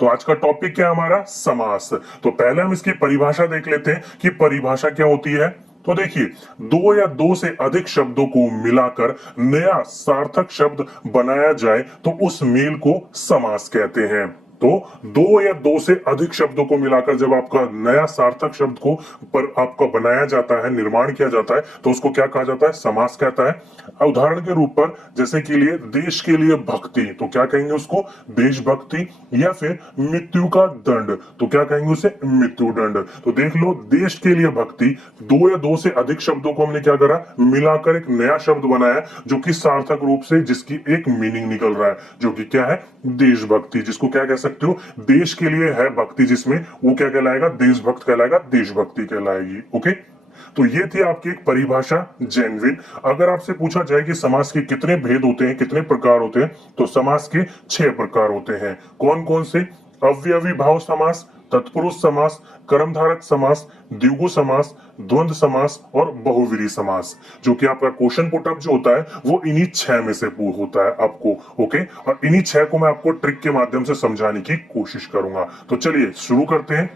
तो आज का टॉपिक क्या है हमारा? समास। तो पहले हम इसकी परिभाषा देख लेते हैं कि परिभाषा क्या होती है। तो देखिए, दो या दो से अधिक शब्दों को मिलाकर नया सार्थक शब्द बनाया जाए तो उस मेल को समास कहते हैं। तो दो या दो से अधिक शब्दों को मिलाकर जब आपका नया सार्थक शब्द को पर आपका बनाया जाता है, निर्माण किया जाता है, तो उसको क्या कहा जाता है? समास कहता है। उदाहरण के रूप पर जैसे के लिए देश के लिए भक्ति, तो क्या कहेंगे उसको? देशभक्ति। या फिर मृत्यु का दंड, तो क्या कहेंगे उसे? मृत्यु दंड। तो देख लो, देश के लिए भक्ति, दो या दो से अधिक शब्दों को हमने क्या करा? मिलाकर एक नया शब्द बनाया जो कि सार्थक रूप से जिसकी एक मीनिंग निकल रहा है, जो कि क्या है? देशभक्ति। जिसको क्या कह सकते हो? देश के लिए है भक्ति, जिसमें वो क्या कहलाएगा? देशभक्त कहलाएगा, देशभक्ति कहलाएगी। ओके, तो ये थी आपकी एक परिभाषा जेन्युइन। अगर आपसे पूछा जाए कि समास के कितने भेद होते हैं, कितने प्रकार होते हैं, तो समास के 6 प्रकार होते हैं। कौन कौन से? अव्ययी भाव समास, तत्पुरुष समास, कर्मधारक समास, द्विगु समास, द्वंद्व समास और बहुव्रीहि समास। जो कि आपका क्वेश्चन पुटअप जो होता है वो इन्हीं 6 में से होता है आपको। ओके, और इन्हीं 6 को मैं आपको ट्रिक के माध्यम से समझाने की कोशिश करूंगा। तो चलिए शुरू करते हैं।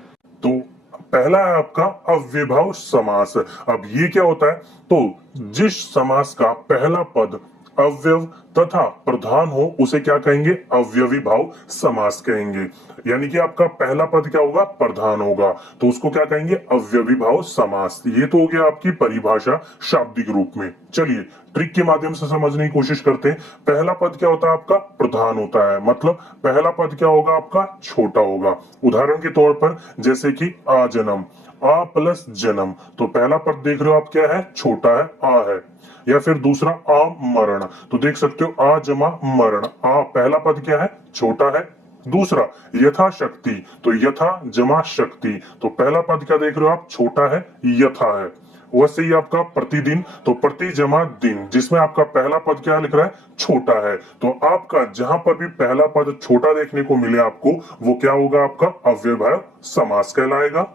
तो पहला है आपका अव्ययभाव समास। अब ये क्या होता है? तो जिस समास का पहला पद अव्यव तथा प्रधान हो उसे क्या कहेंगे? अव्ययी भाव समास कहेंगे। यानी कि आपका पहला पद क्या होगा? प्रधान होगा, तो उसको क्या कहेंगे? अव्ययी भाव समास। ये तो हो गया आपकी परिभाषा शाब्दिक रूप में। चलिए ट्रिक के माध्यम से समझने की कोशिश करते हैं। पहला पद क्या होता है आपका? प्रधान होता है, मतलब पहला पद क्या होगा आपका? छोटा होगा। उदाहरण के तौर पर जैसे कि आ जन्म, आ प्लस जन्म, तो पहला पद देख रहे हो आप क्या है? छोटा है, आ है। या फिर दूसरा आ मरण, तो देख सकते हो आ जमा मरण, आ पहला पद क्या है? छोटा है। दूसरा यथाशक्ति, तो यथा जमा शक्ति, तो पहला पद क्या देख रहे हो आप? छोटा है, यथा है। वैसे ही आपका प्रतिदिन, तो प्रति जमा दिन, जिसमें आपका पहला पद क्या लिख रहा है? छोटा है। तो आपका जहां पर भी पहला पद छोटा देखने को मिले आपको, वो क्या होगा? आपका अव्ययभाव समास कहलाएगा।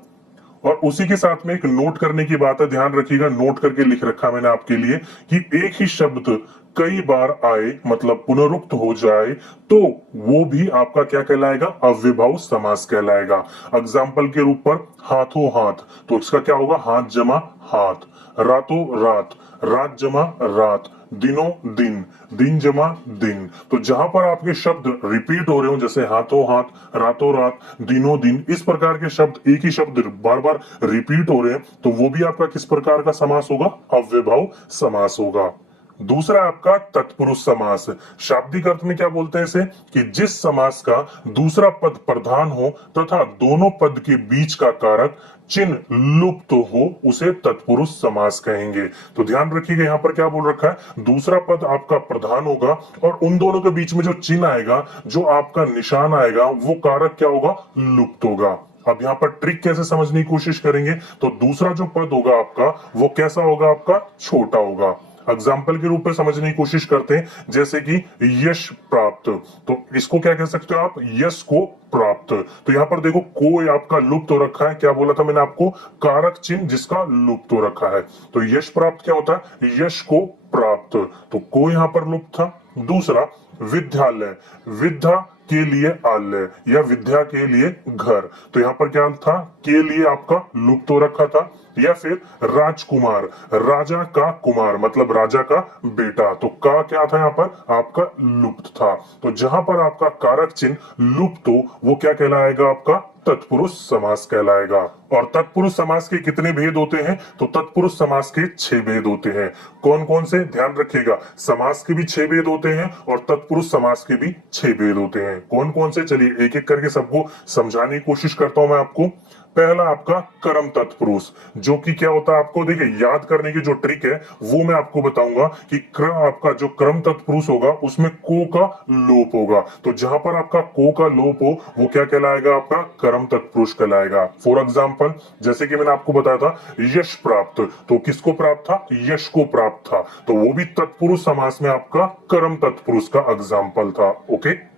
और उसी के साथ में एक नोट करने की बात है, ध्यान रखिएगा, नोट करके लिख रखा मैंने आपके लिए कि एक ही शब्द कई बार आए, मतलब पुनरुक्त हो जाए, तो वो भी आपका क्या कहलाएगा? अव्ययभाव समास कहलाएगा। एग्जाम्पल के रूप पर हाथों हाथ, तो इसका क्या होगा? हाथ जमा हाथ। रातों रात, रात जमा रात। दिनों दिन, दिन जमा दिन। तो जहां पर आपके शब्द रिपीट हो रहे हो, जैसे हाथों हाथ, रातों रात, दिनों दिन, इस प्रकार के शब्द, एक ही शब्द बार बार रिपीट हो रहे हैं, तो वो भी आपका किस प्रकार का समास होगा? अव्ययभाव समास होगा। दूसरा आपका तत्पुरुष समास। शाब्दिक अर्थ में क्या बोलते हैं इसे? कि जिस समास का दूसरा पद प्रधान हो तथा दोनों पद के बीच का कारक चिन्ह लुप्त हो, उसे तत्पुरुष समास कहेंगे। तो ध्यान रखिएगा, यहाँ पर क्या बोल रखा है? दूसरा पद आपका प्रधान होगा और उन दोनों के बीच में जो चिन्ह आएगा, जो आपका निशान आएगा, वो कारक क्या होगा? लुप्त होगा। अब यहाँ पर ट्रिक कैसे समझने की कोशिश करेंगे, तो दूसरा जो पद होगा आपका, वो कैसा होगा? आपका छोटा होगा। एग्जाम्पल के रूप में समझने की कोशिश करते हैं, जैसे कि यश प्राप्त, तो इसको क्या कह सकते हो आप? यश को प्राप्त। तो यहाँ पर देखो, को आपका लुप्त हो रखा है। क्या बोला था मैंने आपको? कारक चिन्ह जिसका लुप्त हो रखा है। तो यश प्राप्त क्या होता है? यश को प्राप्त, तो को यहाँ पर लुप्त था। दूसरा विद्यालय, विद्या के लिए आलय या विद्या के लिए घर, तो यहाँ पर क्या था? के लिए आपका लुप्त हो रखा था। या फिर राजकुमार, राजा का कुमार, मतलब राजा का बेटा, तो का क्या था यहाँ पर? आपका लुप्त था। तो जहां पर आपका कारक चिन्ह लुप्त हो, वो क्या कहलाएगा? आपका तत्पुरुष समास कहलाएगा। और तत्पुरुष समास के कितने भेद होते हैं? तो तत्पुरुष समास के 6 भेद होते हैं। कौन कौन से? ध्यान रखिएगा, समास के भी 6 भेद होते हैं और तत्पुरुष समास के भी 6 भेद होते हैं। कौन कौन से? चलिए एक एक करके सबको समझाने की कोशिश करता हूं मैं आपको। पहला आपका कर्म तत्पुरुष, जो कि क्या होता है? आपको देखिए, याद करने की जो ट्रिक है वो मैं आपको बताऊंगा कि आपका जो कर्म तत्पुरुष होगा उसमें को का लोप होगा। तो जहां पर आपका को का लोप हो, वो क्या कहलाएगा? आपका कर्म तत्पुरुष कहलाएगा। फॉर एग्जाम्पल, जैसे कि मैंने आपको बताया था यश प्राप्त, तो किसको प्राप्त था? यश को प्राप्त था, तो वो भी तत्पुरुष समास में आपका कर्म तत्पुरुष का एग्जाम्पल था। ओके,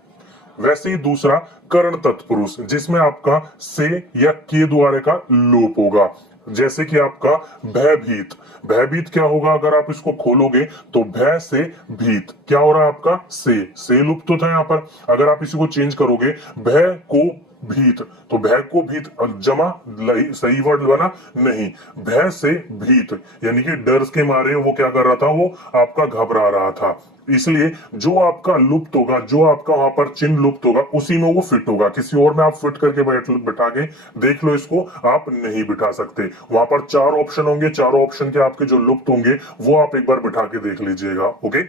वैसे ही दूसरा कर्ण तत्पुरुष, जिसमें आपका से या के द्वारा का लोप होगा। जैसे कि आपका भयभीत। भयभीत क्या होगा अगर आप इसको खोलोगे तो भय से भीत, क्या हो रहा है आपका से लुप्त तो था यहाँ पर। अगर आप इसी को चेंज करोगे भय को भीत, तो भय को भीत जमा सही वर्ड बना नहीं, भय से भीत यानी कि डर के मारे वो क्या कर रहा था, वो आपका घबरा रहा था। इसलिए जो आपका लुप्त होगा, जो आपका वहां पर चिन्ह लुप्त होगा उसी में वो फिट होगा, किसी और में आप फिट करके बैठा के देख लो इसको, आप नहीं बिठा सकते। वहां पर 4 ऑप्शन होंगे, चारों ऑप्शन के आपके जो लुप्त होंगे वो आप एक बार बिठा के देख लीजिएगा। ओके,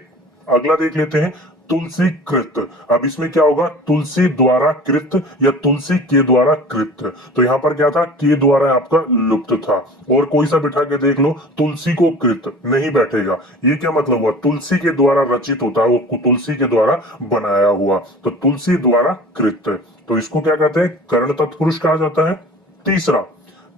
अगला देख लेते हैं तुलसी कृत। अब इसमें क्या होगा, तुलसी द्वारा कृत या तुलसी के द्वारा कृत। तो यहां पर क्या था, के द्वारा आपका लुप्त था, और कोई सा बिठा के देख लो, तुलसी को कृत नहीं बैठेगा। ये क्या मतलब हुआ, तुलसी के द्वारा रचित होता है, वो तुलसी के द्वारा बनाया हुआ, तो तुलसी द्वारा कृत। तो इसको क्या कहते हैं, कर्ण तत्पुरुष कहा जाता है। तीसरा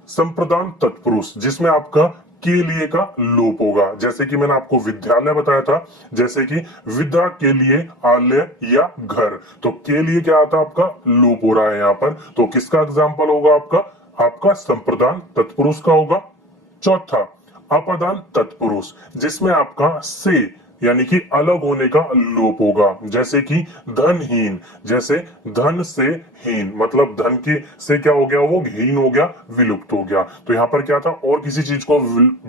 संप्रदान तत्पुरुष, जिसमें आपका के लिए का लोप होगा, जैसे कि मैंने आपको विद्यालय बताया था, जैसे कि विद्या के लिए आलय या घर, तो के लिए क्या आता है आपका लोप हो रहा है यहाँ पर, तो किसका एग्जाम्पल होगा आपका संप्रदान तत्पुरुष का होगा। चौथा अपदान तत्पुरुष, जिसमें आपका से यानी कि अलग होने का लोप होगा, जैसे कि धनहीन, जैसे धन से हीन, मतलब धन के से क्या हो गया, वो हीन हो गया, विलुप्त हो गया। तो यहाँ पर क्या था, और किसी चीज को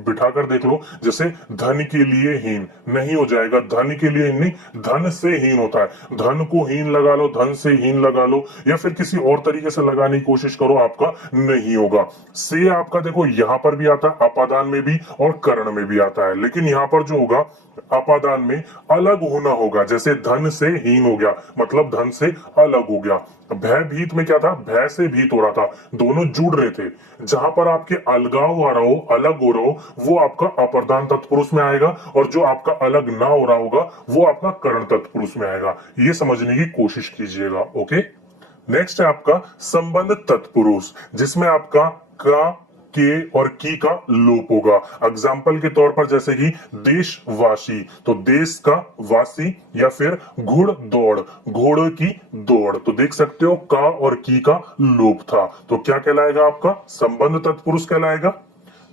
बिठा कर देख लो, जैसे धन के लिए हीन नहीं हो जाएगा, धन के लिए नहीं, धन से हीन होता है, धन को हीन लगा लो, धन से हीन लगा लो, या फिर किसी और तरीके से लगाने की कोशिश करो, आपका नहीं होगा। से आपका देखो यहाँ पर भी आता है, अपादान में भी और कर्ण में भी आता है, लेकिन यहाँ पर जो होगा अपादान में अलग होना होगा, जैसे धन से हीन हो गया मतलब धन से अलग हो गया। भयभीत में क्या था, भय से भीत हो रहा था, दोनों जुड़ रहे थे। जहां पर आपके अलगाव आ रहा हो, अलग हो रहा हो, वो आपका अप्रधान तत्पुरुष में आएगा, और जो आपका अलग ना हो रहा होगा वो आपका कर्ण तत्पुरुष में आएगा। ये समझने की कोशिश कीजिएगा। ओके, नेक्स्ट है आपका संबंध तत्पुरुष, जिसमें आपका का, के और की का लोप होगा। एग्जाम्पल के तौर पर जैसे कि देशवासी, तो देश का वासी, या फिर घुड़ दौड़, घोड़े की दौड़, तो देख सकते हो का और की का लोप था, तो क्या कहलाएगा, आपका संबंध तत्पुरुष कहलाएगा।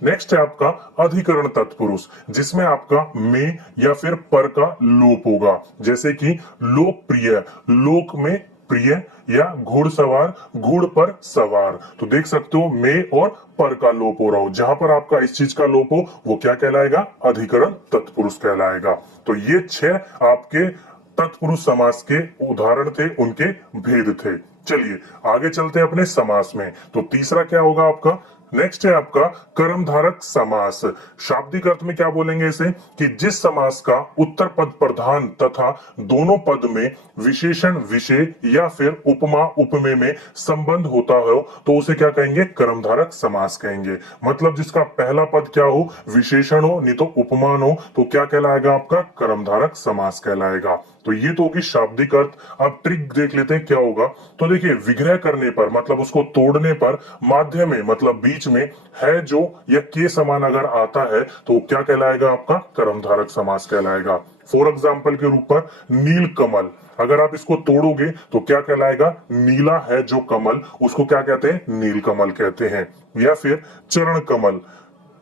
नेक्स्ट है आपका अधिकरण तत्पुरुष, जिसमें आपका में या फिर पर का लोप होगा, जैसे कि लोकप्रिय, लोक में प्रिय, या घुड़सवार, घुड़ पर सवार, तो देख सकते हो में और पर का लोप हो रहा हो, जहां पर आपका इस चीज का लोप हो वो क्या कहलाएगा, अधिकरण तत्पुरुष कहलाएगा। तो ये 6 आपके तत्पुरुष समास के उदाहरण थे, उनके भेद थे। चलिए आगे चलते हैं अपने समास में। तो तीसरा क्या होगा आपका, नेक्स्ट है आपका कर्मधारक समास। शाब्दिक अर्थ में क्या बोलेंगे इसे, कि जिस समास का उत्तर पद प्रधान तथा दोनों पद में विशेषण विषय या फिर उपमा उपमेय में संबंध होता हो तो उसे क्या कहेंगे, कर्मधारक समास कहेंगे। मतलब जिसका पहला पद क्या हो, विशेषण हो, नहीं तो उपमान हो, तो क्या कहलाएगा, आपका कर्मधारक समास कहलाएगा। तो ये तो होगी शाब्दिक अर्थ। अब ट्रिक देख लेते हैं क्या होगा। तो देखिए विग्रह करने पर मतलब उसको तोड़ने पर माध्य में मतलब बीच में है जो या के समान अगर आता है तो क्या कहलाएगा, आपका कर्मधारक समास कहलाएगा। फॉर एग्जाम्पल के रूप पर नील कमल, अगर आप इसको तोड़ोगे तो क्या कहलाएगा, नीला है जो कमल, उसको क्या कहते हैं, नील कमल कहते हैं। या फिर चरण कमल,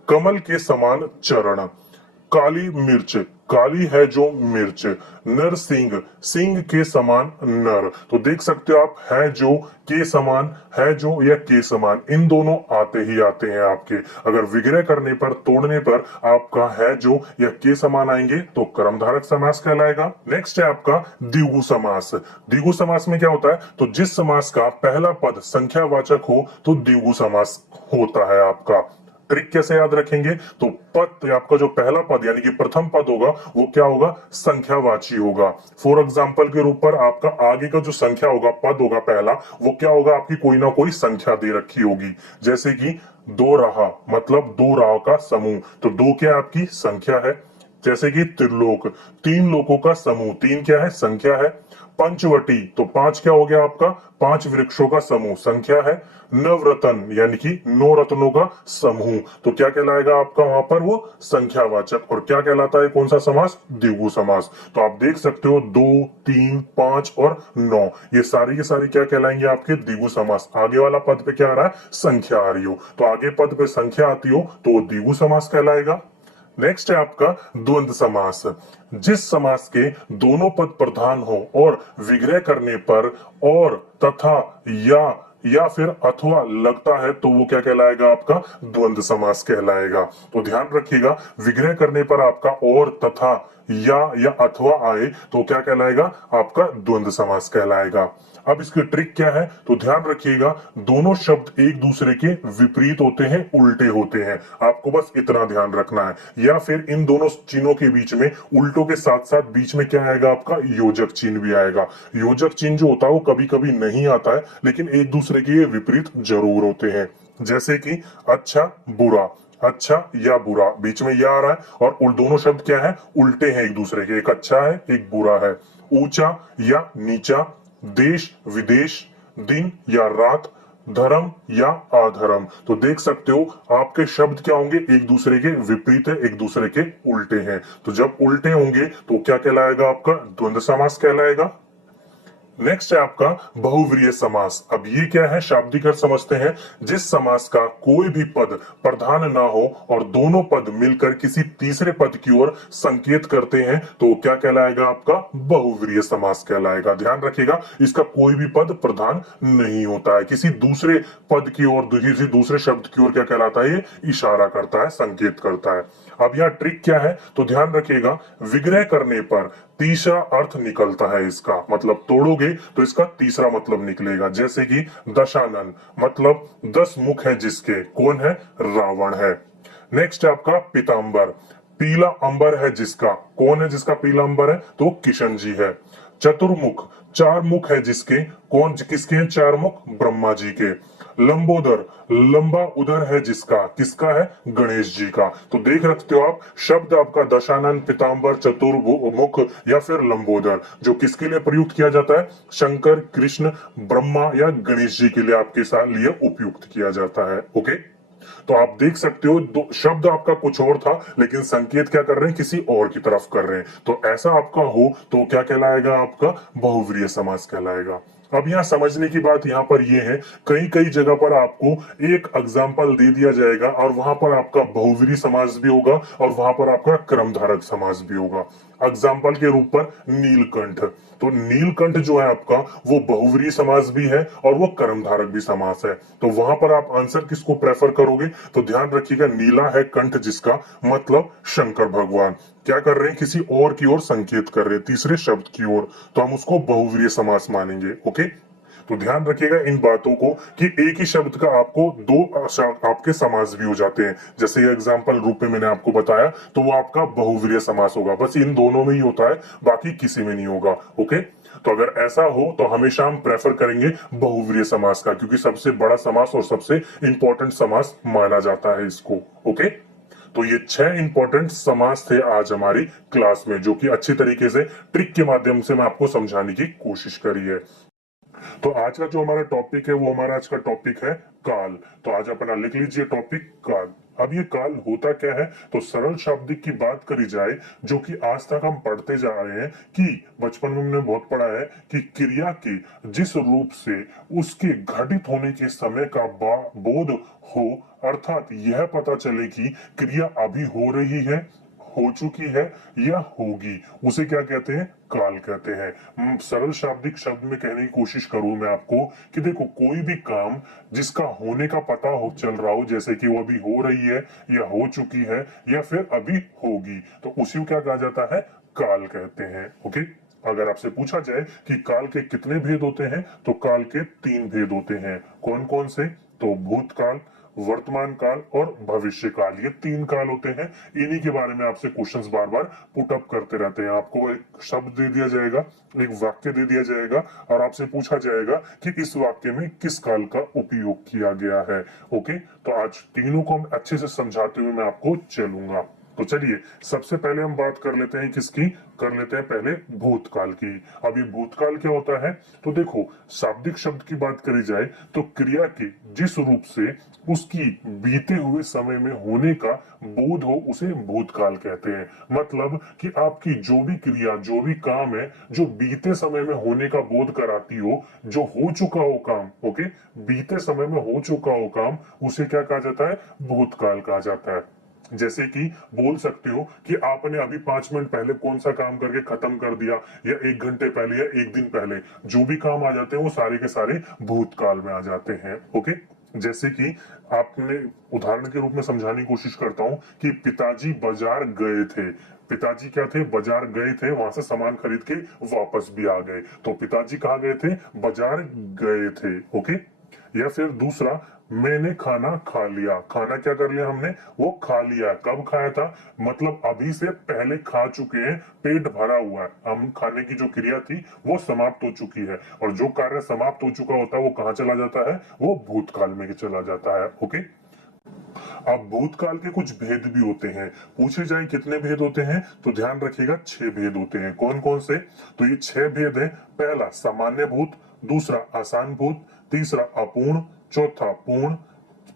कमल के समान चरण। काली मिर्च, काली है जो मिर्च। नर सिंह, सिंह के समान नर, तो देख सकते हो आप है जो, के समान, है जो या के समान, इन दोनों आते ही आते हैं आपके। अगर विग्रह करने पर, तोड़ने पर आपका है जो या के समान आएंगे तो कर्मधारक समास कहलाएगा। नेक्स्ट है आपका द्विगु समास। द्विगु समास में क्या होता है, तो जिस समास का पहला पद संख्यावाचक हो तो द्विगु समास होता है आपका। ट्रिक कैसे याद रखेंगे, तो पद आपका जो पहला पद यानी कि प्रथम पद होगा वो क्या होगा, संख्यावाची होगा। फॉर एग्जाम्पल के रूप पर आपका आगे का जो संख्या होगा, पद होगा पहला, वो क्या होगा, आपकी कोई ना कोई संख्या दे रखी होगी, जैसे कि दो रहा मतलब दो राह का समूह, तो दो क्या आपकी संख्या है। जैसे कि त्रिलोक, 3 लोकों का समूह, 3 क्या है, संख्या है। पंचवटी, तो पांच क्या हो गया आपका, पांच वृक्षों का समूह संख्या है। नवरत्न यानी कि नौ रत्नों का समूह, तो क्या कहलाएगा आपका वहां पर वो संख्यावाचक। और क्या कहलाता है कौन सा समास, द्विगु समास। तो आप देख सकते हो 2, 3, 5 और 9 ये सारी के सारी क्या कहलाएंगे आपके द्विगु समास। आगे वाला पद पे क्या आ रहा है, संख्या आ रही हो, तो आगे पद पे संख्या आती हो तो वो द्विगु समास कहलाएगा। नेक्स्ट है आपका द्वंद्व समास। जिस समास के दोनों पद प्रधान हो और विग्रह करने पर और तथा या फिर अथवा लगता है तो वो क्या कहलाएगा आपका द्वंद्व समास कहलाएगा। तो ध्यान रखिएगा, विग्रह करने पर आपका और तथा या अथवा आए तो क्या कहलाएगा आपका द्वंद्व समास कहलाएगा। अब इसकी ट्रिक क्या है, तो ध्यान रखिएगा दोनों शब्द एक दूसरे के विपरीत होते हैं, उल्टे होते हैं, आपको बस इतना ध्यान रखना है। या फिर इन दोनों चिन्हों के बीच में उल्टों के साथ साथ बीच में क्या आएगा आपका योजक चिन्ह भी आएगा। योजक चिन्ह जो होता है वो कभी कभी नहीं आता है, लेकिन एक दूसरे के विपरीत जरूर होते हैं। जैसे कि अच्छा बुरा, अच्छा या बुरा, बीच में या आ रहा है और दोनों शब्द क्या है, उल्टे हैं एक दूसरे के, एक अच्छा है एक बुरा है। ऊंचा या नीचा, देश विदेश, दिन या रात, धर्म या अधर्म, तो देख सकते हो आपके शब्द क्या होंगे, एक दूसरे के विपरीत है, एक दूसरे के उल्टे हैं। तो जब उल्टे होंगे तो क्या कहलाएगा आपका द्वंद्व समास कहलाएगा। नेक्स्ट है आपका बहुव्रीहि समास। अब ये क्या है, शाब्दिक अर्थ समझते हैं। जिस समास का कोई भी पद प्रधान ना हो और दोनों पद मिलकर किसी तीसरे पद की ओर संकेत करते हैं तो क्या कहलाएगा आपका बहुव्रीहि समास कहलाएगा। ध्यान रखिएगा इसका कोई भी पद प्रधान नहीं होता है, किसी दूसरे पद की ओर, किसी दूसरे शब्द की ओर क्या कहलाता है, ये इशारा करता है, संकेत करता है। अब यहाँ ट्रिक क्या है, तो ध्यान रखिएगा विग्रह करने पर तीसरा अर्थ निकलता है इसका, मतलब तोड़ोगे तो इसका तीसरा मतलब निकलेगा। जैसे कि दशानन मतलब 10 मुख है जिसके, कौन है, रावण है। नेक्स्ट है आपका पीतांबर, पीला अंबर है जिसका, कौन है जिसका पीला अंबर है, तो किशन जी है। चतुर्मुख, चार मुख है जिसके, कौन किसके हैं चार मुख, ब्रह्मा जी के। लंबोदर, लंबा उदर है जिसका, किसका है, गणेश जी का। तो देख रखते हो आप शब्द आपका दशानन, पीतांबर, चतुर्मुख या फिर लंबोदर जो किसके लिए प्रयुक्त किया जाता है, शंकर, कृष्ण, ब्रह्मा या गणेश जी के लिए आपके साथ लिए उपयुक्त किया जाता है। ओके, तो आप देख सकते हो दो शब्द आपका कुछ और था लेकिन संकेत क्या कर रहे हैं, किसी और की तरफ कर रहे हैं। तो ऐसा आपका हो तो क्या कहलाएगा आपका बहुव्रीहि समास कहलाएगा। अब यहाँ समझने की बात यहाँ पर ये है, कई कई जगह पर आपको एक एग्जाम्पल दे दिया जाएगा और वहां पर आपका बहुव्रीहि समास भी होगा और वहां पर आपका क्रमधारक समास भी होगा। एग्जाम्पल के रूप पर नीलकंठ, तो नीलकंठ जो है आपका वो बहुव्रीहि समास भी है और वो कर्मधारक भी समास है। तो वहां पर आप आंसर किसको प्रेफर करोगे, तो ध्यान रखिएगा नीला है कंठ जिसका, मतलब शंकर भगवान क्या कर रहे हैं, किसी और की ओर संकेत कर रहे हैं, तीसरे शब्द की ओर, तो हम उसको बहुव्रीहि समास मानेंगे। ओके, तो ध्यान रखिएगा इन बातों को कि एक ही शब्द का आपको दो आपके समास भी हो जाते हैं। जैसे ये एग्जांपल रूप में मैंने आपको बताया तो वो आपका बहुव्रीहि समास होगा, बस इन दोनों में ही होता है, बाकी किसी में नहीं होगा। ओके, तो अगर ऐसा हो तो हमेशा हम प्रेफर करेंगे बहुव्रीहि समास का, क्योंकि सबसे बड़ा समास और सबसे इंपॉर्टेंट समास माना जाता है इसको। ओके, तो ये 6 इंपॉर्टेंट समास थे आज हमारी क्लास में, जो कि अच्छी तरीके से ट्रिक के माध्यम से मैं आपको समझाने की कोशिश करी है। तो आज का जो हमारा टॉपिक है वो हमारा आज का टॉपिक है काल। तो आज अपना लिख लीजिए टॉपिक काल। अब ये काल होता क्या है, तो सरल शाब्दिक की बात करी जाए जो कि आज तक हम पढ़ते जा रहे हैं कि बचपन में हमने बहुत पढ़ा है कि क्रिया के जिस रूप से उसके घटित होने के समय का बोध हो, अर्थात यह पता चले कि क्रिया अभी हो रही है, हो चुकी है या होगी, उसे क्या कहते हैं, काल कहते हैं। सरल शाब्दिक शब्द में कहने की कोशिश करूं मैं आपको कि देखो कोई भी काम जिसका होने का पता हो चल रहा हो, जैसे कि वो अभी हो रही है या हो चुकी है या फिर अभी होगी, तो उसी को क्या कहा जाता है, काल कहते हैं। ओके, अगर आपसे पूछा जाए कि काल के कितने भेद होते हैं, तो काल के 3 भेद होते हैं। कौन कौन से, तो भूतकाल, वर्तमान काल और भविष्य काल, ये 3 काल होते हैं। इन्हीं के बारे में आपसे क्वेश्चंस बार बार पुट अप करते रहते हैं। आपको एक शब्द दे दिया जाएगा, एक वाक्य दे दिया जाएगा और आपसे पूछा जाएगा कि इस वाक्य में किस काल का उपयोग किया गया है। ओके, तो आज तीनों को हम अच्छे से समझाते हुए मैं आपको चलूंगा। तो चलिए सबसे पहले हम बात कर लेते हैं किसकी, कर लेते हैं पहले भूतकाल की। अब ये भूतकाल क्या होता है, तो देखो शाब्दिक शब्द की बात करी जाए तो क्रिया के जिस रूप से उसकी बीते हुए समय में होने का बोध हो उसे भूतकाल कहते हैं। मतलब कि आपकी जो भी क्रिया, जो भी काम है, जो बीते समय में होने का बोध कराती हो, जो हो चुका हो काम, ओके, बीते समय में हो चुका हो काम, उसे क्या कहा जाता है, भूतकाल कहा जाता है। जैसे कि बोल सकते हो कि आपने अभी 5 मिनट पहले कौन सा काम करके खत्म कर दिया, या 1 घंटे पहले, या 1 दिन पहले, जो भी काम आ जाते हैं वो सारे के सारे भूतकाल में आ जाते हैं। ओके, जैसे कि आपने उदाहरण के रूप में समझाने की कोशिश करता हूं कि पिताजी बाजार गए थे। पिताजी क्या थे, बाजार गए थे, वहां से सामान खरीद के वापस भी आ गए। तो पिताजी कहाँ गए थे, बाजार गए थे। ओके, या फिर दूसरा, मैंने खाना खा लिया। खाना क्या कर लिया हमने, वो खा लिया। कब खाया था, मतलब अभी से पहले खा चुके हैं, पेट भरा हुआ है, हम खाने की जो क्रिया थी वो समाप्त हो चुकी है। और जो कार्य समाप्त हो चुका होता है वो कहाँ चला जाता है, वो भूतकाल में चला जाता है। ओके, अब भूतकाल के कुछ भेद भी होते हैं। पूछे जाए कितने भेद होते हैं, तो ध्यान रखिएगा 6 भेद होते हैं। कौन कौन से, तो ये 6 भेद है। पहला सामान्य भूत, दूसरा आसान भूत, तीसरा अपूर्ण, चौथा पूर्ण,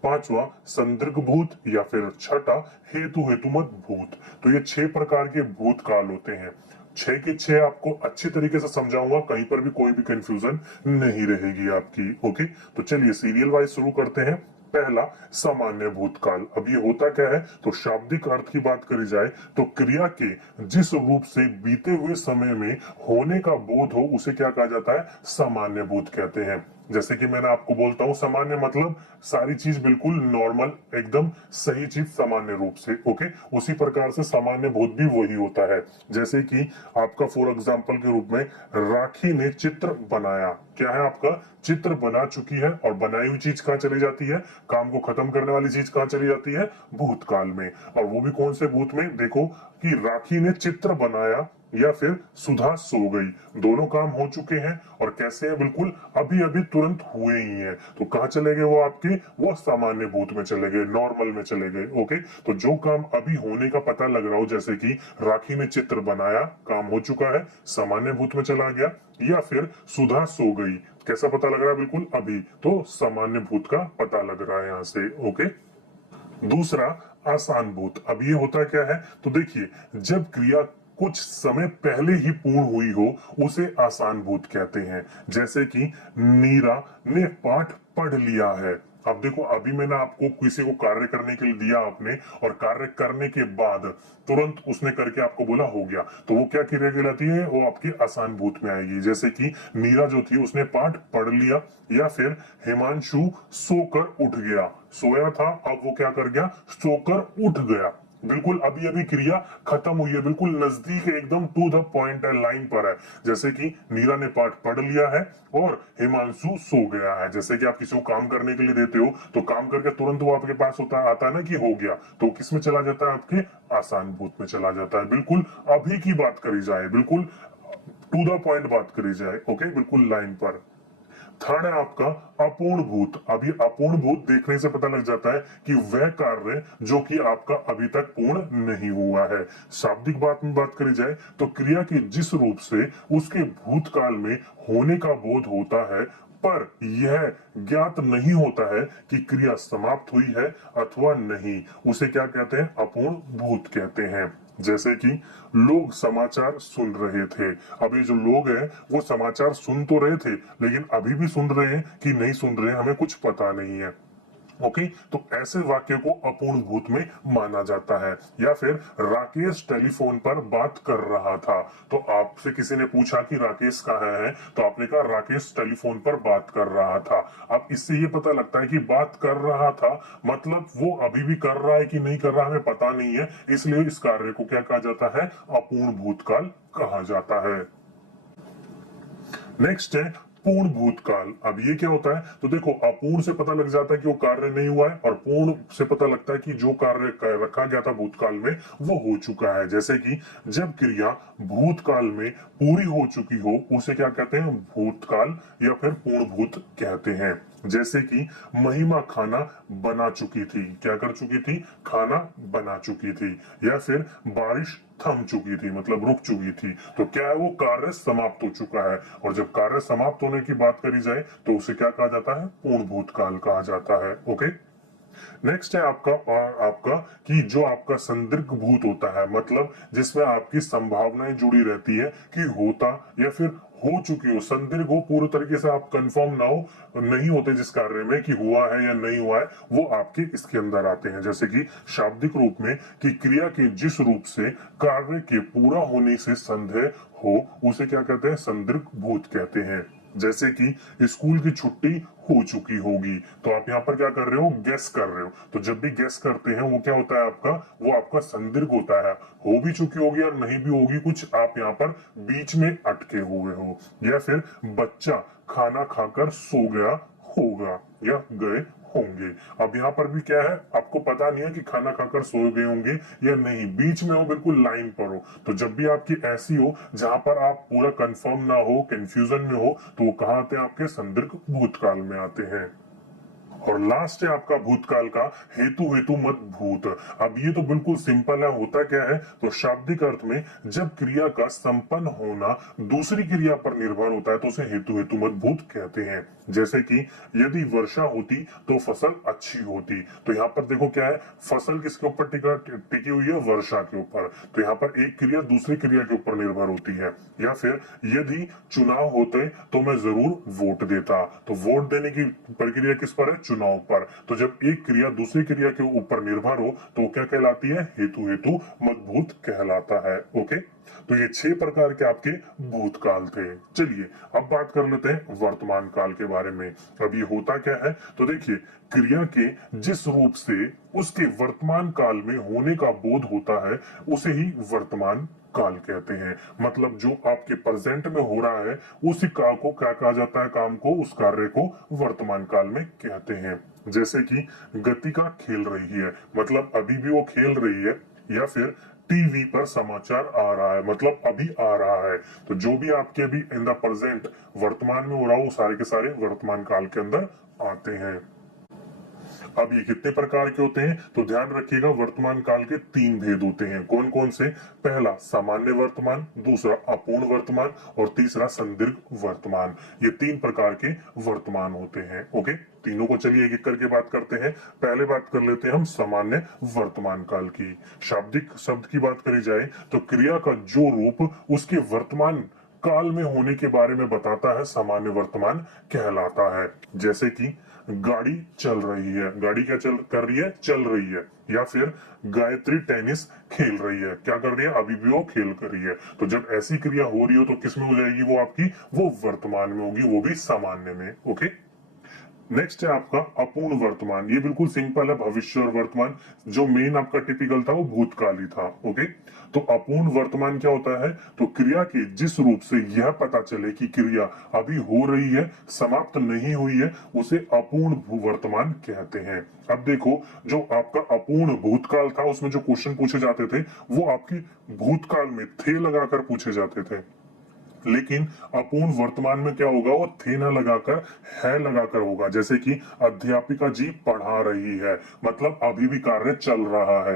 पांचवा संदिग्ध भूत, या फिर छठा हेतु हेतुमत भूत। तो ये 6 प्रकार के भूतकाल होते हैं। 6 के 6 आपको अच्छे तरीके से समझाऊंगा, कहीं पर भी कोई भी कंफ्यूजन नहीं रहेगी आपकी। ओके, तो चलिए सीरियल वाइज शुरू करते हैं। पहला सामान्य भूतकाल। अब ये होता क्या है, तो शाब्दिक अर्थ की बात करी जाए तो क्रिया के जिस रूप से बीते हुए समय में होने का बोध हो उसे क्या कहा जाता है, सामान्य भूत कहते हैं। जैसे कि मैंने आपको बोलता हूं सामान्य मतलब सारी चीज बिल्कुल नॉर्मल, एकदम सही चीज सामान्य रूप से। ओके, उसी प्रकार से सामान्य भूत भी वही होता है। जैसे कि आपका फॉर एग्जांपल के रूप में राखी ने चित्र बनाया। क्या है, आपका चित्र बना चुकी है, और बनाई हुई चीज कहाँ चली जाती है, काम को खत्म करने वाली चीज कहाँ चली जाती है, भूतकाल में। और वो भी कौन से भूत में, देखो कि राखी ने चित्र बनाया या फिर सुधा सो गई, दोनों काम हो चुके हैं। और कैसे है, बिल्कुल अभी अभी तुरंत हुए ही हैं। तो कहाँ चले गए वो आपके, वो सामान्य भूत में चले गए, नॉर्मल में चले गए। ओके, तो जो काम अभी होने का पता लग रहा हो, जैसे कि राखी ने चित्र बनाया, काम हो चुका है, सामान्य भूत में चला गया। या फिर सुधा सो गई, कैसा पता लग रहा है, बिल्कुल अभी, तो सामान्य भूत का पता लग रहा है यहां से। ओके, दूसरा आसान भूत। अब ये होता क्या है, तो देखिए जब क्रिया कुछ समय पहले ही पूर्ण हुई हो उसे आसान भूत कहते हैं। जैसे कि नीरा ने पाठ पढ़ लिया है। अब देखो अभी मैंने आपको किसी को कार्य करने के लिए दिया आपने, और कार्य करने के बाद तुरंत उसने करके आपको बोला हो गया, तो वो क्या क्रिया कहलाती है, वो आपकी आसान भूत में आएगी। जैसे कि नीरा जो थी उसने पाठ पढ़ लिया, या फिर हिमांशु सोकर उठ गया। सोया था, अब वो क्या कर गया, सोकर उठ गया। बिल्कुल अभी अभी क्रिया खत्म हुई है, बिल्कुल नजदीक है, एकदम टू द पॉइंट है, लाइन पर है। जैसे कि नीरा ने पाठ पढ़ लिया है और हिमांशु सो गया है। जैसे कि आप किसी को काम करने के लिए देते हो, तो काम करके तुरंत वो आपके पास होता आता है ना कि हो गया, तो किस में चला जाता है, आपके आसान भूत में चला जाता है। बिल्कुल अभी की बात करी जाए, बिल्कुल टू द पॉइंट बात करी जाए, ओके, बिल्कुल लाइन पर। थर्ड है आपका अपूर्ण भूत। अभी अपूर्ण भूत देखने से पता लग जाता है कि वह कार्य जो कि आपका अभी तक पूर्ण नहीं हुआ है। शाब्दिक बात में बात करी जाए तो क्रिया के जिस रूप से उसके भूतकाल में होने का बोध होता है, पर यह ज्ञात नहीं होता है कि क्रिया समाप्त हुई है अथवा नहीं, उसे क्या कहते हैं, अपूर्ण भूत कहते हैं। जैसे कि लोग समाचार सुन रहे थे। अब ये जो लोग हैं वो समाचार सुन तो रहे थे, लेकिन अभी भी सुन रहे हैं कि नहीं सुन रहे हैं हमें कुछ पता नहीं है। ओके, तो ऐसे वाक्य को अपूर्ण भूत में माना जाता है। या फिर राकेश टेलीफोन पर बात कर रहा था, तो आपसे किसी ने पूछा कि राकेश कहाँ है, तो आपने कहा राकेश टेलीफोन पर बात कर रहा था। अब इससे ये पता लगता है कि बात कर रहा था मतलब वो अभी भी कर रहा है कि नहीं कर रहा हमें पता नहीं है, इसलिए इस कार्य को क्या कहा जाता है, अपूर्ण भूतकाल कहा जाता है। नेक्स्ट है पूर्ण भूतकाल। अब ये क्या होता है, तो देखो अपूर्ण से पता लग जाता है कि वो कार्य नहीं हुआ है, और पूर्ण से पता लगता है कि जो कार्य रखा गया था भूतकाल में वो हो चुका है। जैसे कि जब क्रिया भूतकाल में पूरी हो चुकी हो उसे क्या कहते हैं, भूतकाल या फिर पूर्ण भूत कहते हैं। जैसे कि महिमा खाना बना चुकी थी, क्या कर चुकी थी, खाना बना चुकी थी। या फिर बारिश थम चुकी थी, मतलब रुक चुकी थी। तो क्या है, वो कार्य समाप्त हो चुका है। और जब कार्य समाप्त होने की बात करी जाए तो उसे क्या कहा जाता है, पूर्ण भूतकाल कहा जाता है। ओके, नेक्स्ट है आपका, और आपका कि जो आपका संदिग्ध भूत होता है, मतलब जिसमें आपकी संभावनाएं जुड़ी रहती है कि होता या फिर हो चुकी हो, संदिग्ध हो, पूरी तरीके से आप कंफर्म ना हो, नहीं होते जिस कार्य में कि हुआ है या नहीं हुआ है, वो आपके इसके अंदर आते हैं। जैसे कि शाब्दिक रूप में कि क्रिया के जिस रूप से कार्य के पूरा होने से संदेह हो, उसे क्या कहते हैं, संदिग्ध भूत कहते हैं। जैसे कि स्कूल की छुट्टी हो चुकी होगी, तो आप यहाँ पर क्या कर रहे हो, गेस कर रहे हो। तो जब भी गेस करते हैं वो क्या होता है आपका, वो आपका संदिग्ध होता है। हो भी चुकी होगी और नहीं भी होगी, कुछ आप यहाँ पर बीच में अटके हुए हो। या फिर बच्चा खाना खाकर सो गया होगा या गए होंगे। अब यहाँ पर भी क्या है, आपको पता नहीं है कि खाना खाकर सो गए होंगे या नहीं, बीच में हो, बिल्कुल लाइन पर हो। तो जब भी आपकी ऐसी हो जहां पर आप पूरा कंफर्म ना हो, कंफ्यूजन में हो, तो वो कहां आते हैं, आपके संदिग्ध भूतकाल में आते हैं। और लास्ट है आपका भूतकाल का हेतु हेतु मत भूत। अब ये तो बिल्कुल सिंपल है, होता क्या है, तो शाब्दिक अर्थ में जब क्रिया का संपन्न होना दूसरी क्रिया पर निर्भर होता है तो उसे हेतु हेतु मत भूत कहते हैं। जैसे कि यदि वर्षा होती तो फसल अच्छी होती। तो यहाँ पर देखो क्या है, फसल किसके ऊपर टिकी हुई है, वर्षा के ऊपर। तो यहाँ पर एक क्रिया दूसरी क्रिया के ऊपर निर्भर होती है। या फिर यदि चुनाव होते तो मैं जरूर वोट देता। तो वोट देने की प्रक्रिया किस पर है, चुनाव पर। तो जब एक क्रिया दूसरी क्रिया के ऊपर निर्भर हो तो क्या कहलाती है, हेतु हेतु मजबूत कहलाता है। ओके, तो ये 6 प्रकार के आपके भूतकाल थे। चलिए अब बात कर लेते हैं वर्तमान काल के बारे में। अब ये होता क्या है, तो देखिए, क्रिया के जिस रूप से उसके वर्तमान काल में होने का बोध होता है उसे ही वर्तमान काल कहते हैं। मतलब जो आपके प्रेजेंट में हो रहा है उसी काल को क्या कहा जाता है, काम को, उस कार्य को वर्तमान काल में कहते हैं। जैसे कि गतिका खेल रही है, मतलब अभी भी वो खेल रही है। या फिर टीवी पर समाचार आ रहा है, मतलब अभी आ रहा है। तो जो भी आपके अभी इन द प्रेजेंट वर्तमान में हो रहा हो, सारे के सारे वर्तमान काल के अंदर आते हैं। अब ये कितने प्रकार के होते हैं, तो ध्यान रखिएगा, वर्तमान काल के 3 भेद होते हैं। कौन कौन से, पहला सामान्य वर्तमान, दूसरा अपूर्ण वर्तमान और तीसरा संदिग्ध वर्तमान। ये 3 प्रकार के वर्तमान होते हैं। ओके, तीनों को चलिए एक एक करके बात करते हैं। पहले बात कर लेते हैं हम सामान्य वर्तमान काल की। शाब्दिक शब्द की बात करी जाए तो क्रिया का जो रूप उसके वर्तमान काल में होने के बारे में बताता है, सामान्य वर्तमान कहलाता है। जैसे कि गाड़ी चल रही है, गाड़ी क्या चल कर रही है, चल रही है। या फिर गायत्री टेनिस खेल रही है, क्या कर रही है, अभी भी वो खेल कर रही है। तो जब ऐसी क्रिया हो रही हो तो किसमें हो जाएगी वो आपकी, वो वर्तमान में होगी, वो भी सामान्य में। ओके, नेक्स्ट है आपका अपूर्ण वर्तमान। ये बिल्कुल सिंपल है, भविष्य और वर्तमान। जो मेन आपका टिपिकल था वो भूतकाल ही था। ओके, तो अपूर्ण वर्तमान क्या होता है, तो क्रिया के जिस रूप से यह पता चले कि क्रिया अभी हो रही है, समाप्त नहीं हुई है, उसे अपूर्ण वर्तमान कहते हैं। अब देखो, जो आपका अपूर्ण भूतकाल था उसमें जो क्वेश्चन पूछे जाते थे वो आपकी भूतकाल में थे लगाकर पूछे जाते थे। लेकिन अपूर्ण वर्तमान में क्या होगा, वो थे ना लगाकर है लगाकर होगा। जैसे कि अध्यापिका जी पढ़ा रही है, मतलब अभी भी कार्य चल रहा है।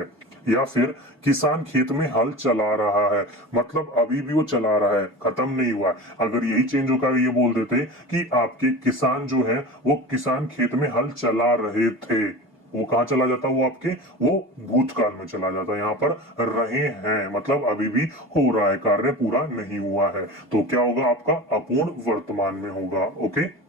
या फिर किसान खेत में हल चला रहा है, मतलब अभी भी वो चला रहा है, खत्म नहीं हुआ है। अगर यही चेंज होकर ये बोल देते कि आपके किसान जो है वो किसान खेत में हल चला रहे थे, वो कहाँ चला जाता, वो आपके वो भूतकाल में चला जाता। यहाँ पर रहे हैं मतलब अभी भी हो रहा है, कार्य पूरा नहीं हुआ है। तो क्या होगा, आपका अपूर्ण वर्तमान में होगा। ओके,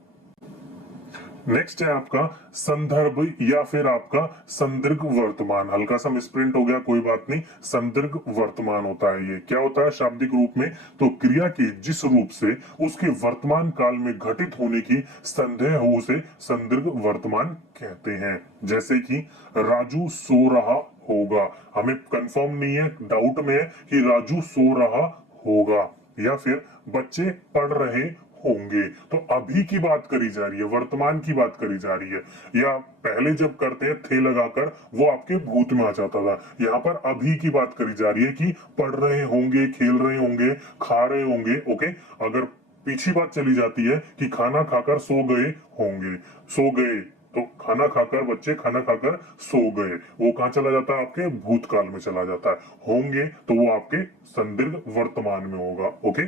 नेक्स्ट है आपका संदर्भ या फिर आपका संदिग्ध वर्तमान। हल्का सा मिसप्रिंट हो गया, कोई बात नहीं, संदिग्ध वर्तमान होता है। ये क्या होता है शाब्दिक रूप में, तो क्रिया के जिस रूप से उसके वर्तमान काल में घटित होने की संदेह हो उसे संदिग्ध वर्तमान कहते हैं। जैसे कि राजू सो रहा होगा, हमें कंफर्म नहीं है, डाउट में है कि राजू सो रहा होगा। या फिर बच्चे पढ़ रहे होंगे, तो अभी की बात करी जा रही है, वर्तमान की बात करी जा रही है। या पहले जब करते हैं थे लगाकर वो आपके भूत में आ जाता था, यहाँ पर अभी की बात करी जा रही है कि पढ़ रहे होंगे, खेल रहे होंगे, खा रहे होंगे। ओके, अगर पीछे बात चली जाती है कि खाना खाकर सो गए होंगे, सो गए, तो खाना खाकर, बच्चे खाना खाकर सो गए, वो कहां चला जाता है, आपके भूतकाल में चला जाता है। होंगे तो वो आपके संदिग्ध वर्तमान में होगा। ओके,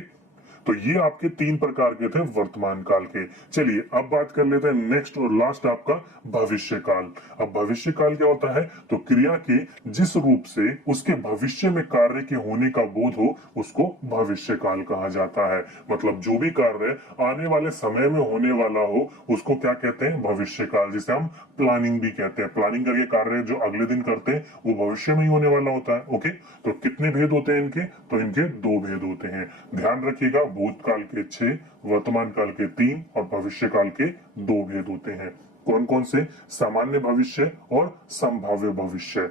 तो ये आपके तीन प्रकार के थे वर्तमान काल के। चलिए अब बात कर लेते हैं नेक्स्ट और लास्ट आपका भविष्य काल। अब भविष्य काल क्या होता है, तो क्रिया के जिस रूप से उसके भविष्य में कार्य के होने का बोध हो उसको भविष्य काल कहा जाता है। मतलब जो भी कार्य आने वाले समय में होने वाला हो उसको क्या कहते हैं, भविष्य काल, जिसे हम प्लानिंग भी कहते हैं। प्लानिंग करके कार्य जो अगले दिन करते हैं वो भविष्य में ही होने वाला होता है। ओके, तो कितने भेद होते हैं इनके, तो इनके दो भेद होते हैं, ध्यान रखिएगा। भूतकाल के 6, वर्तमान काल के 3 और भविष्य काल के 2 भेद होते हैं। कौन कौन से, सामान्य भविष्य और संभाव्य भविष्य।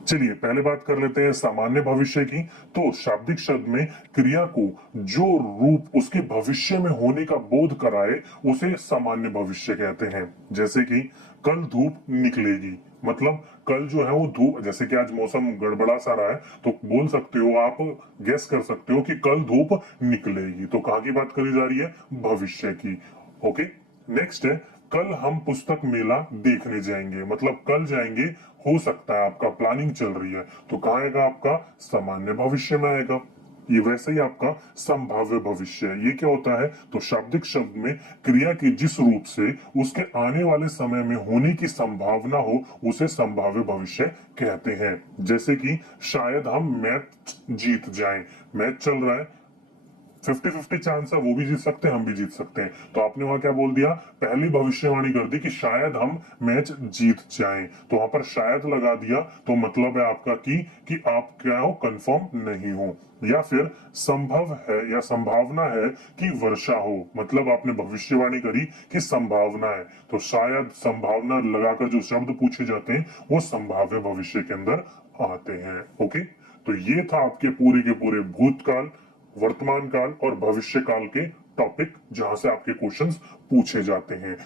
चलिए पहले बात कर लेते हैं सामान्य भविष्य की। तो शाब्दिक शब्द में क्रिया को जो रूप उसके भविष्य में होने का बोध कराए उसे सामान्य भविष्य कहते हैं। जैसे कि कल धूप निकलेगी, मतलब कल जो है वो धूप, जैसे कि आज मौसम गड़बड़ा सा रहा है तो बोल सकते हो, आप गेस कर सकते हो कि कल धूप निकलेगी। तो कहाँ की बात करी जा रही है, भविष्य की। ओके, नेक्स्ट है कल हम पुस्तक मेला देखने जाएंगे, मतलब कल जाएंगे, हो सकता है, आपका प्लानिंग चल रही है, तो कहाँ आएगा, आपका सामान्य भविष्य में आएगा। ये वैसे ही आपका संभाव्य भविष्य है। ये क्या होता है, तो शाब्दिक शब्द में क्रिया के जिस रूप से उसके आने वाले समय में होने की संभावना हो उसे संभाव्य भविष्य कहते हैं। जैसे कि शायद हम मैच जीत जाएं, मैच चल रहा है, 50-50 चांस है, वो भी जीत सकते हैं हम भी जीत सकते हैं, तो आपने वहां क्या बोल दिया, पहली भविष्यवाणी कर दी कि शायद हम मैच जीत जाएं, तो वहां पर शायद लगा दिया, तो मतलब है आपका कि आप क्या हो, कंफर्म नहीं हो। या फिर संभव है या संभावना है कि वर्षा हो, मतलब आपने भविष्यवाणी करी कि संभावना है, तो शायद संभावना लगाकर जो शब्द पूछे जाते हैं वो संभाव्य भविष्य के अंदर आते हैं। ओके, तो ये था आपके पूरे के पूरे भूतकाल, वर्तमान काल और भविष्य काल के टॉपिक जहां से आपके क्वेश्चंस पूछे जाते हैं।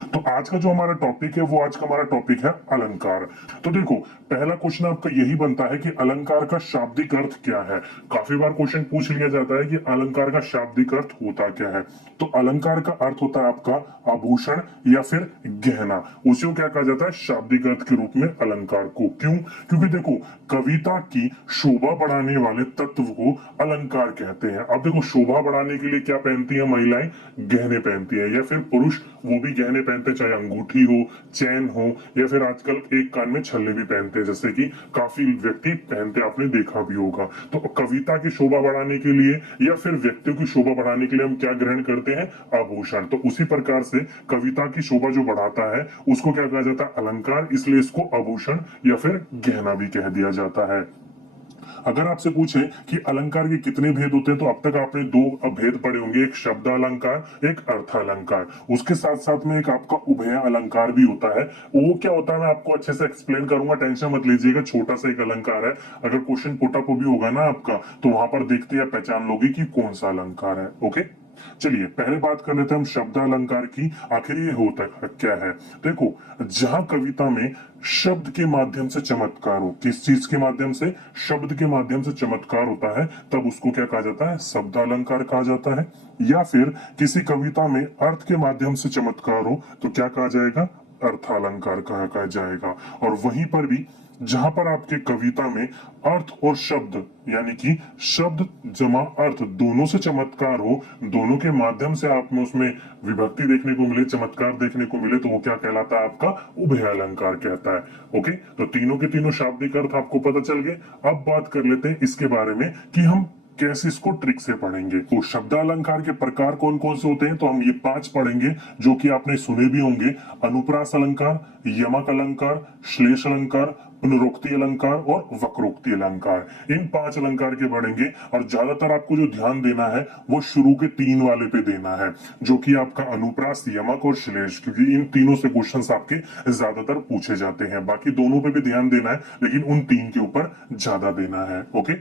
तो आज का जो हमारा टॉपिक है वो आज का हमारा टॉपिक है अलंकार। तो देखो पहला क्वेश्चन आपका यही बनता है कि अलंकार का शाब्दिक अर्थ क्या है। काफी बार क्वेश्चन पूछ लिया जाता है कि अलंकार का शाब्दिक अर्थ होता क्या है। तो अलंकार का अर्थ होता है आपका आभूषण या फिर गहना, उसी को क्या कहा जाता है, शाब्दिक अर्थ के रूप में अलंकार को। क्यों, क्योंकि देखो कविता की शोभा बढ़ाने वाले तत्व को अलंकार कहते हैं। अब देखो शोभा बढ़ाने के लिए क्या पहनती है महिलाएं, गहने पहनती है, या फिर पुरुष वो भी गहने पहनते, चाहे अंगूठी हो, चैन हो, या फिर आजकल एक कान में छल्ले भी पहनते हैं, जैसे कि काफी व्यक्ति पहनते आपने देखा भी होगा। तो कविता की शोभा बढ़ाने के लिए या फिर व्यक्तियों की शोभा बढ़ाने के लिए हम क्या ग्रहण करते हैं, आभूषण। तो उसी प्रकार से कविता की शोभा जो बढ़ाता है उसको क्या कहा जाता है, अलंकार, इसलिए इसको आभूषण या फिर गहना भी कह दिया जाता है। अगर आपसे पूछे कि अलंकार के कितने भेद होते हैं, तो अब तक आपने दो भेद पढ़े होंगे, एक शब्द अलंकार, एक अर्थ अलंकार। उसके साथ साथ में एक आपका उभय अलंकार भी होता है। वो क्या होता है मैं आपको अच्छे से एक्सप्लेन करूंगा, टेंशन मत लीजिएगा। छोटा सा एक अलंकार है, अगर क्वेश्चन पुटअप भी होगा ना आपका तो वहां पर देखते या पहचान लोगे कि कौन सा अलंकार है। ओके, चलिए पहले बात कर लेते हैं हम शब्द अलंकार की, आखिर ये होता क्या है। देखो जहां कविता में शब्द के माध्यम से चमत्कार हो, किस चीज के माध्यम से, शब्द के माध्यम से चमत्कार होता है, तब उसको क्या कहा जाता है, शब्द अलंकार कहा जाता है। या फिर किसी कविता में अर्थ के माध्यम से चमत्कार हो तो क्या कहा जाएगा, अर्थालंकार कहा जाएगा। और वहीं पर भी जहां पर आपके कविता में अर्थ और शब्द यानी कि शब्द जमा अर्थ दोनों से चमत्कार हो, दोनों के माध्यम से आप में उसमें विभक्ति देखने को मिले, चमत्कार देखने को मिले, तो वो क्या कहलाता है, आपका उभय अलंकार कहता है। ओके, तो तीनों के तीनों शाब्दिक अर्थ आपको पता चल गए। अब बात कर लेते हैं इसके बारे में कि हम कैसे इसको ट्रिक से पढ़ेंगे। तो शब्द अलंकार के प्रकार कौन कौन से होते हैं, तो हम ये 5 पढ़ेंगे जो कि आपने सुने भी होंगे। अनुप्रास अलंकार, यमक अलंकार, श्लेष अलंकार, पुनरोक्ति अलंकार और वक्रोक्ति अलंकार। इन 5 अलंकार के पढ़ेंगे और ज्यादातर आपको जो ध्यान देना है वो शुरू के 3 वाले पे देना है, जो कि आपका अनुप्रास, यमक और श्लेष, क्योंकि इन तीनों से क्वेश्चंस आपके ज्यादातर पूछे जाते हैं। बाकी दोनों पे भी ध्यान देना है लेकिन उन 3 के ऊपर ज्यादा देना है। ओके,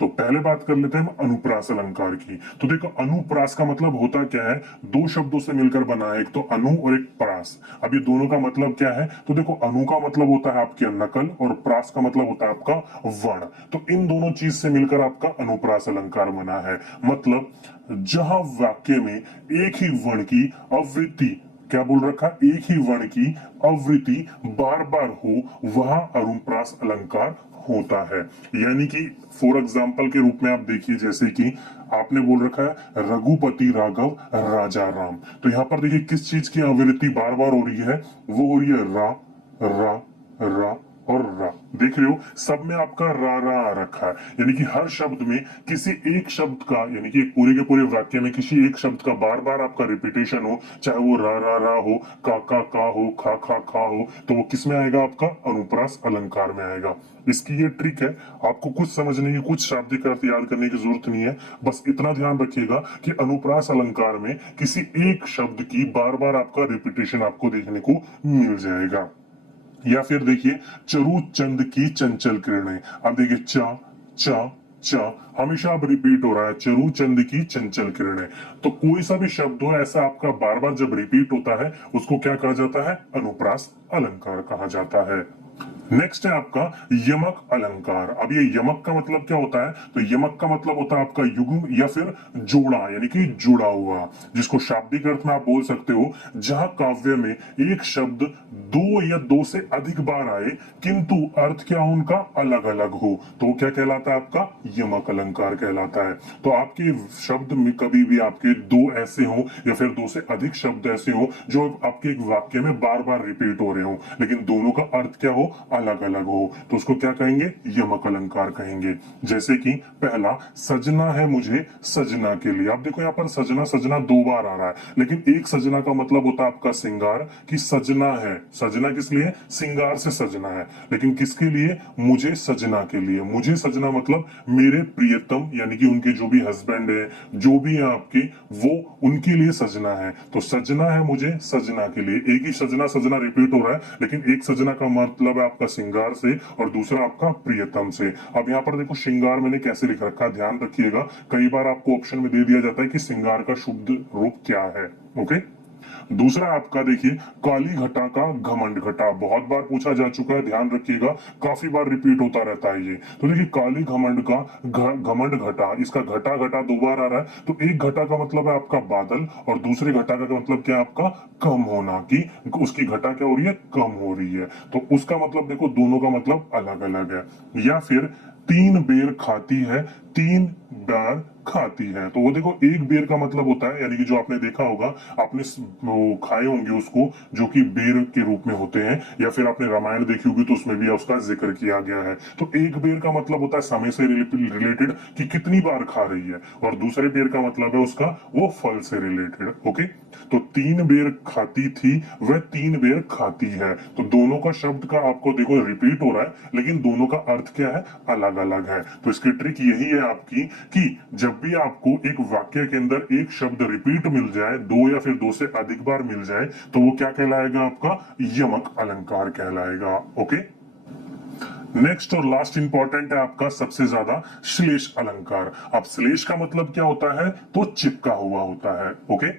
तो पहले बात कर लेते हैं हम अनुप्रास अलंकार की। तो देखो अनुप्रास का मतलब होता क्या है, दो शब्दों से मिलकर बना है, एक तो अनु और एक प्रास। अब ये दोनों का मतलब क्या है, तो देखो अनु का मतलब होता है आपकी नकल और प्रास का मतलब होता है आपका वर्ण। तो इन दोनों चीज से मिलकर आपका अनुप्रास अलंकार बना है। मतलब जहां वाक्य में एक ही वर्ण की आवृत्ति, क्या बोल रखा, एक ही वर्ण की आवृत्ति बार बार हो, वहां अनुप्रास अलंकार होता है। यानी कि फॉर एग्जाम्पल के रूप में आप देखिए, जैसे कि आपने बोल रखा है रघुपति राघव राजा राम, तो यहां पर देखिए किस चीज की आवृत्ति बार बार हो रही है, वो हो रही है रा रा रा और रा। देख रहे हो सब में आपका रा आ रखा है, यानी कि हर शब्द में किसी एक शब्द का, यानी कि पूरे के पूरे वाक्य में किसी एक शब्द का बार बार आपका रिपीटेशन हो, चाहे वो रा हो, का हो, खा हो, तो वो किस में आएगा, आपका अनुप्रास अलंकार में आएगा। इसकी ये ट्रिक है, आपको कुछ समझने की, कुछ शाब्दिक अर्थ याद करने की जरूरत नहीं है, बस इतना ध्यान रखिएगा कि अनुप्रास अलंकार में किसी एक शब्द की बार बार आपका रिपीटेशन आपको देखने को मिल जाएगा। या फिर देखिए चरु चंद की चंचल किरणें, अब देखिए चा चा चा हमेशा अब रिपीट हो रहा है, चरु चंद की चंचल किरणें। तो कोई सा भी शब्द हो ऐसा आपका बार बार जब रिपीट होता है, उसको क्या कहा जाता है, अनुप्रास अलंकार कहा जाता है। नेक्स्ट है आपका यमक अलंकार। अब ये यमक का मतलब क्या होता है, तो यमक का मतलब होता है आपका युग्म या फिर जोड़ा, यानी कि जुड़ा हुआ, जिसको शाब्दिक अर्थ में आप बोल सकते हो जहां काव्य में एक शब्द दो या दो से अधिक बार आए किंतु अर्थ क्या उनका अलग अलग हो, तो क्या कहलाता है, आपका यमक अलंकार कहलाता है। तो आपके शब्द में कभी भी आपके दो ऐसे हो या फिर दो से अधिक शब्द ऐसे हो जो आपके एक वाक्य में बार बार रिपीट हो रहे हो, लेकिन दोनों का अर्थ क्या हो, अलग अलग हो, तो उसको क्या कहेंगे, यमक अलंकार कहेंगे। जैसे कि पहला सजना है मुझे सजना के लिए, आप देखो यहाँ पर सजना सजना दो बार आ रहा है, लेकिन एक सजना का मतलब होता है आपका सिंगार, कि सजना है, सजना किस लिए, सिंगार से सजना है, लेकिन किसके लिए, मुझे सजना के लिए। मुझे सजना मतलब मेरे प्रियतम, यानी कि उनके जो भी हस्बैंड है, जो भी है आपके, वो उनके लिए सजना है। तो सजना है मुझे सजना के लिए, एक ही सजना सजना रिपीट हो रहा है, लेकिन एक सजना का मतलब है आपका श्रृंगार से और दूसरा आपका प्रियतम से। अब यहाँ पर देखो श्रृंगार मैंने कैसे लिख रखा है, ध्यान रखिएगा, कई बार आपको ऑप्शन में दे दिया जाता है कि श्रृंगार का शुद्ध रूप क्या है। ओके, दूसरा आपका देखिए काली घटा का घमंड घटा, बहुत बार पूछा जा चुका है, ध्यान रखिएगा, काफी बार रिपीट होता रहता है ये। तो देखिए काली घमंड का घमंड घटा, इसका घटा घटा दो बार आ रहा है, तो एक घटा का मतलब है आपका बादल और दूसरे घटा का मतलब क्या है, आपका कम होना, कि उसकी घटा क्या हो रही है, कम हो रही है। तो उसका मतलब देखो दोनों का मतलब अलग अलग है। या फिर तीन बेर खाती है, तीन बार खाती है, तो वो देखो एक बेर का मतलब होता है, यानी कि जो आपने देखा होगा, आपने वो खाए होंगे उसको, जो कि बेर के रूप में होते हैं, या फिर आपने रामायण देखी होगी तो उसमें भी उसका जिक्र किया गया है। तो एक बेर का मतलब होता है समय से रिलेटेड, कि कितनी बार खा रही है, और दूसरे बेर का मतलब है उसका वो फल से रिलेटेड। ओके, तो तीन बेर खाती थी, वह तीन बेर खाती है, तो दोनों का शब्द का आपको देखो रिपीट हो रहा है, लेकिन दोनों का अर्थ क्या है, अलग अलग है। तो इसकी ट्रिक यही है आपकी, कि जब भी आपको एक वाक्य के अंदर एक शब्द रिपीट मिल जाए, दो या फिर दो से अधिक बार मिल जाए, तो वो क्या कहलाएगा, आपका यमक अलंकार कहलाएगा। ओके, नेक्स्ट और लास्ट इंपॉर्टेंट है आपका सबसे ज्यादा श्लेष अलंकार। अब श्लेष का मतलब क्या होता है, तो चिपका हुआ होता है। ओके,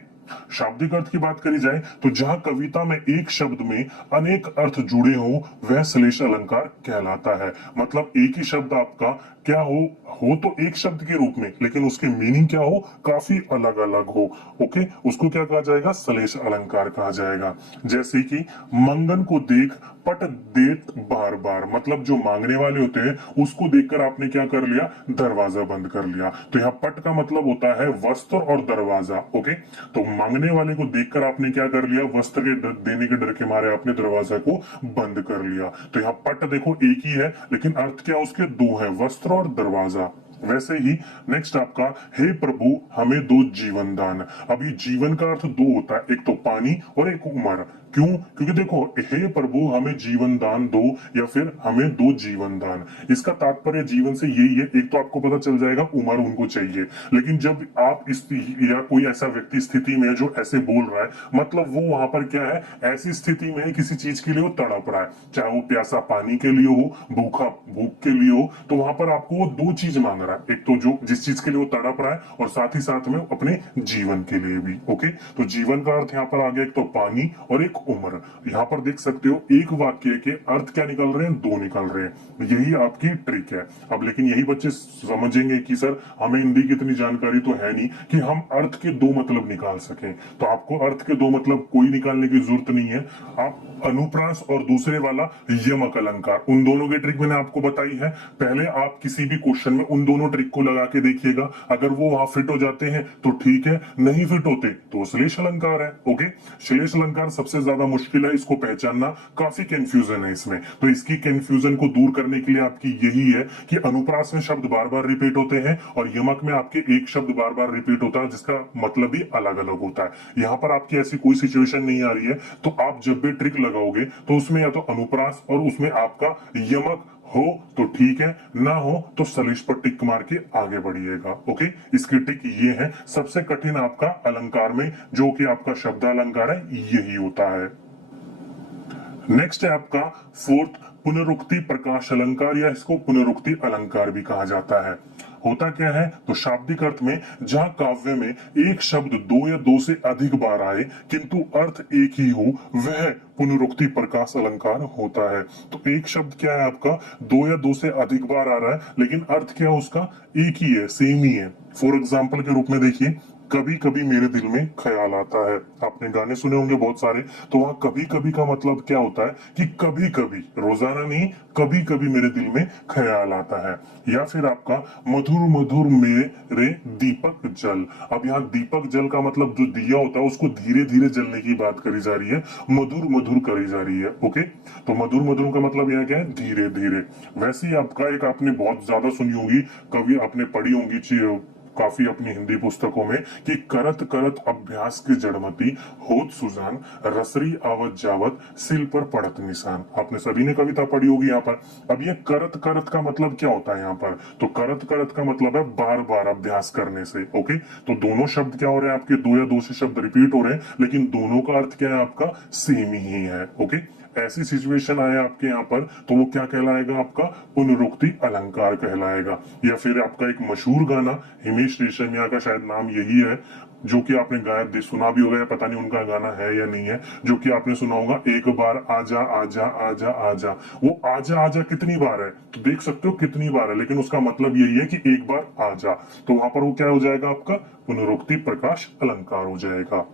शाब्दिक अर्थ की बात करी जाए तो जहां कविता में एक शब्द में अनेक अर्थ जुड़े हो, वह श्लेष अलंकार कहलाता है। मतलब एक ही शब्द आपका क्या हो तो एक शब्द के रूप में, लेकिन उसके मीनिंग क्या हो, काफी अलग अलग हो। ओके, उसको क्या कहा जाएगा, श्लेष अलंकार कहा जाएगा। जैसे कि मंगन को देख पट देत बार बार, मतलब जो मांगने वाले होते हैं उसको देखकर आपने क्या कर लिया, दरवाजा बंद कर लिया। तो यहाँ पट का मतलब होता है वस्त्र और दरवाजा। ओके, तो मांगने वाले को देखकर आपने क्या कर लिया, वस्त्र के देने के डर के मारे आपने दरवाजा को बंद कर लिया। तो यहाँ पट देखो एक ही है, लेकिन अर्थ क्या उसके दो है, वस्त्र और दरवाजा। वैसे ही नेक्स्ट आपका, हे प्रभु हमें दो जीवन दान। अभी जीवन का अर्थ दो होता है, एक तो पानी और एक उम्र। क्यों, क्योंकि देखो हे प्रभु हमें जीवन दान दो, या फिर हमें दो जीवन दान, इसका तात्पर्य जीवन से यही है। एक तो आपको पता चल जाएगा उम्र उनको चाहिए, लेकिन जब आप इस या कोई ऐसा व्यक्ति स्थिति में है जो ऐसे बोल रहा है, मतलब वो वहां पर क्या है, ऐसी स्थिति में किसी चीज के लिए वो तड़प रहा है, चाहे वो प्यासा पानी के लिए हो, भूखा भूख के लिए हो, तो वहां पर आपको वो दो चीज मांग रहा तरह, एक तो जो जिस चीज के लिए वो तड़प रहा है और साथ ही साथ में अपने जीवन के लिए भी। ओके, तो जीवन का अर्थ यहाँ पर आ गया एक तो पानी और एक उम्र। यहाँ पर देख सकते हो एक वाक्य के अर्थ क्या निकल रहे हैं, दो निकल रहे हैं। यही आपकी ट्रिक है। अब लेकिन यही बच्चे समझेंगे कि सर हमें हिंदी की इतनी जानकारी तो है नहीं कि हम अर्थ के दो मतलब निकाल सकें। तो आपको अर्थ के दो मतलब कोई निकालने की जरूरत नहीं है। आप अनुप्रास और दूसरे वाला यमक अलंकार, उन दोनों की ट्रिक मैंने आपको बताई है। पहले आप किसी भी क्वेश्चन में उन दोनों ट्रिक को लगा के देखिएगा, अगर वो वहां फिट हो जाते हैं तो ठीक है, नहीं फिट होते तो श्लेष अलंकार है। ओके, श्लेष अलंकार सबसे ज्यादा मुश्किल है, इसको पहचानना काफी कंफ्यूजन है इसमें। तो इसकी कंफ्यूजन को दूर करने के लिए आपकी यही है कि अनुप्रास में शब्द बार बार रिपीट होते हैं और यमक में आपके एक शब्द बार बार रिपीट होता है जिसका मतलब भी अलग अलग होता है। यहाँ पर आपकी ऐसी कोई सिचुएशन नहीं आ रही है, तो आप जब भी ट्रिक लगाओगे तो उसमें या तो अनुप्रास और उसमें आपका यमक हो तो ठीक है, ना हो तो सलेश पर टिक मार के आगे बढ़िएगा। ओके, इसकी टिक ये है। सबसे कठिन आपका अलंकार में जो कि आपका शब्द अलंकार है यही होता है। नेक्स्ट है आपका फोर्थ पुनरुक्ति प्रकाश अलंकार, या इसको पुनरुक्ति अलंकार भी कहा जाता है। होता क्या है, तो शाब्दिक अर्थ में जहां काव्य में एक शब्द दो या दो से अधिक बार आए किंतु अर्थ एक ही हो, वह पुनरुक्ति प्रकाश अलंकार होता है। तो एक शब्द क्या है आपका, दो या दो से अधिक बार आ रहा है लेकिन अर्थ क्या है उसका, एक ही है, सेम ही है। फॉर एग्जाम्पल के रूप में देखिए, कभी कभी मेरे दिल में ख्याल आता है। आपने गाने सुने होंगे बहुत सारे, तो वहां कभी कभी का मतलब क्या होता है कि कभी कभी, रोजाना नहीं, कभी कभी मेरे दिल में ख्याल आता है। या फिर आपका मधुर मधुर मेरे दीपक जल। अब यहाँ दीपक जल का मतलब जो दिया होता है उसको धीरे धीरे जलने की बात करी जा रही है, मधुर मधुर करी जा रही है। ओके, तो मधुर मधुर का मतलब यहाँ क्या है, धीरे धीरे। वैसे ही आपका एक आपने बहुत ज्यादा सुनी होगी, कभी आपने पढ़ी होंगी काफी अपनी हिंदी पुस्तकों में कि करत करत अभ्यास की जड़मती होत सुजान रसरी आवत जावत सिल पर पड़त निशान। आपने सभी ने कविता पढ़ी होगी यहाँ पर। अब ये करत करत का मतलब क्या होता है यहाँ पर, तो करत करत का मतलब है बार बार अभ्यास करने से। ओके, तो दोनों शब्द क्या हो रहे हैं आपके, दो या दो से शब्द रिपीट हो रहे हैं लेकिन दोनों का अर्थ क्या है आपका, सेम ही है। ओके, ऐसी सिचुएशन आए आपके यहाँ पर तो वो क्या कहलाएगा, आपका पुनरुक्ति अलंकार कहलाएगा। या फिर आपका एक मशहूर गाना, हिमेश रेशमिया का शायद नाम यही है, जो कि आपने गाया सुना भी होगा या पता नहीं उनका गाना है या नहीं है, जो कि आपने सुना होगा, एक बार आजा आजा आजा आजा। वो आजा आजा कितनी बार है, तो देख सकते हो कितनी बार है, लेकिन उसका मतलब यही है कि एक बार आजा। तो वहां पर वो क्या हो जाएगा, आपका पुनरुक्ति प्रकाश अलंकार हो जाएगा।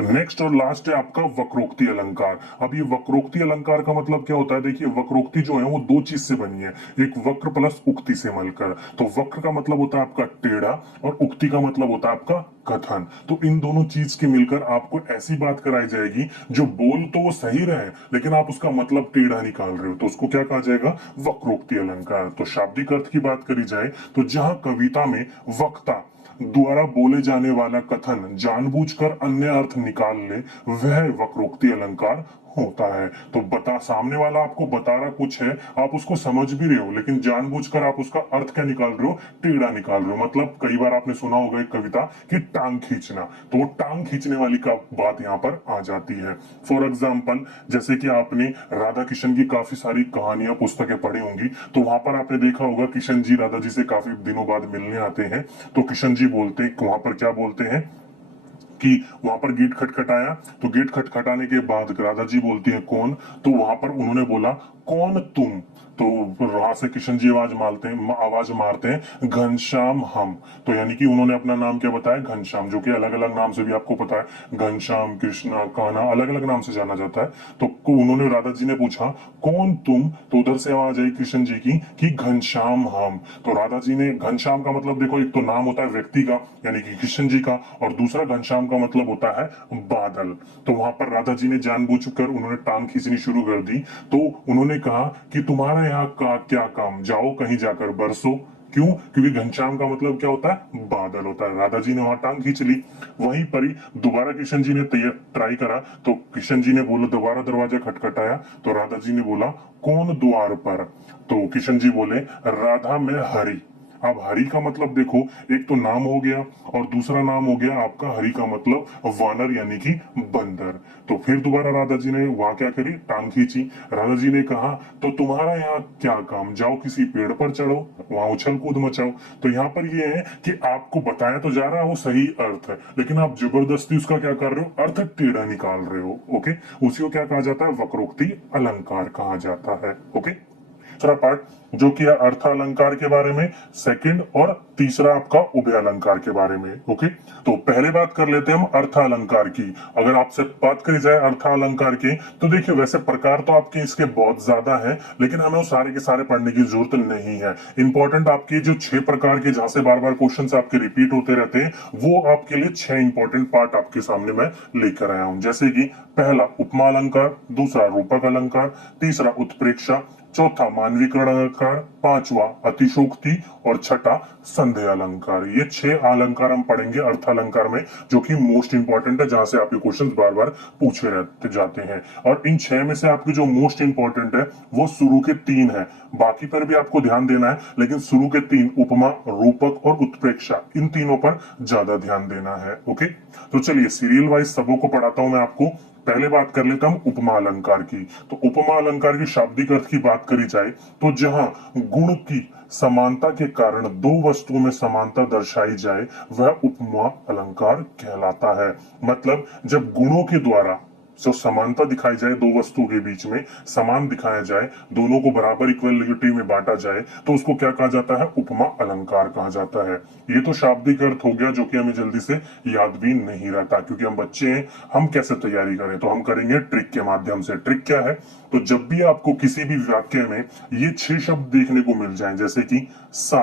नेक्स्ट और लास्ट है आपका वक्रोक्ति अलंकार। अब ये वक्रोक्ति अलंकार का मतलब क्या होता है, देखिए वक्रोक्ति जो है वो दो चीज से बनी है, एक वक्र प्लस उक्ति से मिलकर। तो वक्र का मतलब होता है आपका टेढ़ा और उक्ति का मतलब होता है आपका कथन। तो इन दोनों चीज के मिलकर आपको ऐसी बात कराई जाएगी जो बोल तो वो सही रहे लेकिन आप उसका मतलब टेढ़ा निकाल रहे हो, तो उसको क्या कहा जाएगा, वक्रोक्ति अलंकार। तो शाब्दिक अर्थ की बात करी जाए तो जहां कविता में वक्ता द्वारा बोले जाने वाला कथन जानबूझकर अन्य अर्थ निकाल ले, वह वक्रोक्ति अलंकार होता है। तो सामने वाला आपको बता रहा कुछ है, आप उसको समझ भी रहे हो लेकिन जानबूझकर आप उसका अर्थ क्या निकाल रहे हो, टेढ़ा निकाल रहे हो। मतलब कई बार आपने सुना होगा एक कविता कि टांग खींचना, तो वो टांग खींचने वाली का बात यहाँ पर आ जाती है। फॉर एग्जाम्पल, जैसे कि आपने राधा किशन की काफी सारी कहानियां पुस्तकें पढ़ी होंगी, तो वहां पर आपने देखा होगा किशन जी राधा जी से काफी दिनों बाद मिलने आते हैं, तो किशन जी बोलते हैं, वहां पर क्या बोलते हैं कि वहां पर गेट खटखटाया, तो गेट खटखटाने के बाद राधा जी बोलती है कौन, तो वहां पर उन्होंने बोला कौन तुम, तो वहां से किशन जी आवाज मारते हैं घनश्याम हम। तो यानी कि उन्होंने अपना नाम क्या बताया, घनश्याम, जो कि अलग अलग नाम से भी आपको पता है, घनश्याम, कृष्णा, कान्हा, अलग अलग नाम से जाना जाता है। तो उन्होंने राधा जी ने पूछा कौन तुम, तो उधर से आवाज आई कृष्ण जी की कि घनश्याम हम। तो राधा जी ने, घनश्याम का मतलब देखो, एक तो नाम होता है व्यक्ति का यानी कि कृष्ण जी का, और दूसरा घनश्याम का मतलब होता है बादल। तो वहां पर राधा जी ने जानबूझकर उन्होंने टांग खींचनी शुरू कर दी। तो उन्होंने कहा कि तुम्हारा यहाँ का क्या काम, जाओ कहीं जाकर बरसो। क्यों, क्योंकि घनश्याम का मतलब क्या होता है, बादल होता है। राधा जी ने वहां टांग खींच ली। वहीं पर ही दोबारा किशन जी ने ट्राई करा, तो किशन जी ने बोला, दोबारा दरवाजा खटखटाया, तो राधा जी ने बोला कौन द्वार पर, तो किशन जी बोले राधा में हरि। अब हरि का मतलब देखो, एक तो नाम हो गया और दूसरा नाम हो गया आपका हरि का मतलब वानर यानी कि बंदर। तो फिर दोबारा राधा जी ने वहां क्या करी, टांग खींची। राधा जी ने कहा तो तुम्हारा यहाँ क्या काम, जाओ किसी पेड़ पर चढ़ो, वहां उछल कूद मचाओ। तो यहाँ पर ये है कि आपको बताया तो जा रहा है वो सही अर्थ है, लेकिन आप जबरदस्ती उसका क्या कर रहे हो, अर्थ टेढ़ा निकाल रहे हो। ओके, उसी को क्या कहा जाता है, वक्रोक्ति अलंकार कहा जाता है। ओके, दूसरा पार्ट जो किया अर्थ अलंकार के बारे में, सेकंड और तीसरा आपका उभय अलंकार के बारे में। ओके, तो पहले बात कर लेते हैं हम अर्थ अलंकार की। अगर आपसे बात करी जाए अर्थ अलंकार की, तो देखिए वैसे प्रकार तो आपके इसके बहुत ज्यादा है, लेकिन हमें वो सारे के सारे पढ़ने की जरूरत नहीं है। इंपॉर्टेंट आपके जो 6 प्रकार के, जहां से बार बार क्वेश्चन आपके रिपीट होते रहते हैं, वो आपके लिए 6 इंपॉर्टेंट पार्ट आपके सामने मैं लेकर आया हूं। जैसे कि पहला उपमा अलंकार, दूसरा रूपक अलंकार, तीसरा उत्प्रेक्षा, चौथा मानवीकरण अलंकार, पांचवा अतिशोक्ति और छठा संदेह अलंकार। ये 6 अलंकार हम पढ़ेंगे अर्थ अलंकार में, जो कि मोस्ट इंपॉर्टेंट है, जहां से आपके क्वेश्चंस बार बार पूछे रहते जाते हैं। और इन 6 में से आपके जो मोस्ट इंपॉर्टेंट है वो शुरू के 3 है, बाकी पर भी आपको ध्यान देना है, लेकिन शुरू के 3 उपमा, रूपक और उत्प्रेक्षा, इन तीनों पर ज्यादा ध्यान देना है। ओके, तो चलिए सीरियल वाइज सबों को पढ़ाता हूं मैं आपको। पहले बात कर लेते हम उपमा अलंकार की। तो उपमा अलंकार की शाब्दिक अर्थ की बात करी जाए, तो जहां गुण की समानता के कारण दो वस्तुओं में समानता दर्शाई जाए, वह उपमा अलंकार कहलाता है। मतलब जब गुणों के द्वारा जो समानता दिखाई जाए, दो वस्तुओं के बीच में समान दिखाया जाए, दोनों को बराबर इक्वलिटी में बांटा जाए, तो उसको क्या कहा जाता है, उपमा अलंकार कहा जाता है। ये तो शाब्दिक अर्थ हो गया, जो कि हमें जल्दी से याद भी नहीं रहता, क्योंकि हम बच्चे हैं। हम कैसे तैयारी करें, तो हम करेंगे ट्रिक के माध्यम से। ट्रिक क्या है, तो जब भी आपको किसी भी वाक्य में ये 6 शब्द देखने को मिल जाएं, जैसे कि सा,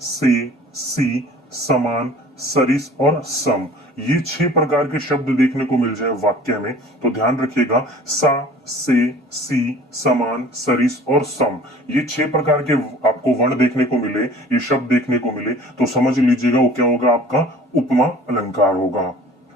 से, सी, समान, सरिस और सम, ये 6 प्रकार के शब्द देखने को मिल जाए वाक्य में, तो ध्यान रखिएगा सा, से, सी, समान, सरिस और सम, ये 6 प्रकार के आपको वर्ण देखने को मिले, ये शब्द देखने को मिले, तो समझ लीजिएगा वो क्या होगा, आपका उपमा अलंकार होगा।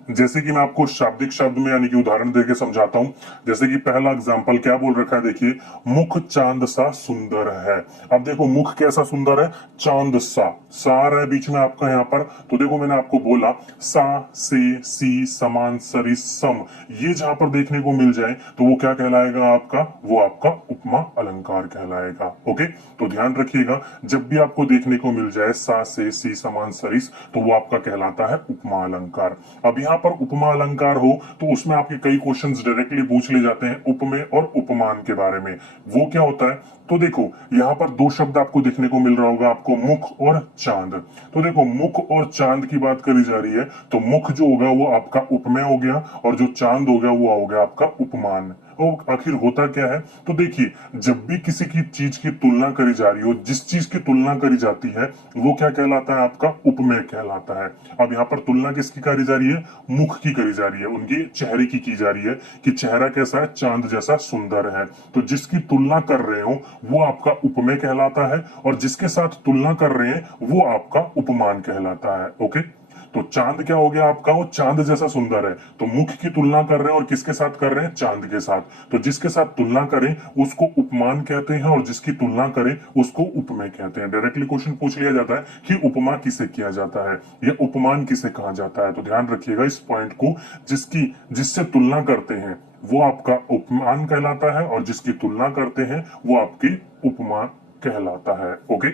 जैसे कि मैं आपको शाब्दिक शब्द में यानी कि उदाहरण देके समझाता हूं। जैसे कि पहला एग्जांपल क्या बोल रखा है, देखिए, मुख चांद सा सुंदर है। अब देखो मुख कैसा सुंदर है, चांद सा, सार है बीच में आपका यहाँ पर। तो देखो मैंने आपको बोला सा, से, सी, समान, सरिस, सम, ये जहां पर देखने को मिल जाए तो वो क्या कहलाएगा आपका, वो आपका उपमा अलंकार कहलाएगा। ओके, तो ध्यान रखिएगा, जब भी आपको देखने को मिल जाए सा, से, सी, समान, सरिस, तो वो आपका कहलाता है उपमा अलंकार। अब यहाँ पर उपमा अलंकार हो तो उसमें आपके कई क्वेश्चंस डायरेक्टली पूछ ले जाते हैं उपमेय और उपमान के बारे में। वो क्या होता है, तो देखो यहाँ पर 2 शब्द आपको देखने को मिल रहा होगा, आपको मुख और चांद। तो देखो मुख और चांद की बात करी जा रही है, तो मुख जो होगा वो आपका उपमेय हो गया, और जो चांद हो गया वो हो गया आपका उपमान। और आखिर होता क्या है, तो देखिए जब भी किसी की चीज की तुलना करी जा रही हो, जिस चीज की तुलना करी जाती है वो क्या कहलाता है, आपका उपमेय कहलाता है। अब यहाँ पर तुलना किसकी करी जा रही है, मुख की करी जा रही है, उनकी चेहरे की जा रही है कि चेहरा कैसा है, चांद जैसा सुंदर है। तो जिसकी तुलना कर रहे हो वो आपका उपमेय कहलाता है, और जिसके साथ तुलना कर रहे हैं वो आपका उपमान कहलाता है। ओके, तो चांद क्या हो गया आपका, वो चांद जैसा सुंदर है, तो मुख की तुलना कर रहे हैं और किसके साथ कर रहे हैं, चांद के साथ। तो जिसके साथ तुलना करें उसको उपमान कहते हैं, और जिसकी तुलना करें उसको उपमेय कहते हैं। डायरेक्टली क्वेश्चन पूछ लिया जाता है कि उपमा किसे किया जाता है या उपमान किसे कहा जाता है, तो ध्यान रखिएगा इस पॉइंट को। जिससे तुलना करते हैं वो आपका उपमान कहलाता है, और जिसकी तुलना करते हैं वो आपकी उपमा कहलाता है। ओके,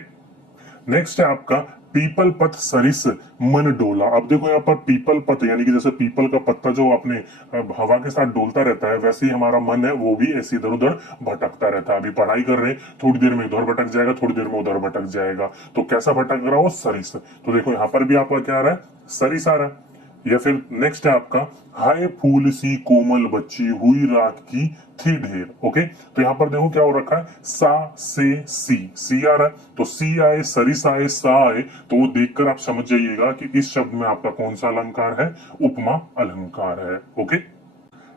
नेक्स्ट है आपका पीपल पत सरिस मन डोला। अब देखो यहाँ पर पीपल पत यानी कि जैसे पीपल का पत्ता जो अपने हवा के साथ डोलता रहता है, वैसे ही हमारा मन है वो भी ऐसे इधर उधर भटकता रहता है। अभी पढ़ाई कर रहे हैं, थोड़ी देर में इधर भटक जाएगा, थोड़ी देर में उधर भटक जाएगा। तो कैसा भटक रहा हो, सरिस। तो देखो यहाँ पर भी आपका क्या आ रहा है, सरिस आ रहा है। या फिर नेक्स्ट है आपका हाय फूल सी कोमल बच्ची हुई रात की थी ढेर। ओके, तो यहां पर देखो क्या हो रखा है, सा, से, सी आ रहा है, तो सी आए, सरिस आए, सा आए, तो वो देखकर आप समझ जाइएगा कि इस शब्द में आपका कौन सा अलंकार है, उपमा अलंकार है। ओके,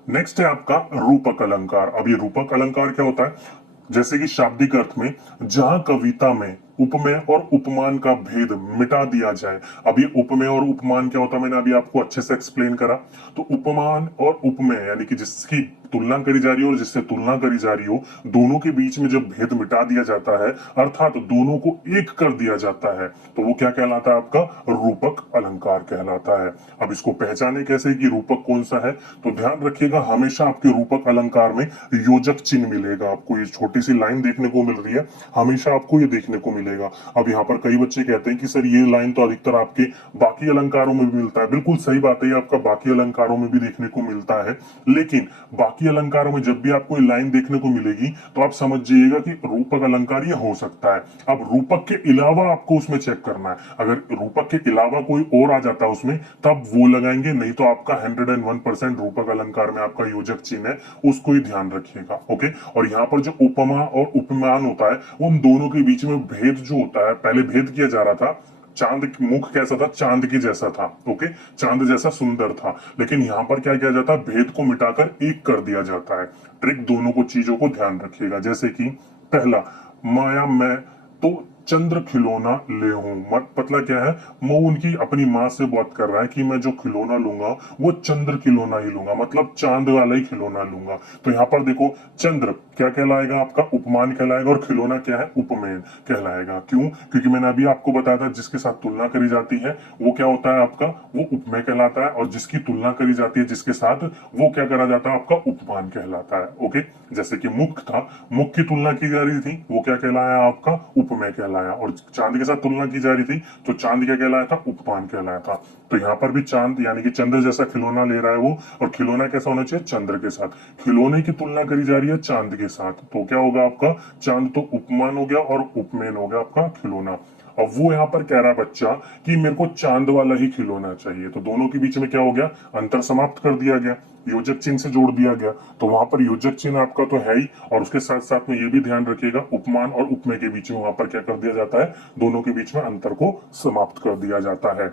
नेक्स्ट है आपका रूपक अलंकार। अब ये रूपक अलंकार क्या होता है, जैसे कि शाब्दिक अर्थ में जहां कविता में उपमेय और उपमान का भेद मिटा दिया जाए। अब ये उपमेय और उपमान क्या होता है, मैंने अभी आपको अच्छे से एक्सप्लेन करा। तो उपमान और उपमेय यानी कि जिसकी तुलना करी जा रही हो और जिससे तुलना करी जा रही हो, दोनों के बीच में जब भेद मिटा दिया जाता है अर्थात दोनों को एक कर दिया जाता है तो वो क्या कहलाता है? आपका रूपक अलंकार कहलाता है। अब इसको पहचाने कैसे कि रूपक कौन सा है? तो ध्यान रखिएगा, हमेशा आपके रूपक अलंकार में योजक चिन्ह मिलेगा। आपको ये छोटी सी लाइन देखने को मिल रही है, हमेशा आपको ये देखने को मिलेगा। अब यहाँ पर कई बच्चे कहते हैं कि सर ये लाइन तो अधिकतर आपके बाकी अलंकारों में भी मिलता है। बिल्कुल सही बात है, ये आपका बाकी अलंकारों में भी देखने को मिलता है, लेकिन बाकी अलंकारों में जब भी आपको ये लाइन देखने को मिलेगी तो आप समझ जाइएगा कि रूपक अलंकार ये हो सकता है। अब रूपक के अलावा आपको उसमें चेक करना है, अगर रूपक के अलावा कोई और आ जाता है उसमें तब वो लगाएंगे, नहीं तो आपका 101% रूपक अलंकार में आपका योजक चिन्ह है, उसको ही ध्यान रखिएगा। ओके, और यहाँ पर जो उपमा और उपमान होता है वो उन दोनों के बीच में भेद जो होता है, पहले भेद किया जा रहा था, चांद मुख कैसा था? चांद की जैसा था। ओके, चांद जैसा सुंदर था, लेकिन यहाँ पर क्या किया जाता है? भेद को मिटाकर एक कर दिया जाता है। ट्रिक दोनों को चीजों को ध्यान रखिएगा। जैसे कि पहला, माया मैं तो चंद्र खिलौना ले हूं, मतलब क्या है? वो उनकी अपनी माँ से बात कर रहा है कि मैं जो खिलौना लूंगा वो चंद्र खिलौना ही लूंगा, मतलब चांद वाला ही खिलौना लूंगा। तो यहाँ पर देखो, चंद्र क्या कहलाएगा? आपका उपमान कहलाएगा, और खिलौना क्या है? उपमेय कहलाएगा। क्यों? क्योंकि मैंने अभी आपको बताया था जिसके साथ तुलना करी जाती है वो क्या होता है? आपका वो उपमेय कहलाता है, और जिसकी तुलना करी जाती है जिसके साथ वो क्या करा जाता है? आपका उपमान कहलाता है। ओके, जैसे कि मुख था, मुख की तुलना की जा रही थी, वो क्या कहलाया? आपका उपमेय कहलाया। और चांद के साथ तुलना की जा रही थी तो चांद क्या कहलाया था? उपमान कहलाया था। तो यहाँ पर भी चांद यानी कि चंद्र जैसा खिलौना ले रहा है वो, और खिलौना कैसा होना चाहिए? चंद्र के साथ। खिलौने की तुलना करी जा रही है चांद के साथ, तो क्या होगा आपका? चांद तो उपमान हो गया और उपमेय हो गया आपका खिलौना। अब वो यहाँ पर कह रहा है बच्चा कि मेरे को चांद वाला ही खिलौना चाहिए, तो दोनों के बीच में क्या हो गया? अंतर समाप्त कर दिया गया, योजक चिन्ह से जोड़ दिया गया। तो वहां पर योजक चिन्ह आपका तो है ही, और उसके साथ साथ में ये भी ध्यान रखिएगा उपमान और उपमेय के बीच में वहां पर क्या कर दिया जाता है? दोनों के बीच में अंतर को समाप्त कर दिया जाता है।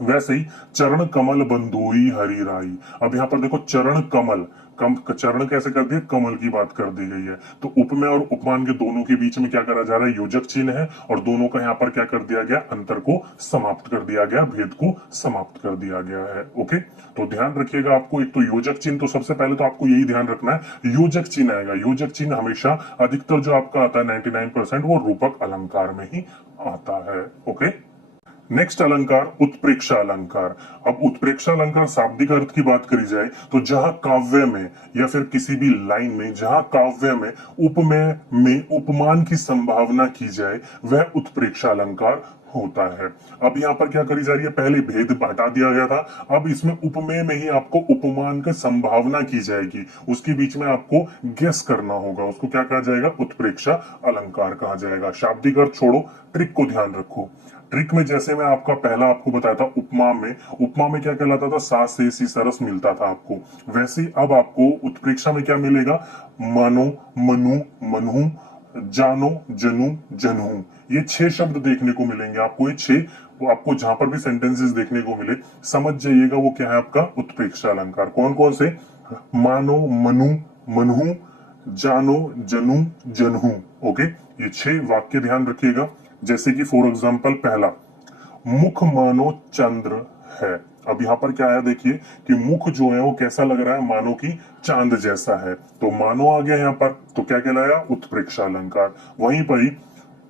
वैसे ही चरण कमल बंधोई हरि राई। अब यहाँ पर देखो, चरण कमल, चरण कैसे कर दिया? कमल की बात कर दी गई है। तो उपमेय और उपमान के दोनों के बीच में क्या करा जा रहा है? योजक चिन्ह है, और दोनों का यहाँ पर क्या कर दिया गया? अंतर को समाप्त कर दिया गया, भेद को समाप्त कर दिया गया है। ओके, तो ध्यान रखिएगा, आपको एक तो योजक चिन्ह, तो सबसे पहले तो आपको यही ध्यान रखना है योजक चिन्ह आएगा। योजक चिन्ह हमेशा अधिकतर जो आपका आता है 99% वो रूपक अलंकार में ही आता है। ओके, नेक्स्ट अलंकार उत्प्रेक्षा अलंकार। अब उत्प्रेक्षा अलंकार शाब्दिक अर्थ की बात करी जाए तो जहां काव्य में या फिर किसी भी लाइन में जहां काव्य में उपमेय में उपमान की संभावना की जाए वह उत्प्रेक्षा अलंकार होता है। अब यहाँ पर क्या करी जा रही है? पहले भेद हटा दिया गया था, अब इसमें उपमेय में ही आपको उपमान की संभावना की जाएगी, उसके बीच में आपको गेस करना होगा, उसको क्या कहा जाएगा? उत्प्रेक्षा अलंकार कहा जाएगा। शाब्दिक अर्थ छोड़ो, ट्रिक को ध्यान रखो। ट्रिक में जैसे मैं आपका पहला आपको बताया था उपमा में क्या कहलाता था? सा से सी सरस मिलता था आपको, वैसे ही अब आपको उत्प्रेक्षा में क्या मिलेगा? मानो, मनु, मनहु, जानो, जनू, जनहू, ये 6 शब्द देखने को मिलेंगे आपको। ये 6 वो आपको जहां पर भी सेंटेंसेस देखने को मिले समझ जाइएगा वो क्या है? आपका उत्प्रेक्षा अलंकार। कौन कौन से? मानो, मनु, मनहु, जानो, जनू, जनहू। ओके, ये 6 वाक्य ध्यान रखिएगा। जैसे कि फॉर एग्जाम्पल पहला, मुख मानो चंद्र है। अब यहाँ पर क्या है? देखिए कि मुख जो है वो कैसा लग रहा है? मानो की चांद जैसा है, तो मानो आ गया यहाँ पर, तो क्या कहलाया? उत्प्रेक्षा अलंकार। वहीं पर ही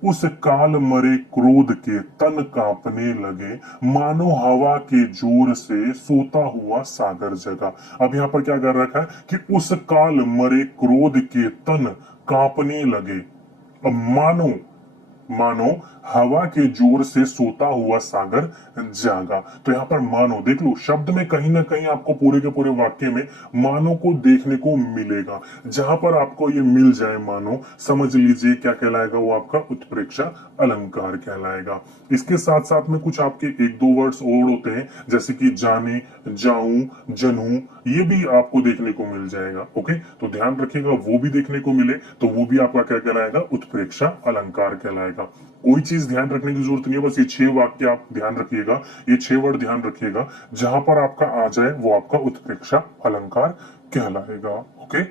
उस काल मरे क्रोध के तन कांपने लगे, मानो हवा के जोर से सोता हुआ सागर जगा। अब यहाँ पर क्या कर रखा है कि उस काल मरे क्रोध के तन कांपने लगे। अब मानो, मानो हवा के जोर से सोता हुआ सागर जागा। तो यहाँ पर मानो देख लो, शब्द में कहीं ना कहीं आपको पूरे के पूरे वाक्य में मानो को देखने को मिलेगा। जहां पर आपको ये मिल जाए मानो, समझ लीजिए क्या कहलाएगा? वो आपका उत्प्रेक्षा अलंकार कहलाएगा। इसके साथ साथ में कुछ आपके एक दो वर्ड्स और होते हैं, जैसे कि जाने, जाऊं, जनहू, ये भी आपको देखने को मिल जाएगा। ओके, तो ध्यान रखिएगा, वो भी देखने को मिले तो वो भी आपका क्या कहलाएगा? उत्प्रेक्षा अलंकार कहलाएगा। कोई चीज ध्यान रखने की जरूरत नहीं है, बस ये 6 वाक्य आप ध्यान रखिएगा, ये 6 वर्ड ध्यान रखिएगा, जहां पर आपका आ जाए वो आपका उत्प्रेक्षा अलंकार कहलाएगा। ओके,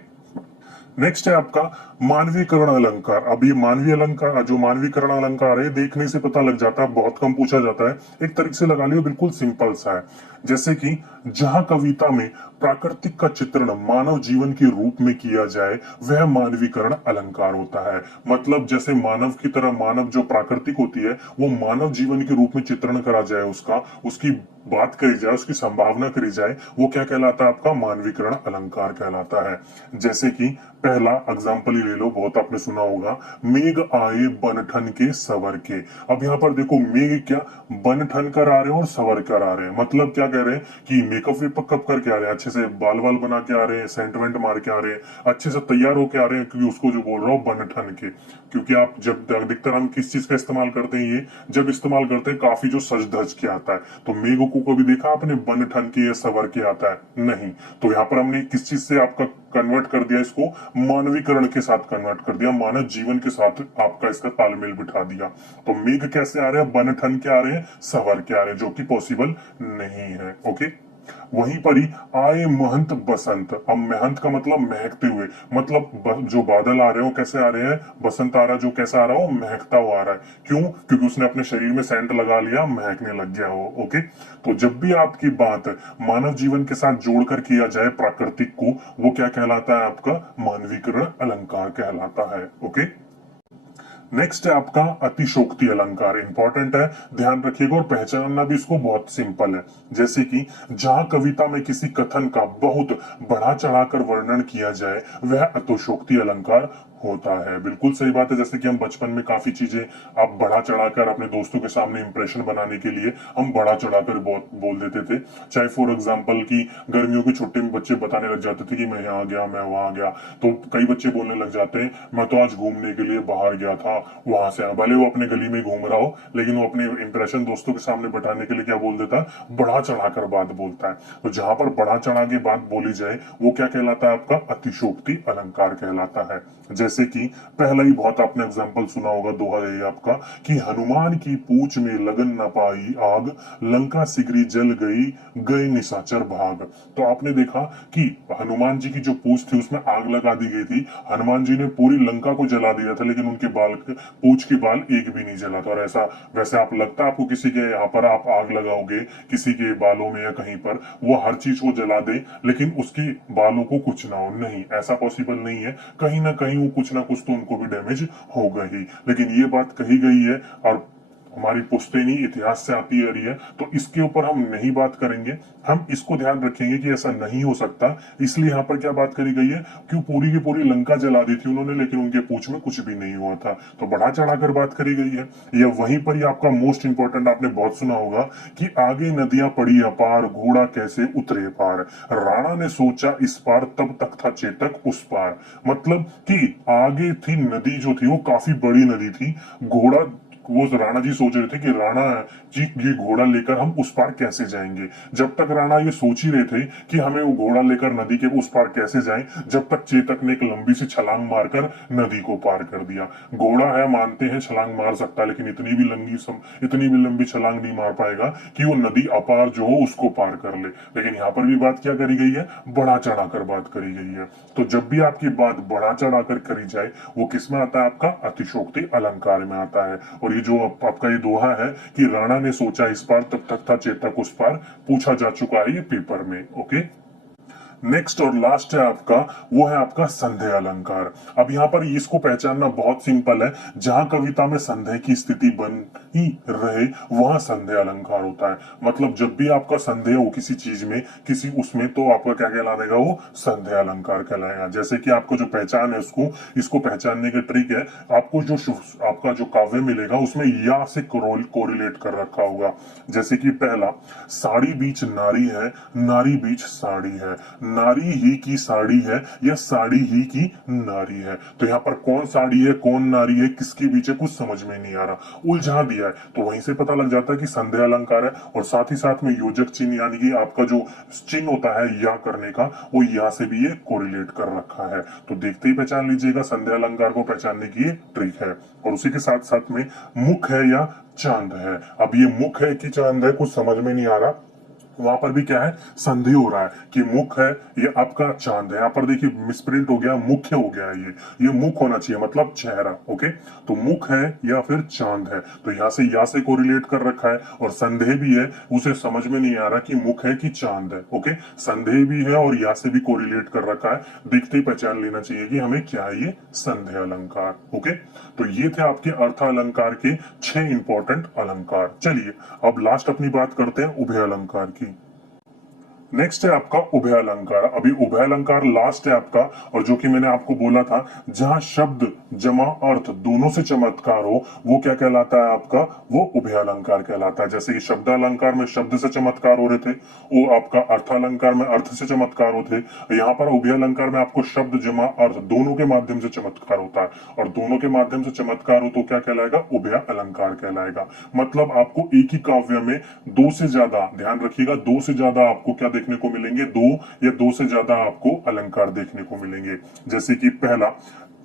नेक्स्ट है आपका मानवीकरण अलंकार। अब ये मानवीय अलंकार, जो मानवीकरण अलंकार है, देखने से पता लग जाता है, बहुत कम पूछा जाता है, एक तरीके से लगा लियो बिल्कुल सिंपल सा है। जैसे कि जहां कविता में प्राकृतिक का चित्रण मानव जीवन के रूप में किया जाए वह मानवीकरण अलंकार होता है। मतलब जैसे मानव की तरह, मानव जो प्राकृतिक होती है वो मानव जीवन के रूप में चित्रण करा जाए, उसका, उसकी बात करी जाए, उसकी संभावना करी जाए, वो क्या कहलाता है आपका मानवीकरण अलंकार कहलाता है। जैसे कि पहला एग्जाम्पल ही ले लो, बहुत आपने सुना होगा, मेघ आए बनठन के सवर के। अब यहाँ पर देखो, मेघ क्या बनठन कर आ रहे हैं और सवर कर आ रहे हैं। मतलब क्या कह रहे हैं कि मेकअप वेकअप करके आ रहे हैं, अच्छे से बाल वाल बना के आ रहे हैं, सेंट वेंट मार के आ रहे हैं, अच्छे से तैयार होके आ रहे हैं, क्योंकि उसको जो बोल रहा हूँ बनठन के। क्योंकि आप जब अधिकतर हम किस चीज का इस्तेमाल करते हैं, ये जब इस्तेमाल करते हैं काफी जो सज धज के आता है। तो मेघ को कभी देखा आपने बनठन के या सवर के आता है? नहीं। तो यहाँ पर हमने किस चीज से आपका कन्वर्ट कर दिया, इसको मानवीकरण के साथ कन्वर्ट कर दिया, मानव जीवन के साथ आपका इसका तालमेल बिठा दिया। तो मेघ कैसे आ रहे हैं, बनठन के आ रहे हैं, सवर के आ रहे हैं, जो कि पॉसिबल नहीं है। ओके, वहीं पर ही आए महंत बसंत। अब महंत का मतलब महकते हुए, मतलब जो बादल आ रहे हो कैसे आ रहे हैं, बसंत आ रहा है, जो कैसा आ रहा हो, महकता हुआ आ रहा है। क्यों? क्योंकि उसने अपने शरीर में सेंट लगा लिया, महकने लग गया हो। ओके, तो जब भी आपकी बात मानव जीवन के साथ जोड़कर किया जाए प्राकृतिक को, वो क्या कहलाता है आपका मानवीकरण अलंकार कहलाता है। ओके, नेक्स्ट है आपका अतिशोक्ति अलंकार। इंपॉर्टेंट है, ध्यान रखिएगा, और पहचानना भी इसको बहुत सिंपल है। जैसे कि जहां कविता में किसी कथन का बहुत बढ़ा चढ़ाकर वर्णन किया जाए वह अतिशोक्ति अलंकार होता है। बिल्कुल सही बात है। जैसे कि हम बचपन में काफी चीजें आप बढ़ा चढ़ाकर अपने दोस्तों के सामने इंप्रेशन बनाने के लिए हम बढ़ा चढ़ाकर बोल देते थे। चाहे फॉर एग्जांपल की गर्मियों की छुट्टी में बच्चे बताने लग जाते थे कि मैं यहाँ गया, मैं वहां गया, तो कई बच्चे बोलने लग जाते हैं मैं तो आज घूमने के लिए बाहर गया था, वहां से आया। भले वो अपने गली में घूम रहा हो, लेकिन वो अपने इंप्रेशन दोस्तों के सामने बैठाने के लिए क्या बोल देता है, बढ़ा चढ़ाकर बात बोलता है। तो जहां पर बढ़ा चढ़ा के बात बोली जाए वो क्या कहलाता है आपका अतिशोक्ति अलंकार कहलाता है। जैसे कि पहला ही बहुत आपने एग्जांपल सुना होगा, दोहा है आपका, कि हनुमान की पूछ में लगन न पाई आग, लंका सिगरी जल गई, गए निशाचर भाग। तो आपने देखा कि हनुमान जी की जो पूछ थी उसमें आग लगा दी गई थी, हनुमान जी ने पूरी लंका को जला दिया था, लेकिन उनके बाल, पूछ के बाल एक भी नहीं जला था। और ऐसा वैसे आप लगता है आपको किसी के यहाँ पर आप आग लगाओगे किसी के बालों में या कहीं पर, वो हर चीज को जला दे लेकिन उसके बालों को कुछ ना हो? नहीं, ऐसा पॉसिबल नहीं है। कहीं ना कहीं वो कुछ ना कुछ तो उनको भी डैमेज होगा ही। लेकिन ये बात कही गई है और हमारी पुश्तैनी इतिहास से आती आ रही है, तो इसके ऊपर हम नहीं बात करेंगे। हम इसको ध्यान रखेंगे कि ऐसा नहीं हो सकता। इसलिए यहाँ पर क्या बात करी गई है कि पूरी की पूरी लंका जला दी थी उन्होंने, लेकिन उनके पूछ में कुछ भी नहीं हुआ था। तो बढ़ा चढ़ाकर बात करी गई है। या वहीं पर ही आपका मोस्ट इंपॉर्टेंट आपने बहुत सुना होगा कि आगे नदियां पड़ी अपार, घोड़ा कैसे उतरे पार, राणा ने सोचा इस पार, तब तक था चेतक उस पार। मतलब कि आगे थी नदी, जो थी वो काफी बड़ी नदी थी, घोड़ा, वो राणा जी सोच रहे थे कि राणा जी ये घोड़ा लेकर हम उस पार कैसे जाएंगे। जब तक राणा ये सोच ही रहे थे कि हमें वो घोड़ा लेकर नदी के उस पार कैसे जाएं, जब तक चेतक ने एक लंबी सी छलांग मारकर नदी को पार कर दिया। घोड़ा है मानते हैं छलांग मार सकता है, लेकिन इतनी भी लंबी छलांग नहीं मार पाएगा कि वो नदी अपार जो हो उसको पार कर ले। लेकिन यहाँ पर भी बात क्या करी गई है, बढ़ा चढ़ाकर बात करी गई है। तो जब भी आपकी बात बढ़ा चढ़ाकर करी जाए वो किस में आता है, आपका अतिशोक्ति अलंकार में आता है। और ये जो आपका ये दोहा है कि राणा ने सोचा इस पार, तब तक था चेतक उस पार, पूछा जा चुका है ये पेपर में। ओके, नेक्स्ट और लास्ट है आपका, वो है आपका संदेह अलंकार। अब यहाँ पर इसको पहचानना बहुत सिंपल है। जहां कविता में संदेह की स्थिति बनी रहे वहां संदेह अलंकार होता है। मतलब जब भी आपका संदेह हो किसी चीज में, किसी उसमें, तो आपका क्या कहलाएगा, वो संदेह अलंकार कहलाएगा। जैसे कि आपको जो पहचान है इसको पहचानने की ट्रिक है, आपको जो आपका जो काव्य मिलेगा उसमें या से कोरिलेट कर रखा होगा। जैसे कि पहला, साड़ी बीच नारी है, नारी बीच साड़ी है, नारी ही की साड़ी है या साड़ी ही की नारी है। तो यहाँ पर कौन साड़ी है कौन नारी है किसके बीच है कुछ समझ में नहीं आ रहा, उलझा दिया है। तो वहीं से पता लग जाता है कि संदेह अलंकार है। और साथ ही साथ में योजक चिन्ह यानी कि आपका जो चिन्ह होता है या करने का, वो या से भी ये कोरिलेट कर रखा है। तो देखते ही पहचान लीजिएगा, संदेह अलंकार को पहचानने की ये ट्रिक है। और उसी के साथ साथ में मुख है या चांद है। अब ये मुख है कि चांद है कुछ समझ में नहीं आ रहा, वहां पर भी क्या है, संदेह हो रहा है कि मुख है ये आपका चांद है। यहाँ पर देखिए मिसप्रिंट हो गया, मुख्य हो गया है, ये मुख होना चाहिए, मतलब चेहरा। ओके, तो मुख है या फिर चांद है, तो यहाँ से या से कोरिलेट कर रखा है, और संदेह भी है, उसे समझ में नहीं आ रहा कि मुख है कि चांद है। ओके, संदेह भी है और या से भी कोरिलेट कर रखा है, देखते ही पहचान लेना चाहिए कि हमें क्या है ये संदेह अलंकार। ओके, तो ये थे आपके अर्थ अलंकार के 6 इंपॉर्टेंट अलंकार। चलिए अब लास्ट अपनी बात करते हैं उभय अलंकार की। नेक्स्ट है आपका उभय अलंकार। अभी उभय अलंकार लास्ट है आपका, और जो कि मैंने आपको बोला था जहां शब्द जमा अर्थ दोनों से चमत्कार हो वो क्या कहलाता है आपका, वो उभय अलंकार कहलाता है। जैसे कि शब्द अलंकार में शब्द से चमत्कार हो रहे थे, वो आपका अर्थ अलंकार में अर्थ से चमत्कार होते। यहाँ पर उभय अलंकार में आपको शब्द जमा अर्थ दोनों के माध्यम से चमत्कार होता है, और दोनों के माध्यम से चमत्कार हो तो क्या कहलाएगा, उभय अलंकार कहलाएगा। मतलब आपको एक ही काव्य में दो से ज्यादा, ध्यान रखिएगा, दो से ज्यादा आपको क्या देखने को मिलेंगे, दो या दो से ज्यादा आपको अलंकार देखने को मिलेंगे। जैसे कि पहला,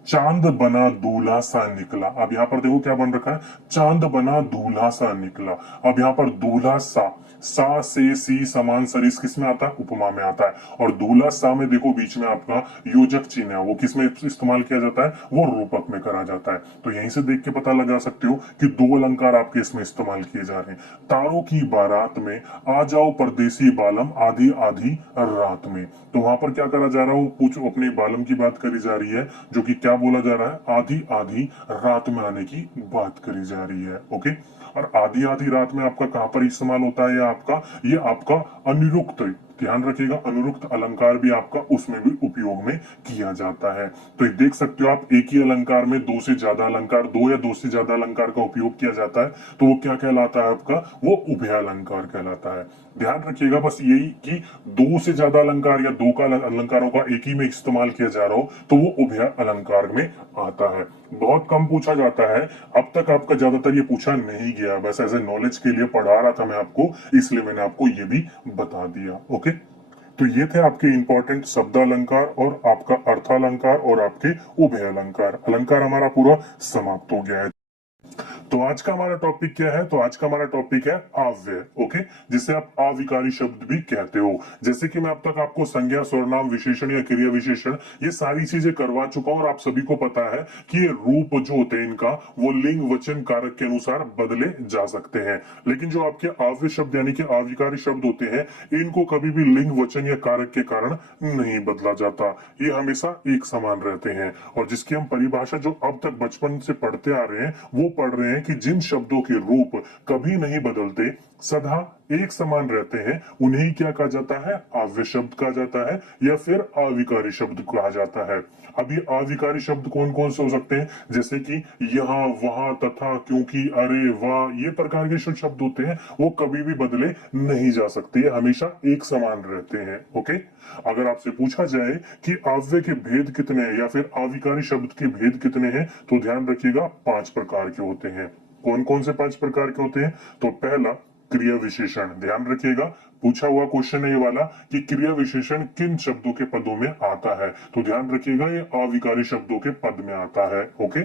चांद बना दूल्हा सा निकला। अब यहाँ पर देखो क्या बन रखा है, चांद बना दूल्हा सा निकला। अब यहाँ पर दूल्हा सा से सी समान सरिस किस में आता है, उपमा में आता है, और दूल्हा सा में देखो बीच में आपका योजक चिन्ह है, वो किस में इस्तेमाल किया जाता है, वो रूपक में करा जाता है। तो यहीं से देख के पता लगा सकते हो कि दो अलंकार आपके इसमें इस्तेमाल किए जा रहे हैं। तारों की बारात में आ जाओ परदेसी बालम आधी आधी रात में। तो वहां पर क्या करा जा रहा है, पूछो अपने बालम की बात करी जा रही है, जो कि क्या बोला जा रहा है, आधी आधी रात में आने की बात करी जा रही है। ओके, और आधी आधी रात में आपका कहां पर इस्तेमाल होता है, ये आपका अनिरुक्त, ध्यान रखिएगा, अनुरुक्त अलंकार भी आपका उसमें भी उपयोग में किया जाता है। तो देख सकते हो आप, एक ही अलंकार में दो से ज्यादा अलंकार, दो या दो से ज्यादा अलंकार का उपयोग किया जाता है, तो वो क्या कहलाता है आपका, वो उभय अलंकार कहलाता है। ध्यान रखिएगा बस यही कि दो से ज्यादा अलंकार या दो का अलंकारों का एक ही में इस्तेमाल किया जा रहा हो तो वो उभय अलंकार में आता है। बहुत कम पूछा जाता है, अब तक आपका ज्यादातर ये पूछा नहीं गया, बस ऐसे नॉलेज के लिए पढ़ा रहा था मैं आपको, इसलिए मैंने आपको ये भी बता दिया। ओके, तो ये थे आपके इंपॉर्टेंट शब्द अलंकार और आपका अर्थ अलंकार और आपके उभय अलंकार। अलंकार हमारा पूरा समाप्त हो गया है। तो आज का हमारा टॉपिक क्या है, तो आज का हमारा टॉपिक है आव्यय। ओके, जिसे आप अविकारी शब्द भी कहते हो। जैसे कि मैं अब तक आपको संज्ञा, सर्वनाम, विशेषण या क्रिया विशेषण ये सारी चीजें करवा चुका हूं, और आप सभी को पता है कि ये रूप जो होते हैं इनका, वो लिंग वचन कारक के अनुसार बदले जा सकते हैं। लेकिन जो आपके आव्यय शब्द यानी कि अविकारी शब्द होते हैं, इनको कभी भी लिंग वचन या कारक के कारण नहीं बदला जाता, ये हमेशा एक समान रहते हैं। और जिसकी हम परिभाषा जो अब तक बचपन से पढ़ते आ रहे हैं वो पढ़ रहे हैं कि जिन शब्दों के रूप कभी नहीं बदलते, सदा एक समान रहते हैं, उन्हें क्या कहा जाता है, आव्यय शब्द कहा जाता है, या फिर अविकारी शब्द कहा जाता है। अब ये अविकारी शब्द कौन कौन से हो सकते हैं, जैसे कि यहाँ, वहां, तथा, क्योंकि, अरे, वाह, ये प्रकार के जो शब्द होते हैं वो कभी भी बदले नहीं जा सकते, ये हमेशा एक समान रहते हैं। ओके, अगर आपसे पूछा जाए कि आव्यय के भेद कितने हैं या फिर अविकारी शब्द के भेद कितने हैं, तो ध्यान रखिएगा 5 प्रकार के होते हैं। कौन कौन से 5 प्रकार के होते हैं, तो पहला क्रिया विशेषण, ध्यान रखिएगा, पूछा हुआ क्वेश्चन है ये वाला कि क्रिया विशेषण किन शब्दों के पदों में आता है, तो ध्यान रखिएगा ये अविकारी शब्दों के पद में आता है। ओके,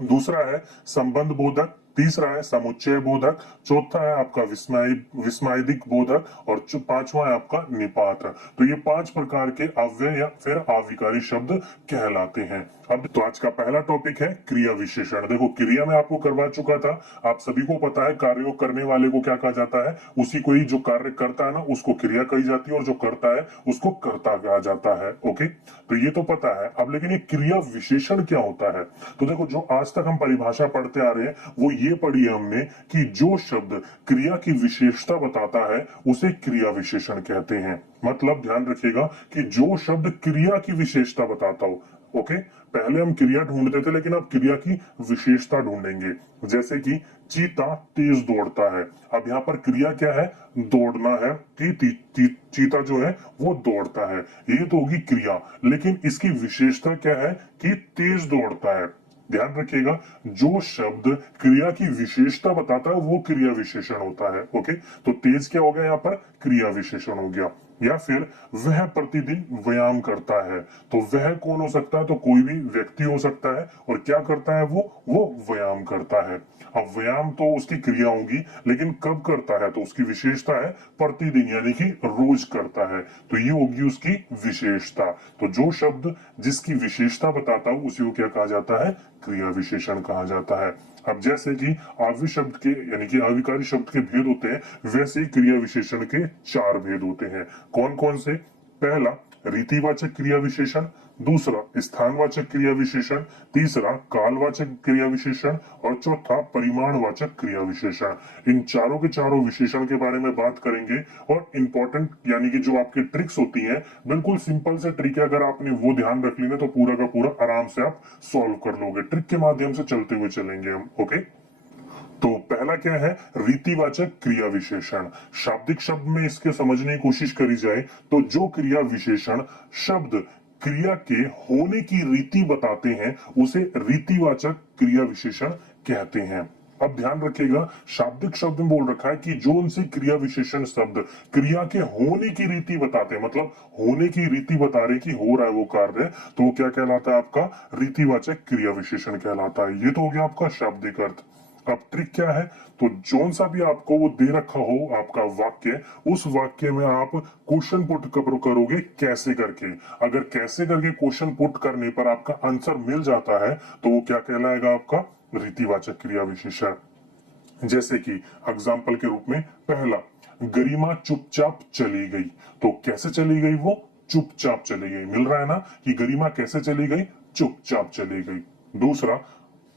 दूसरा है संबंध बोधक, तीसरा है समुच्चय बोधक, चौथा है आपका विस्मयदिक बोधक, और पांचवा है आपका निपात। तो ये 5 प्रकार के अव्यय या फिर अविकारी शब्द कहलाते हैं। अब तो आज का पहला टॉपिक है क्रिया विशेषण। देखो क्रिया में आपको करवा चुका था, आप सभी को पता है कार्यों करने वाले को क्या कहा जाता है, उसी को ही जो कार्य करता है ना उसको क्रिया कही जाती है, और जो करता है उसको कर्ता कहा जाता है। ओके, तो ये तो पता है। अब लेकिन ये क्रिया विशेषण क्या होता है, तो देखो जो आज तक हम परिभाषा पढ़ते आ रहे हैं वो ये पढ़ी है हमने कि जो शब्द क्रिया की विशेषता बताता है उसे क्रिया विशेषण कहते हैं। मतलब ध्यान रखिएगा कि जो शब्द क्रिया की विशेषता बताता हो। ओके, पहले हम क्रिया ढूंढते थे लेकिन अब क्रिया की विशेषता ढूंढेंगे। जैसे कि चीता तेज दौड़ता है, अब यहाँ पर क्रिया क्या है, दौड़ना है, चीता जो है वो दौड़ता है, ये तो होगी क्रिया। लेकिन इसकी विशेषता क्या है कि तेज दौड़ता है। ध्यान रखिएगा जो शब्द क्रिया की विशेषता बताता है वो क्रिया विशेषण होता है। ओके, तो तेज क्या हो गया, यहाँ पर क्रिया विशेषण हो गया। या फिर वह प्रतिदिन व्यायाम करता है। तो वह कौन हो सकता है? तो कोई भी व्यक्ति हो सकता है। और क्या करता है वो व्यायाम करता है। अब व्यायाम तो उसकी क्रिया होगी, लेकिन कब करता है? तो उसकी विशेषता है प्रतिदिन, यानी कि रोज करता है। तो ये होगी उसकी विशेषता। तो जो शब्द जिसकी विशेषता बताता हो उसी को क्या कहा जाता है? क्रिया विशेषण कहा जाता है। अब जैसे कि आव्य शब्द के यानी कि अविकारी शब्द के भेद होते हैं, वैसे ही क्रिया विशेषण के 4 भेद होते हैं। कौन कौन से? पहला रीतिवाचक क्रिया विशेषण, दूसरा स्थानवाचक क्रिया विशेषण, तीसरा कालवाचक क्रिया विशेषण और चौथा परिमाणवाचक क्रिया विशेषण। इन चारों के चारों विशेषण के बारे में बात करेंगे। और इंपॉर्टेंट यानी कि जो आपकी ट्रिक्स होती हैं, बिल्कुल सिंपल से ट्रिक है, अगर आपने वो ध्यान रख ली ना तो पूरा का पूरा आराम से आप सॉल्व कर लोगे। ट्रिक के माध्यम से चलते हुए चलेंगे हम। ओके, तो पहला क्या है? रीतिवाचक क्रिया विशेषण। शाब्दिक शब्द में इसके समझने की कोशिश करी जाए तो जो क्रिया विशेषण शब्द क्रिया के होने की रीति बताते हैं उसे रीतिवाचक क्रिया विशेषण कहते हैं। अब ध्यान रखिएगा, शाब्दिक शब्द में बोल रखा है कि जो उनसे क्रिया विशेषण शब्द क्रिया के होने की रीति बताते हैं, मतलब होने की रीति बता रहे कि हो रहा है वो कार्य, तो वो क्या कहलाता है? आपका रीतिवाचक क्रिया विशेषण कहलाता है। ये तो हो गया आपका शाब्दिक अर्थ। अब ट्रिक क्या है? तो जोन सा भी आपको वो दे रखा हो आपका वाक्य, उस वाक्य में आप क्वेश्चन पुट करोगे कैसे करके। अगर कैसे करके क्वेश्चन पुट करने पर आपका आंसर मिल जाता है तो वो क्या कहलाएगा? आपका रीतिवाचक क्रिया विशेषण। जैसे कि एग्जाम्पल के रूप में, पहला, गरिमा चुपचाप चली गई। तो कैसे चली गई? वो चुपचाप चली गई। मिल रहा है ना कि गरिमा कैसे चली गई? चुपचाप चली गई। दूसरा,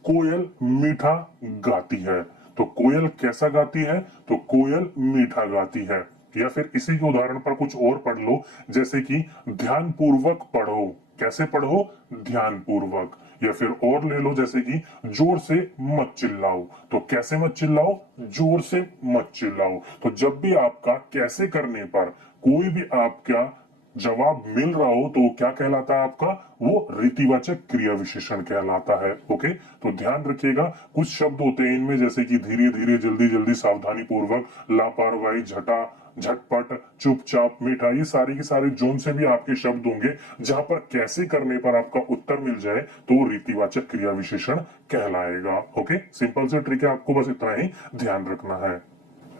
कोयल मीठा गाती है। तो कोयल कैसा गाती है? तो कोयल मीठा गाती है। या फिर इसी के उदाहरण पर कुछ और पढ़ लो, जैसे कि ध्यान पूर्वक पढ़ो। कैसे पढ़ो? ध्यान पूर्वक। या फिर और ले लो, जैसे कि जोर से मत चिल्लाओ। तो कैसे मत चिल्लाओ? जोर से मत चिल्लाओ। तो जब भी आपका कैसे करने पर कोई भी आपका जवाब मिल रहा हो तो क्या कहलाता है? आपका वो रीतिवाचक क्रिया विशेषण कहलाता है। ओके, तो ध्यान रखिएगा, कुछ शब्द होते हैं इनमें, जैसे कि धीरे धीरे, जल्दी जल्दी, सावधानी पूर्वक, लापरवाही, झटा, झटपट, चुपचाप, मीठा, ये सारी की सारी जोन से भी आपके शब्द होंगे जहां पर कैसे करने पर आपका उत्तर मिल जाए तो वो रीतिवाचक क्रिया विशेषण कहलाएगा। ओके, सिंपल से ट्रिक है, आपको बस इतना ही ध्यान रखना है।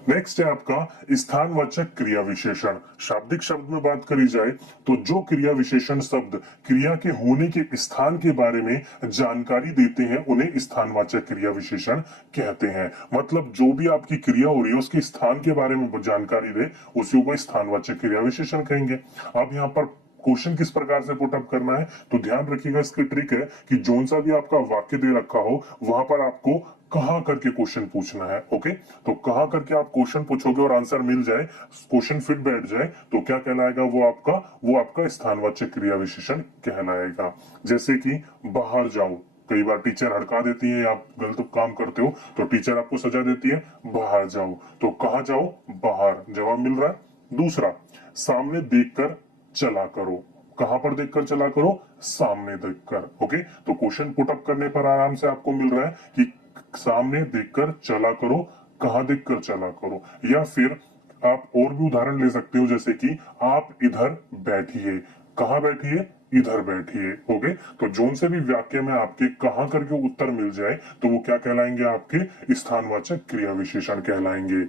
नेक्स्ट है आपका स्थानवाचक क्रिया विशेषण। शाब्दिक शब्द में बात करी जाए तो जो क्रिया विशेषण शब्द क्रिया के होने के स्थान के बारे में जानकारी देते हैं उन्हें स्थानवाचक क्रिया विशेषण कहते हैं। मतलब जो भी आपकी क्रिया हो रही है उसके स्थान के बारे में जानकारी दे उसी को स्थानवाचक क्रिया विशेषण कहेंगे। अब यहाँ पर क्वेश्चन किस प्रकार से पुटअप करना है, तो ध्यान रखिएगा, इसकी ट्रिक है कि जोन सा भी आपका वाक्य दे रखा हो वहां पर आपको कहां करके क्वेश्चन पूछना है। ओके, तो कहां करके आप क्वेश्चन पूछोगे और आंसर मिल जाए, क्वेश्चन फिट बैठ जाए, तो क्या कहलाएगा? वो आपका स्थानवाचक क्रिया विशेषण कहलाएगा। जैसे कि बाहर जाओ, कई बार टीचर हड़का देती है, आप गलत काम करते हो तो टीचर आपको सजा देती है, बाहर जाओ। तो कहां जाओ? बाहर, जवाब मिल रहा है। दूसरा, सामने देखकर चला करो। कहां पर देखकर चला करो? सामने देखकर। ओके, तो क्वेश्चन पुटअप करने पर आराम से आपको मिल रहा है कि सामने देखकर चला करो, कहां देखकर चला करो। या फिर आप और भी उदाहरण ले सकते हो, जैसे कि आप इधर बैठिए। कहां बैठिए? इधर बैठिए। ओके, तो जोन से भी वाक्य में आपके कहां करके उत्तर मिल जाए तो वो क्या कहलाएंगे? आपके स्थानवाचक क्रिया विशेषण कहलाएंगे।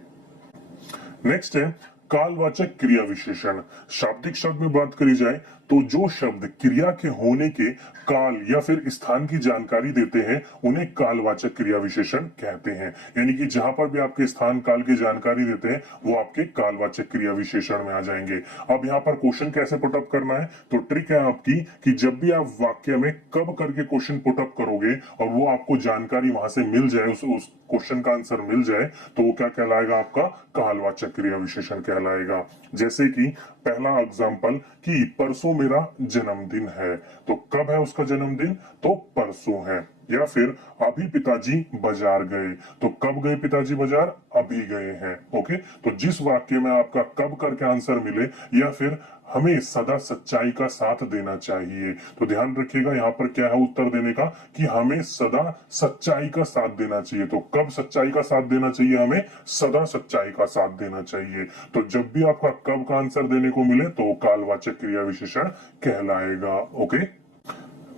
नेक्स्ट है कालवाचक क्रिया विशेषण। शाब्दिक शब्द में बात करी जाए तो जो शब्द क्रिया के होने के काल या फिर स्थान की जानकारी देते हैं उन्हें कालवाचक क्रिया विशेषण कहते हैं। यानी कि जहां पर भी आपके स्थान काल की जानकारी देते हैं वो आपके कालवाचक क्रिया विशेषण में आ जाएंगे। अब यहाँ पर क्वेश्चन कैसे पुटअप करना है, तो ट्रिक है आपकी कि जब भी आप वाक्य में कब करके क्वेश्चन पुटअप करोगे और वो आपको जानकारी वहां से मिल जाए, उस क्वेश्चन का आंसर मिल जाए, तो वो क्या कहलाएगा? आपका कालवाचक क्रिया विशेषण कहलाएगा। जैसे कि पहला एग्जाम्पल कि परसों मेरा जन्मदिन है। तो कब है उसका जन्मदिन? तो परसों है। या फिर अभी पिताजी बाजार गए। तो कब गए पिताजी बाजार? अभी गए हैं। ओके, तो जिस वाक्य में आपका कब करके आंसर मिले या फिर हमें सदा सच्चाई का साथ देना चाहिए, तो ध्यान रखिएगा यहां पर क्या है उत्तर देने का कि हमें सदा सच्चाई का साथ देना चाहिए। तो कब सच्चाई का साथ देना चाहिए? हमें सदा सच्चाई का साथ देना चाहिए। तो जब भी आपका कब का आंसर देने को मिले तो वो कालवाचक क्रिया विशेषण कहलाएगा। ओके,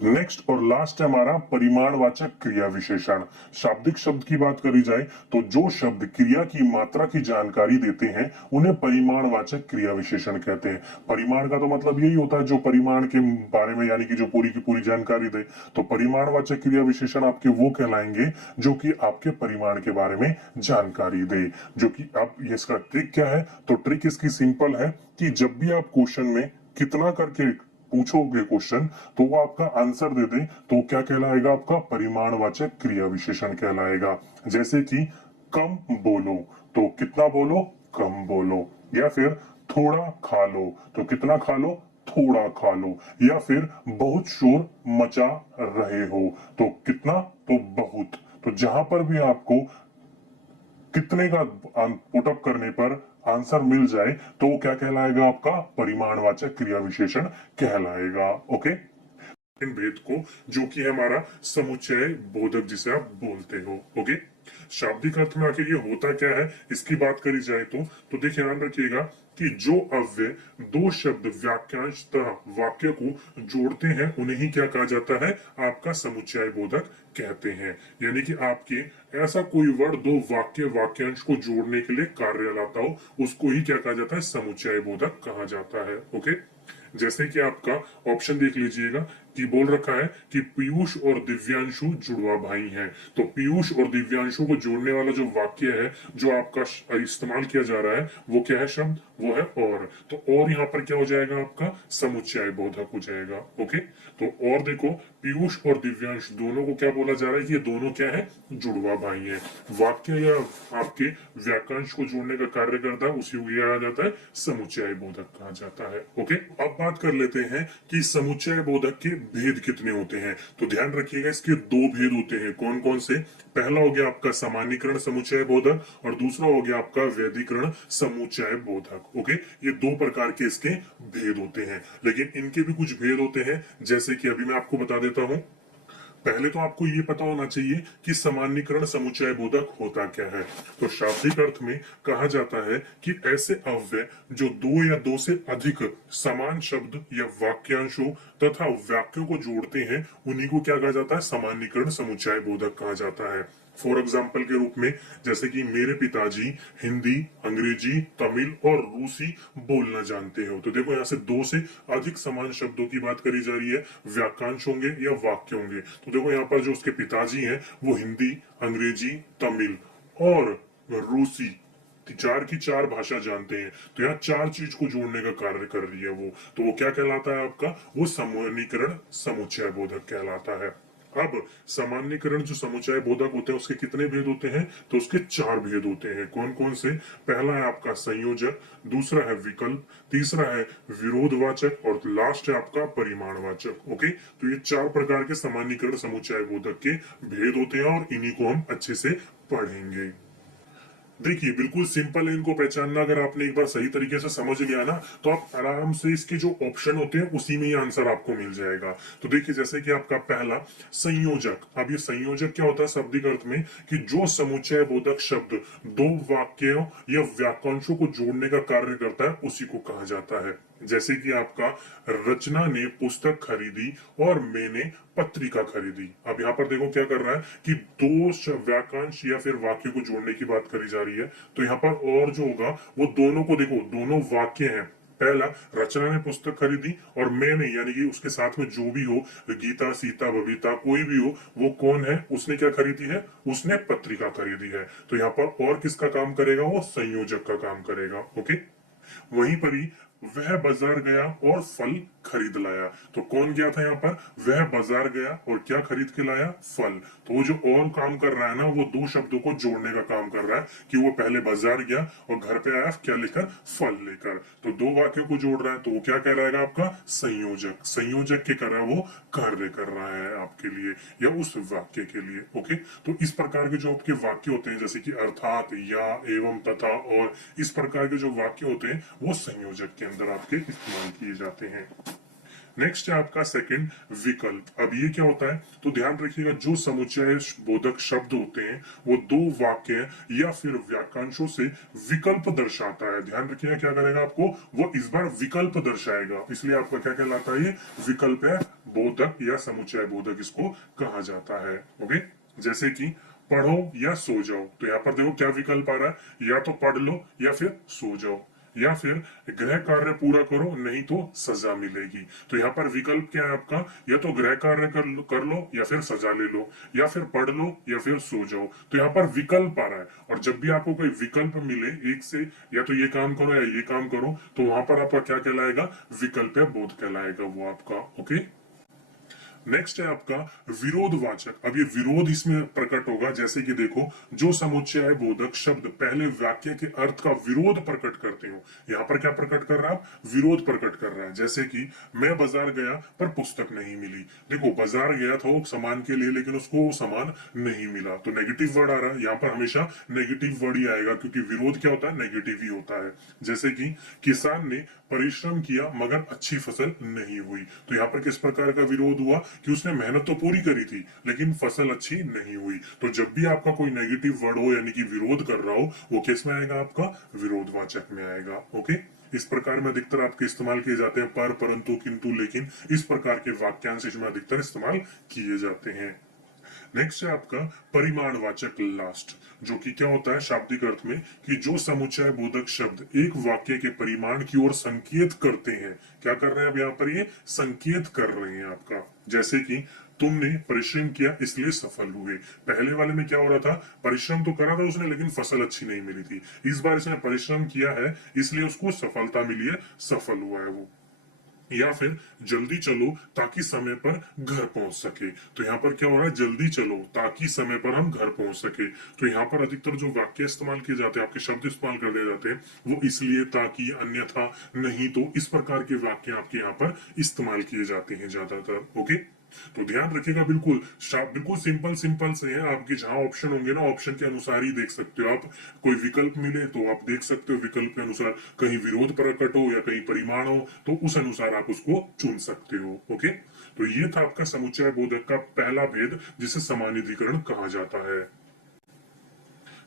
नेक्स्ट और लास्ट है हमारा परिमाणवाचक क्रिया विशेषण। शाब्दिक शब्द की बात करी जाए तो जो शब्द क्रिया की मात्रा की जानकारी देते हैं उन्हें परिमाणवाचक क्रिया विशेषण कहते हैं। परिमाण का तो मतलब यही होता है जो परिमाण के बारे में यानी कि जो पूरी की पूरी जानकारी दे। तो परिमाणवाचक क्रिया विशेषण आपके वो कहलाएंगे जो कि आपके परिमाण के बारे में जानकारी दे। जो कि अब इसका ट्रिक क्या है? तो ट्रिक इसकी सिंपल है कि जब भी आप क्वेश्चन में कितना करके पूछोगे क्वेश्चन तो वो आपका आंसर दे दे तो क्या कहलाएगा? आपका परिमाणवाचक क्रिया विशेषण कहलाएगा। जैसे कि कम बोलो तो कितना बोलो? कम बोलो। या फिर थोड़ा खा लो तो कितना खा लो? थोड़ा खा लो। या फिर बहुत शोर मचा रहे हो तो कितना? तो बहुत। तो जहां पर भी आपको कितने का पुटअप करने पर आंसर मिल जाए तो वो क्या कहलाएगा? आपका परिमाणवाचक क्रिया विशेषण कहलाएगा। ओके, इन भेद को जो कि है हमारा समुच्चय बोधक जिसे आप बोलते हो। ओके, शाब्दिक अर्थ में आखिर ये होता क्या है इसकी बात करी जाए तो देखिए ध्यान रखिएगा कि जो अव्यय दो शब्द वाक्यांश तथा वाक्य को जोड़ते हैं उन्हें ही क्या कहा जाता है? आपका समुच्चय बोधक कहते हैं। यानी कि आपके ऐसा कोई वर्ड दो वाक्य वाक्यांश को जोड़ने के लिए कार्य लाता हो उसको ही क्या कहा जाता है? समुच्चय बोधक कहा जाता है। ओके, जैसे कि आपका ऑप्शन देख लीजिएगा कि बोल रखा है कि पीयूष और दिव्यांशु जुड़वा भाई हैं। तो पीयूष और दिव्यांशु को जोड़ने वाला जो वाक्य है जो आपका इस्तेमाल किया जा रहा है वो क्या है शब्द? वो है और। तो और यहाँ पर क्या हो जाएगा? आपका समुच्चय बोधक हो जाएगा। ओके, तो और देखो पीयूष और दिव्यांश दोनों को क्या बोला जा रहा है कि ये दोनों क्या है? जुड़वा भाई हैं। वाक्य या आपके वाक्यांश को जोड़ने का कार्य करता है उसी को क्या कहा जाता है? समुच्चय बोधक कहा जाता है। ओके, अब बात कर लेते हैं कि समुच्चय बोधक के भेद कितने होते हैं। तो ध्यान रखिएगा इसके दो भेद होते हैं। कौन कौन से? पहला हो गया आपका सामान्यीकरण समुच्चय बोधक और दूसरा हो गया आपका वैधिकरण समुच्चय बोधक। ओके, ये दो प्रकार के इसके भेद होते हैं, लेकिन इनके भी कुछ भेद होते हैं जैसे कि अभी मैं आपको बता देता हूं। पहले तो आपको ये पता होना चाहिए कि सामान्यीकरण समुच्चय बोधक होता क्या है। तो शाब्दिक अर्थ में कहा जाता है कि ऐसे अव्यय जो दो या दो से अधिक समान शब्द या वाक्यांशों तथा वाक्यों को जोड़ते हैं उन्हीं को क्या कहा जाता है? सामान्यीकरण समुच्चय बोधक कहा जाता है। फॉर एग्जाम्पल के रूप में जैसे कि मेरे पिताजी हिंदी, अंग्रेजी, तमिल और रूसी बोलना जानते हो। तो देखो यहाँ से दो से अधिक समान शब्दों की बात करी जा रही है, वाक्यांश होंगे या वाक्य होंगे। तो देखो यहाँ पर जो उसके पिताजी हैं वो हिंदी, अंग्रेजी, तमिल और रूसी चार की चार भाषा जानते हैं। तो यहाँ चार चीज को जोड़ने का कार्य कर रही है वो। तो वो क्या कहलाता है? आपका वो सामान्यीकरण समुच्चय बोधक कहलाता है। अब सामान्यीकरण जो समुच्चय बोधक होते हैं उसके कितने भेद होते हैं? तो उसके चार भेद होते हैं। कौन कौन से? पहला है आपका संयोजक, दूसरा है विकल्प, तीसरा है विरोधवाचक और लास्ट है आपका परिमाणवाचक। ओके, तो ये चार प्रकार के सामान्यीकरण समुच्चय बोधक के भेद होते हैं और इन्हीं को हम अच्छे से पढ़ेंगे। देखिए बिल्कुल सिंपल है इनको पहचानना। अगर आपने एक बार सही तरीके से समझ लिया ना तो आप आराम से इसके जो ऑप्शन होते हैं उसी में ही आंसर आपको मिल जाएगा। तो देखिए जैसे कि आपका पहला संयोजक। अब ये संयोजक क्या होता है शाब्दिक अर्थ में? कि जो समुच्चय बोधक शब्द दो वाक्यों या वाक्यांशों को जोड़ने का कार्य करता है उसी को कहा जाता है। जैसे कि आपका रचना ने पुस्तक खरीदी और मैंने पत्रिका खरीदी। अब यहाँ पर देखो क्या कर रहा है कि दो वाक्यांश या फिर वाक्य को जोड़ने की बात करी जा रही है। तो यहाँ पर और जो होगा वो दोनों को देखो, दोनों वाक्य हैं। पहला रचना ने पुस्तक खरीदी और मैंने यानी कि उसके साथ में जो भी हो, गीता, सीता, बबीता कोई भी हो, वो कौन है? उसने क्या खरीदी है? उसने पत्रिका खरीदी है। तो यहाँ पर और किसका काम करेगा? वो संयोजक का काम करेगा। ओके, वहीं पर ही वह बाजार गया और फल खरीद लाया। तो कौन गया था यहाँ पर, वह बाजार गया और क्या खरीद के लाया, फल। तो वो जो और काम कर रहा है ना, वो दो शब्दों को जोड़ने का काम कर रहा है कि वो पहले बाजार गया और घर पे आया क्या लेकर, फल लेकर। तो दो वाक्यों को जोड़ रहा है, तो वो क्या कह रहेगा आपका, संयोजक। संयोजक के कर रहा है, वो कार्य कर रहा है आपके लिए या उस वाक्य के लिए। ओके, तो इस प्रकार के जो आपके वाक्य होते हैं, जैसे कि अर्थात, या, एवं, तथा और इस प्रकार के जो वाक्य होते हैं, वो संयोजक के अंदर आपके इस्तेमाल किए जाते हैं। नेक्स्ट है आपका सेकंड, विकल्प। अब ये क्या होता है, तो ध्यान रखिएगा, जो समुच्चय बोधक शब्द होते हैं वो दो वाक्य या फिर वाक्यांशों से विकल्प दर्शाता है। ध्यान रखिएगा क्या करेगा आपको, वो इस बार विकल्प दर्शाएगा, इसलिए आपका क्या कहलाता है, ये विकल्प है बोधक या समुच्चय बोधक इसको कहा जाता है। ओके, जैसे कि पढ़ो या सो जाओ, तो यहाँ पर देखो क्या विकल्प आ रहा है, या तो पढ़ लो या फिर सो जाओ, या फिर गृह कार्य पूरा करो नहीं तो सजा मिलेगी। तो यहाँ पर विकल्प क्या है आपका, या तो गृह कार्य कर लो या फिर सजा ले लो, या फिर पढ़ लो या फिर सो जाओ। तो यहाँ पर विकल्प आ रहा है, और जब भी आपको कोई विकल्प मिले एक से, या तो ये काम करो या ये काम करो, तो वहां पर आपका क्या कहलाएगा, विकल्प या बोध कहलाएगा वो आपका। ओके, नेक्स्ट है आपका विरोधवाचक। अब ये विरोध इसमें प्रकट होगा, जैसे कि देखो, जो समुच्चय बोधक शब्द पहले वाक्य के अर्थ का विरोध प्रकट करते हो। यहाँ पर क्या प्रकट कर रहा है, विरोध प्रकट कर रहा है। जैसे कि मैं बाजार गया पर पुस्तक नहीं मिली। देखो, बाजार गया था वो सामान के लिए, लेकिन उसको वो सामान नहीं मिला, तो नेगेटिव वर्ड आ रहा है। यहाँ पर हमेशा नेगेटिव वर्ड ही आएगा, क्योंकि विरोध क्या होता है, नेगेटिव ही होता है। जैसे कि किसान ने परिश्रम किया मगर अच्छी फसल नहीं हुई। तो यहाँ पर किस प्रकार का विरोध हुआ, कि उसने मेहनत तो पूरी करी थी लेकिन फसल अच्छी नहीं हुई। तो जब भी आपका कोई नेगेटिव वर्ड हो, यानी कि विरोध कर रहा हो, वो किस में आएगा, आपका विरोधवाचक में आएगा। ओके, इस प्रकार में अधिकतर आपके इस्तेमाल किए जाते हैं पर, परंतु, किंतु, लेकिन, इस प्रकार के वाक्यांश इसमें अधिकतर इस्तेमाल किए जाते हैं। नेक्स्ट है आपका परिमाणवाचक लास्ट, जो कि क्या होता है शाब्दिक अर्थ में, कि जो समुच्चय बोधक शब्द एक वाक्य के परिमाण की ओर संकेत करते हैं। क्या कर रहे हैं अब यहाँ पर, ये संकेत कर रहे हैं आपका। जैसे कि तुमने परिश्रम किया इसलिए सफल हुए। पहले वाले में क्या हो रहा था, परिश्रम तो करा था उसने लेकिन फसल अच्छी नहीं मिली थी। इस बार इसने परिश्रम किया है इसलिए उसको सफलता मिली है, सफल हुआ है वो। या फिर जल्दी चलो ताकि समय पर घर पहुंच सके। तो यहाँ पर क्या हो रहा है, जल्दी चलो ताकि समय पर हम घर पहुंच सके। तो यहाँ पर अधिकतर जो वाक्य इस्तेमाल किए जाते हैं, आपके शब्द इस्तेमाल कर दिए जाते हैं, वो इसलिए, ताकि, अन्यथा, नहीं तो, इस प्रकार के वाक्य आपके यहाँ पर इस्तेमाल किए जाते हैं ज्यादातर। ओके, तो ध्यान रखिएगा, बिल्कुल बिल्कुल सिंपल सिंपल से है। आपके जहां ऑप्शन होंगे ना, ऑप्शन के अनुसार ही देख सकते हो आप। कोई विकल्प मिले तो आप देख सकते हो, विकल्प के अनुसार कहीं विरोध प्रकट हो या कहीं परिमाण हो, तो उस अनुसार आप उसको चुन सकते हो। ओके, तो ये था आपका समुच्चय बोधक का पहला भेद, जिसे समानाधिकरण कहा जाता है।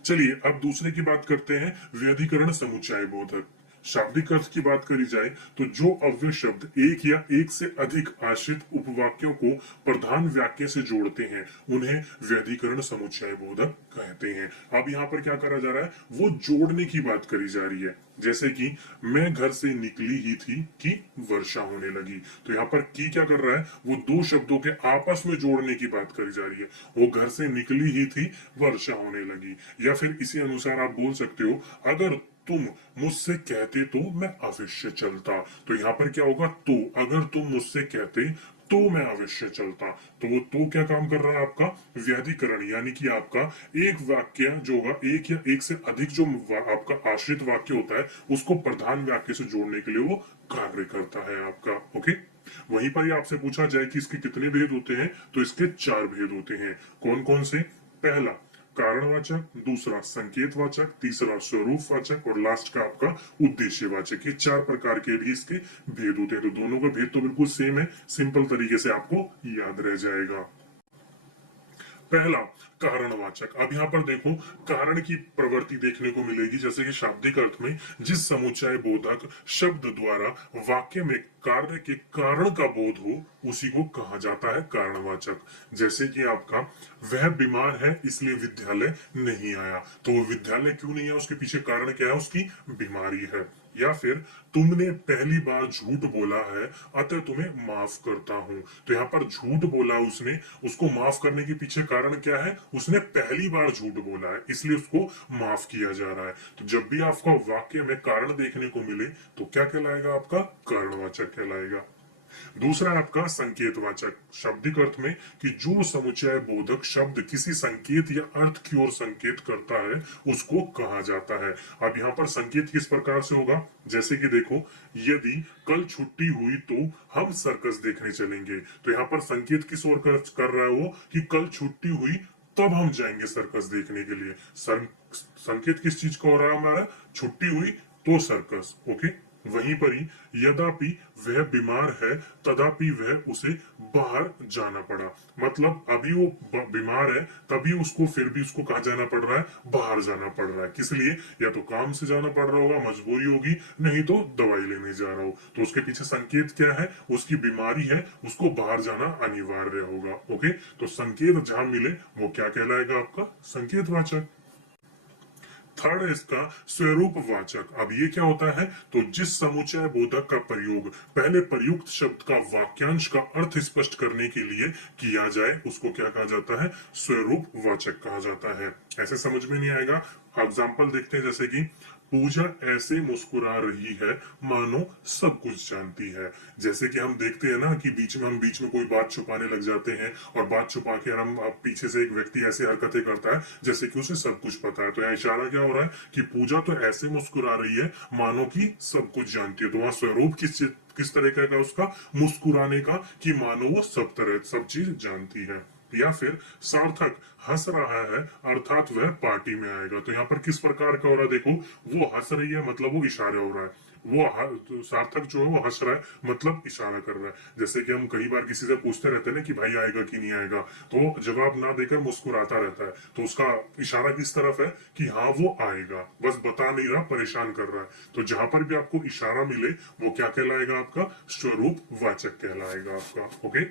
चलिए अब दूसरे की बात करते हैं, व्यधिकरण समुच्चय बोधक। शाब्दिक अर्थ की बात करी जाए तो जो अव्यय शब्द एक या एक से अधिक आश्रित उपवाक्यों को प्रधान वाक्य से जोड़ते हैं, उन्हें व्यधिकरण समुच्चय बोधक कहते हैं। अब यहाँ पर क्या करा जा रहा है, वो जोड़ने की बात करी जा रही है। जैसे कि मैं घर से निकली ही थी कि वर्षा होने लगी। तो यहाँ पर की क्या कर रहा है, वो दो शब्दों के आपस में जोड़ने की बात करी जा रही है। वो घर से निकली ही थी, वर्षा होने लगी। या फिर इसी अनुसार आप बोल सकते हो, अगर तुम मुझसे कहते तो मैं अवश्य चलता। तो यहाँ पर क्या होगा, तो अगर तुम मुझसे कहते तो मैं अवश्य चलता। तो वो तो क्या काम कर रहा है, आपका व्याधिकरण, यानी कि आपका एक वाक्य जो होगा, एक या एक से अधिक जो आपका आश्रित वाक्य होता है, उसको प्रधान वाक्य से जोड़ने के लिए वो कार्य करता है आपका। ओके, वहीं पर ही आपसे पूछा जाए कि इसके कितने भेद होते हैं, तो इसके 4 भेद होते हैं। कौन कौन से, पहला कारणवाचक, दूसरा संकेतवाचक, तीसरा स्वरूपवाचक और लास्ट का आपका उद्देश्यवाचक। ये 4 प्रकार के भी इसके भेद होते हैं। तो दोनों का भेद तो बिल्कुल सेम है, सिंपल तरीके से आपको याद रह जाएगा। पहला कारणवाचक। अब यहाँ पर देखो, कारण की प्रवृत्ति देखने को मिलेगी, जैसे कि शाब्दिक अर्थ में जिस समुच्चय बोधक शब्द द्वारा वाक्य में कार्य के कारण का बोध हो, उसी को कहा जाता है कारणवाचक। जैसे कि आपका, वह बीमार है इसलिए विद्यालय नहीं आया। तो वो विद्यालय क्यों नहीं आया, उसके पीछे कारण क्या है, उसकी बीमारी है। या फिर तुमने पहली बार झूठ बोला है अतः तुम्हें माफ करता हूं। तो यहाँ पर झूठ बोला उसने, उसको माफ करने के पीछे कारण क्या है, उसने पहली बार झूठ बोला है इसलिए उसको माफ किया जा रहा है। तो जब भी आपका वाक्य में कारण देखने को मिले तो क्या कहलाएगा, आपका कारणवाचक कहलाएगा। दूसरा है आपका संकेतवाचक, शाब्दिक अर्थ में कि जो समुच्चय बोधक शब्द किसी संकेत या अर्थ की ओर संकेत करता है उसको कहा जाता है। अब यहाँ पर संकेत किस प्रकार से होगा, जैसे कि देखो, यदि कल छुट्टी हुई तो हम सर्कस देखने चलेंगे, तो यहाँ पर संकेत किस ओर कर रहा है वो, कि कल छुट्टी हुई तब हम जाएंगे सर्कस देखने के लिए। संकेत किस चीज का हो रहा है हमारा, छुट्टी हुई तो सर्कस। ओके, वहीं पर ही यद्यपि वह बीमार है तथापि वह उसे बाहर जाना पड़ा, मतलब अभी वो बीमार है तभी उसको, फिर भी उसको कहा जाना पड़ रहा है, बाहर जाना पड़ रहा है। किस लिए, या तो काम से जाना पड़ रहा होगा, मजबूरी होगी, नहीं तो दवाई लेने जा रहा हो, तो उसके पीछे संकेत क्या है, उसकी बीमारी है, उसको बाहर जाना अनिवार्य होगा। ओके, तो संकेत जहां मिले वो क्या कहलाएगा, आपका संकेतवाचक। थर्ड है इसका स्वरूप वाचक। अब ये क्या होता है, तो जिस समुच्चय बोधक का प्रयोग पहले प्रयुक्त शब्द का वाक्यांश का अर्थ स्पष्ट करने के लिए किया जाए उसको क्या कहा जाता है, स्वरूप वाचक कहा जाता है। ऐसे समझ में नहीं आएगा, एग्जाम्पल देखते हैं, जैसे कि पूजा ऐसे मुस्कुरा रही है मानो सब कुछ जानती है। जैसे कि हम देखते हैं ना कि हम बीच में कोई बात छुपाने लग जाते हैं और बात छुपा के हम पीछे से एक व्यक्ति ऐसी हरकतें करता है जैसे कि उसे सब कुछ पता है, तो यहाँ इशारा क्या हो रहा है कि पूजा तो ऐसे मुस्कुरा रही है मानो कि सब कुछ जानती है। तो वहां स्वरूप किस तरह का उसका, मुस्कुराने का, कि मानो वो सब चीज जानती है। या फिर सार्थक हंस रहा है अर्थात वह पार्टी में आएगा, तो यहाँ पर किस प्रकार का हो रहा है, देखो वो हंस रही है मतलब वो इशारे हो रहा है, तो सार्थक जो है वो हंस रहा है मतलब इशारा कर रहा है। जैसे कि हम कई बार किसी से पूछते रहते हैं ना कि भाई आएगा कि नहीं आएगा, तो जवाब ना देकर मुस्कुराता रहता है, तो उसका इशारा किस तरफ है कि हाँ वो आएगा, बस बता नहीं रहा, परेशान कर रहा है। तो जहां पर भी आपको इशारा मिले वो क्या कहलाएगा, आपका स्वरूप वाचक कहलाएगा आपका। ओके,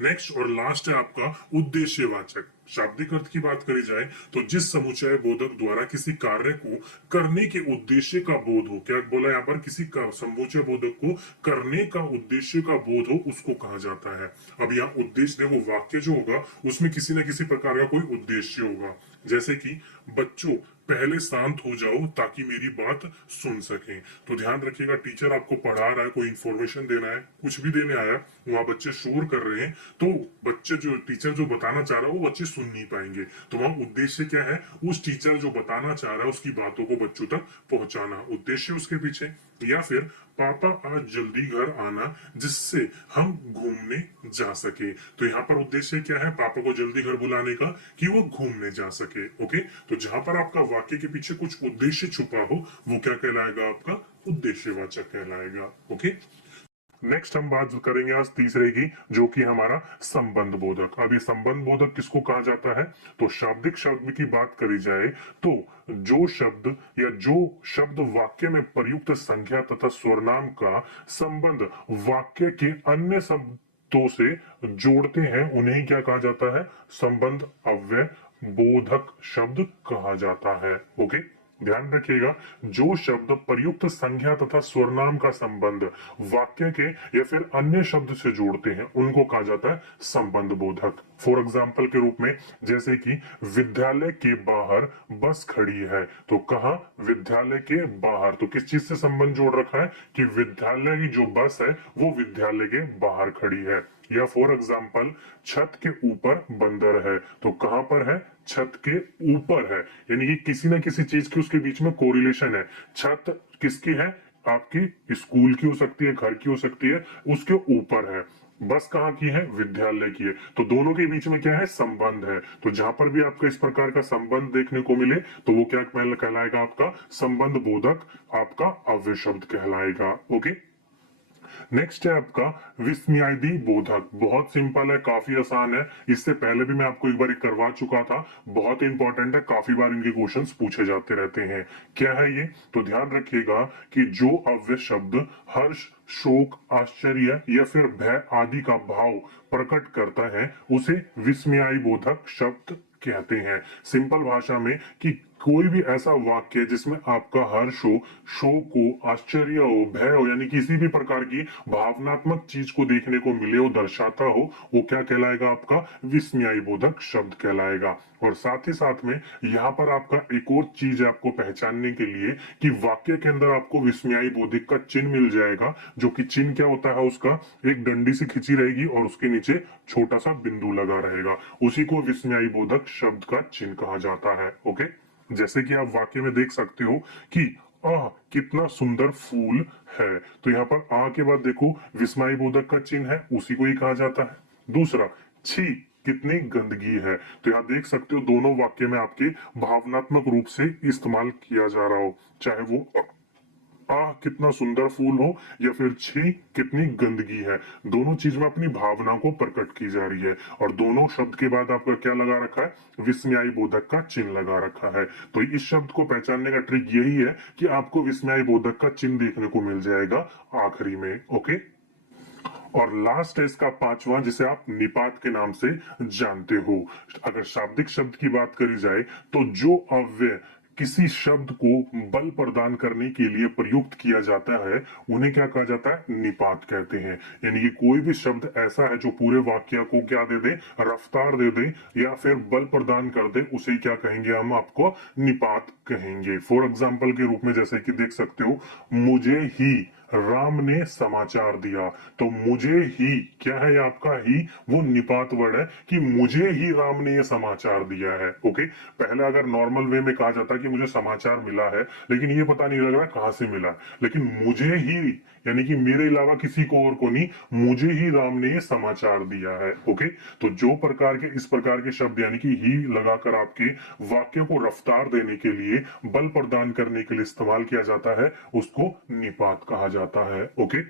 नेक्स्ट और लास्ट है आपका उद्देश्यवाचक। शाब्दिक अर्थ की बात करी जाए तो जिस समुच्चय बोधक द्वारा किसी कार्य को करने के उद्देश्य का बोध हो, क्या बोला यहाँ पर, किसी का समुच्चय बोधक को करने का उद्देश्य का बोध हो उसको कहा जाता है। अब यहाँ उद्देश्य देखो, वाक्य जो होगा उसमें किसी न किसी प्रकार का कोई उद्देश्य होगा, जैसे कि बच्चों पहले शांत हो जाओ ताकि मेरी बात सुन सके। तो ध्यान रखिएगा, टीचर आपको पढ़ा रहा है, कोई इंफॉर्मेशन देना है, कुछ भी देने आया, वहां बच्चे शोर कर रहे हैं, तो बच्चे जो टीचर जो बताना चाह रहा है वो बच्चे सुन नहीं पाएंगे। तो वहां उद्देश्य क्या है, उस टीचर जो बताना चाह रहा है उसकी बातों को बच्चों तक पहुंचाना, उद्देश्य उसके पीछे। या फिर पापा आज जल्दी घर आना जिससे हम घूमने जा सके, तो यहाँ पर उद्देश्य क्या है, पापा को जल्दी घर बुलाने का, कि वो घूमने जा सके। ओके, तो जहां पर आपका वाक्य के पीछे कुछ उद्देश्य छुपा हो वो क्या कहलाएगा, आपका उद्देश्यवाचक कहलाएगा। ओके, नेक्स्ट हम बात करेंगे आज तीसरे की, जो कि हमारा संबंध बोधक। अब ये संबंध बोधक किसको कहा जाता है, तो शाब्दिक शब्द की बात करी जाए तो जो शब्द या जो शब्द वाक्य में प्रयुक्त संख्या तथा स्वरनाम का संबंध वाक्य के अन्य शब्दों से जोड़ते हैं उन्हें क्या कहा जाता है, संबंध अव्यय बोधक शब्द कहा जाता है। ओके, ध्यान रखिएगा, जो शब्द प्रयुक्त संख्या तथा स्वरनाम का संबंध वाक्य के या फिर अन्य शब्द से जोड़ते हैं उनको कहा जाता है संबंध बोधक। फॉर एग्जाम्पल के रूप में, जैसे कि विद्यालय के बाहर बस खड़ी है, तो कहा विद्यालय के बाहर, तो किस चीज से संबंध जोड़ रखा है कि विद्यालय की जो बस है वो विद्यालय के बाहर खड़ी है। या फॉर एग्जाम्पल, छत के ऊपर बंदर है, तो कहां पर है, छत के ऊपर है, यानी कि किसी ना किसी चीज की उसके बीच में कोरिलेशन है। छत किसकी है, आपकी स्कूल की हो सकती है, घर की हो सकती है, उसके ऊपर है। बस कहाँ की है, विद्यालय की है, तो दोनों के बीच में क्या है, संबंध है। तो जहां पर भी आपको इस प्रकार का संबंध देखने को मिले तो वो क्या कहलाएगा, आपका संबंध बोधक, आपका अव्यय शब्द कहलाएगा। ओके, नेक्स्ट है आपका विस्मयादि बोधक। बहुत सिंपल है, काफी आसान है, इससे पहले भी मैं आपको एक बार करवा चुका था, बहुत इंपॉर्टेंट है, काफी बार इनके क्वेश्चंस पूछे जाते रहते हैं। क्या है ये, तो ध्यान रखिएगा कि जो अव्यय शब्द हर्ष शोक आश्चर्य या फिर भय आदि का भाव प्रकट करता है उसे विस्मयादि बोधक शब्द कहते हैं। सिंपल भाषा में कि कोई भी ऐसा वाक्य जिसमें आपका हर्ष हो, शोक हो, आश्चर्य हो, भय हो, यानी किसी भी प्रकार की भावनात्मक चीज को देखने को मिले हो, दर्शाता हो, वो क्या कहलाएगा? आपका विस्मयाई बोधक शब्द कहलाएगा। और साथ ही साथ में यहाँ पर आपका एक और चीज है आपको पहचानने के लिए कि वाक्य के अंदर आपको विस्मयाई बोधक का चिन्ह मिल जाएगा, जो कि चिन्ह क्या होता है? उसका एक डंडी सी खिंची रहेगी और उसके नीचे छोटा सा बिंदु लगा रहेगा, उसी को विस्मयाई बोधक शब्द का चिन्ह कहा जाता है। ओके, जैसे कि आप वाक्य में देख सकते हो कि आह कितना सुंदर फूल है, तो यहाँ पर आ के बाद देखो विस्मय बोधक का चिन्ह है, उसी को ही कहा जाता है। दूसरा, छी कितनी गंदगी है, तो यहाँ देख सकते हो दोनों वाक्य में आपके भावनात्मक रूप से इस्तेमाल किया जा रहा हो, चाहे वो आह कितना सुंदर फूल हो या फिर छी कितनी गंदगी है, दोनों चीज में अपनी भावना को प्रकट की जा रही है। और दोनों शब्द के बाद आपका क्या लगा रखा है? विस्मयाई बोधक का चिन्ह लगा रखा है। तो इस शब्द को पहचानने का ट्रिक यही है कि आपको विस्मयाई बोधक का चिन्ह देखने को मिल जाएगा आखिरी में। ओके, और लास्ट है इसका पांचवा, जिसे आप निपात के नाम से जानते हो। अगर शाब्दिक शब्द की बात करी जाए तो जो अव्यय किसी शब्द को बल प्रदान करने के लिए प्रयुक्त किया जाता है उन्हें क्या कहा जाता है? निपात कहते हैं। यानी कि कोई भी शब्द ऐसा है जो पूरे वाक्य को क्या दे दे? रफ्तार दे दे या फिर बल प्रदान कर दे, उसे क्या कहेंगे? हम आपको निपात कहेंगे। फॉर एग्जाम्पल के रूप में जैसे कि देख सकते हो, मुझे ही राम ने समाचार दिया, तो मुझे ही क्या है? आपका ही वो निपात वर्ड है कि मुझे ही राम ने ये समाचार दिया है। ओके, पहले अगर नॉर्मल वे में कहा जाता कि मुझे समाचार मिला है, लेकिन ये पता नहीं लग रहा कहां से मिला, लेकिन मुझे ही यानी कि मेरे अलावा किसी को और को नहीं, मुझे ही राम ने ये समाचार दिया है। ओके, तो जो प्रकार के इस प्रकार के शब्द यानी कि ही लगाकर आपके वाक्य को रफ्तार देने के लिए, बल प्रदान करने के लिए इस्तेमाल किया जाता है, उसको निपात कहा जाता है। ओके,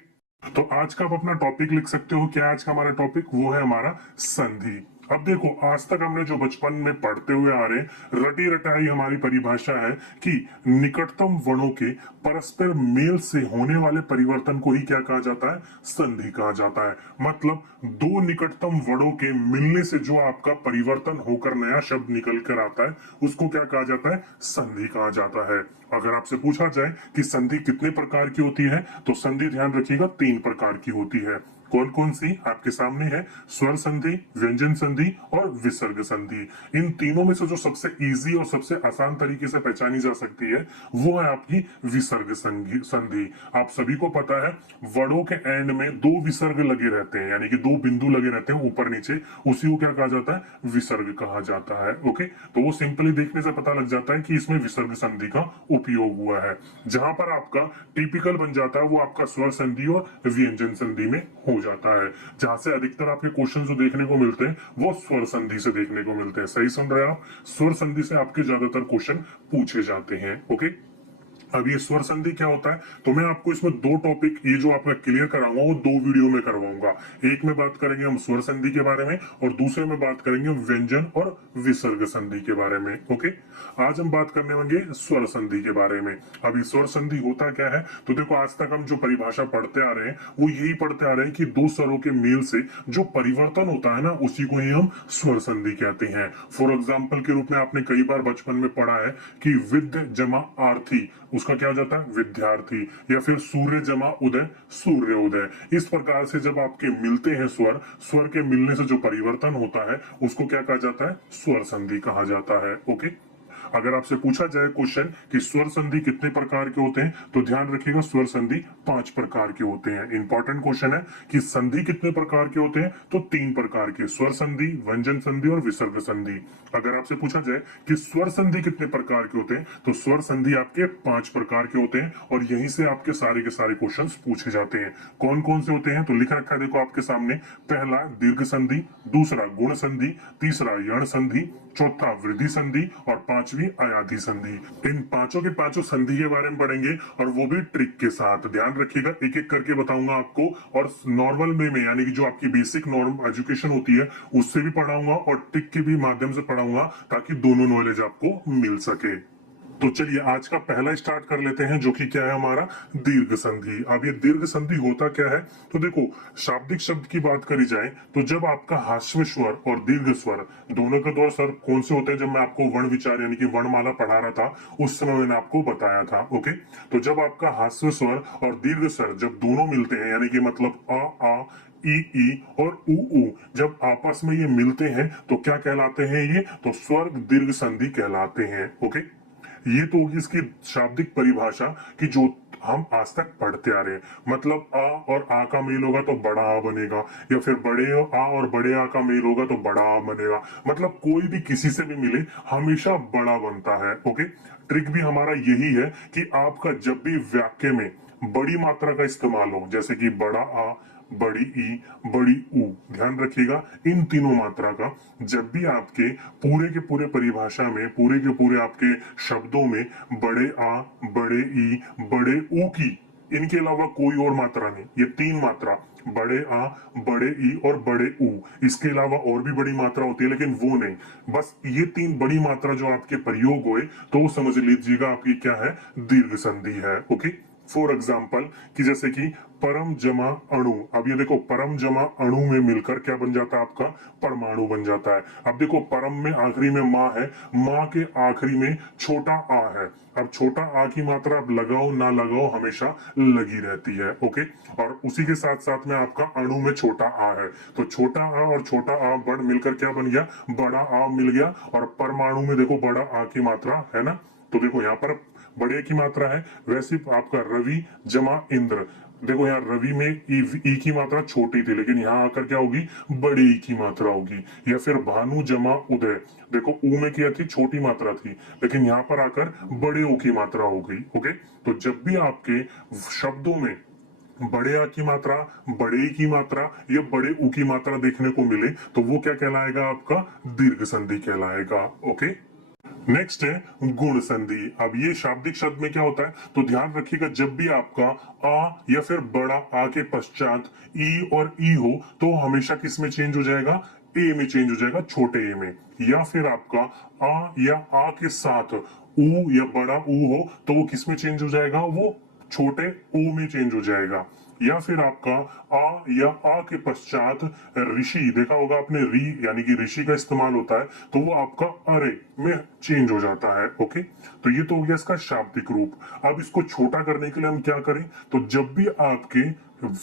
तो आज का आप अपना टॉपिक लिख सकते हो। क्या आज का हमारा टॉपिक? वो है हमारा संधि। अब देखो, आज तक हमने जो बचपन में पढ़ते हुए आ रहे हैं, रटी रटाई हमारी परिभाषा है कि निकटतम वर्णों के परस्पर मेल से होने वाले परिवर्तन को ही क्या कहा जाता है? संधि कहा जाता है। मतलब दो निकटतम वर्णों के मिलने से जो आपका परिवर्तन होकर नया शब्द निकल कर आता है, उसको क्या कहा जाता है? संधि कहा जाता है। अगर आपसे पूछा जाए कि संधि कितने प्रकार की होती है, तो संधि ध्यान रखिएगा 3 प्रकार की होती है। कौन कौन सी? आपके सामने है, स्वर संधि, व्यंजन संधि और विसर्ग संधि। इन तीनों में से जो सबसे इजी और सबसे आसान तरीके से पहचानी जा सकती है वो है आपकी विसर्ग संधि। आप सभी को पता है वर्डों के एंड में 2 विसर्ग लगे रहते हैं, यानी कि 2 बिंदु लगे रहते हैं ऊपर नीचे, उसी को क्या कहा जाता है? विसर्ग कहा जाता है। ओके, तो वो सिंपली देखने से पता लग जाता है कि इसमें विसर्ग संधि का उपयोग हुआ है। जहां पर आपका टिपिकल बन जाता है वो आपका स्वर संधि और व्यंजन संधि में हो जाता है। जहां से अधिकतर आपके क्वेश्चन जो देखने को मिलते हैं वो स्वर संधि से देखने को मिलते हैं। सही सुन रहे हैं आप? स्वर संधि से आपके ज्यादातर क्वेश्चन पूछे जाते हैं। ओके, अब ये स्वर संधि क्या होता है, तो मैं आपको इसमें 2 टॉपिक ये जो आपका क्लियर कराऊंगा वो 2 वीडियो में करवाऊंगा। एक में बात करेंगे हम स्वर संधि के बारे में और दूसरे में बात करेंगे व्यंजन और विसर्ग संधि के बारे में। ओके, आज हम बात करने होंगे स्वर संधि के बारे में। अभी स्वर संधि होता क्या है, तो देखो आज तक हम जो परिभाषा पढ़ते आ रहे हैं वो यही पढ़ते आ रहे हैं कि 2 स्वरों के मेल से जो परिवर्तन होता है ना, उसी को ही हम स्वर संधि कहते हैं। फॉर एग्जाम्पल के रूप में आपने कई बार बचपन में पढ़ा है कि विद्य जमा आर्थी, उसका क्या हो जाता है? विद्यार्थी। या फिर सूर्य जमा उदय, सूर्योदय। इस प्रकार से जब आपके मिलते हैं स्वर, स्वर के मिलने से जो परिवर्तन होता है उसको क्या कहा जाता है? स्वर संधि कहा जाता है। ओके, अगर आपसे पूछा जाए क्वेश्चन कि स्वर संधि कितने प्रकार के होते हैं, तो ध्यान रखिएगा स्वर संधि 5 प्रकार के होते हैं। इंपॉर्टेंट क्वेश्चन है कि संधि कितने प्रकार के होते हैं, तो 3 प्रकार के, स्वर संधि, व्यंजन संधि और विसर्ग संधि। अगर आपसे पूछा जाए कि स्वर संधि कितने प्रकार के होते हैं, तो स्वर संधि आपके 5 प्रकार के होते हैं और यहीं से आपके सारे के सारे क्वेश्चन पूछे जाते हैं। कौन कौन से होते हैं, तो लिख रखा है देखो आपके सामने। पहला दीर्घ संधि, दूसरा गुण संधि, तीसरा यण संधि, चौथा वृद्धि संधि और 5वीं अयाधि संधि। इन पांचों के पांचों संधि के बारे में पढ़ेंगे और वो भी ट्रिक के साथ। ध्यान रखिएगा, एक एक करके बताऊंगा आपको और नॉर्मल वे में यानी कि जो आपकी बेसिक नॉर्म एजुकेशन होती है उससे भी पढ़ाऊंगा और ट्रिक के भी माध्यम से पढ़ाऊंगा ताकि दोनों नॉलेज आपको मिल सके। तो चलिए आज का पहला स्टार्ट कर लेते हैं, जो कि क्या है हमारा दीर्घ संधि। अब ये दीर्घ संधि होता क्या है, तो देखो शाब्दिक शब्द की बात करी जाए तो जब आपका हाश्व स्वर और दीर्घ स्वर दोनों के दो स्वर कौन से होते हैं, जब मैं आपको वर्ण विचार यानी कि वर्णमाला पढ़ा रहा था उस समय मैंने आपको बताया था। ओके, तो जब आपका हाश्व स्वर और दीर्घ स्वर जब दोनों मिलते हैं यानी कि मतलब आ ई और ऊ जब आपस में ये मिलते हैं तो क्या कहलाते हैं, ये तो स्वर्ग दीर्घ संधि कहलाते हैं। ओके, ये तो होगी इसकी शाब्दिक परिभाषा कि जो हम आज तक पढ़ते आ रहे हैं। मतलब आ और आ का मेल होगा तो बड़ा आ बनेगा, या फिर बड़े आ और बड़े आ का मेल होगा तो बड़ा आ बनेगा। मतलब कोई भी किसी से भी मिले हमेशा बड़ा बनता है। ओके, ट्रिक भी हमारा यही है कि आपका जब भी वाक्य में बड़ी मात्रा का इस्तेमाल हो, जैसे कि बड़ा आ, बड़ी ई, बड़ी ऊ, ध्यान रखिएगा इन तीनों मात्रा का जब भी आपके पूरे के पूरे परिभाषा में पूरे के पूरे आपके शब्दों में बड़े आ, बड़े ई, बड़े ऊ की, इनके अलावा कोई और मात्रा नहीं, ये तीन मात्रा बड़े आ, बड़े ई और बड़े ऊ, इसके अलावा और भी बड़ी मात्रा होती है लेकिन वो नहीं, बस ये तीन बड़ी मात्रा जो आपके प्रयोग हुए तो समझ लीजिएगा आपकी क्या है, दीर्घ संधि है। ओके, फॉर एग्जाम्पल कि जैसे कि परम जमा अणु, अब ये देखो परम जमा अणु में मिलकर क्या बन जाता है, आपका परमाणु बन जाता है। अब देखो परम में आखिरी में माँ है, माँ के आखिरी में छोटा आ है। अब छोटा आ की मात्रा अब लगाओ ना लगाओ हमेशा लगी रहती है। ओके, और उसी के साथ साथ में आपका अणु में छोटा आ है, तो छोटा आ और छोटा आ बढ़ मिलकर क्या बन गया, बड़ा आ मिल गया। और परमाणु में देखो बड़ा आ की मात्रा है ना, तो देखो यहाँ पर बड़े की मात्रा है। वैसे आपका रवि जमा इंद्र, देखो यहाँ रवि में ई की मात्रा छोटी थी लेकिन यहाँ आकर क्या होगी, बड़ी ई की मात्रा होगी। या फिर भानु जमा उदय, देखो ऊ में क्या थी, छोटी मात्रा थी लेकिन यहाँ पर आकर बड़े ओ की मात्रा हो गई। ओके, तो जब भी आपके शब्दों में बड़े आ की मात्रा, बड़े ई की मात्रा या बड़े ऊ की मात्रा देखने को मिले तो वो क्या कहलाएगा, आपका दीर्घ संधि कहलाएगा। ओके, नेक्स्ट है गुण संधि। अब ये शाब्दिक शब्द में क्या होता है, तो ध्यान रखिएगा जब भी आपका आ या फिर बड़ा आ के पश्चात ई और ई हो तो हमेशा किस में चेंज हो जाएगा, ए में चेंज हो जाएगा, छोटे ए में। या फिर आपका आ या आ के साथ ऊ या बड़ा ऊ हो तो वो किस में चेंज हो जाएगा, वो छोटे ओ में चेंज हो जाएगा। या फिर आपका आ या आ के पश्चात ऋषि, देखा होगा आपने री यानी कि ऋषि का इस्तेमाल होता है तो वो आपका अरे में चेंज हो जाता है। ओके, तो ये तो हो गया इसका शाब्दिक रूप। अब इसको छोटा करने के लिए हम क्या करें, तो जब भी आपके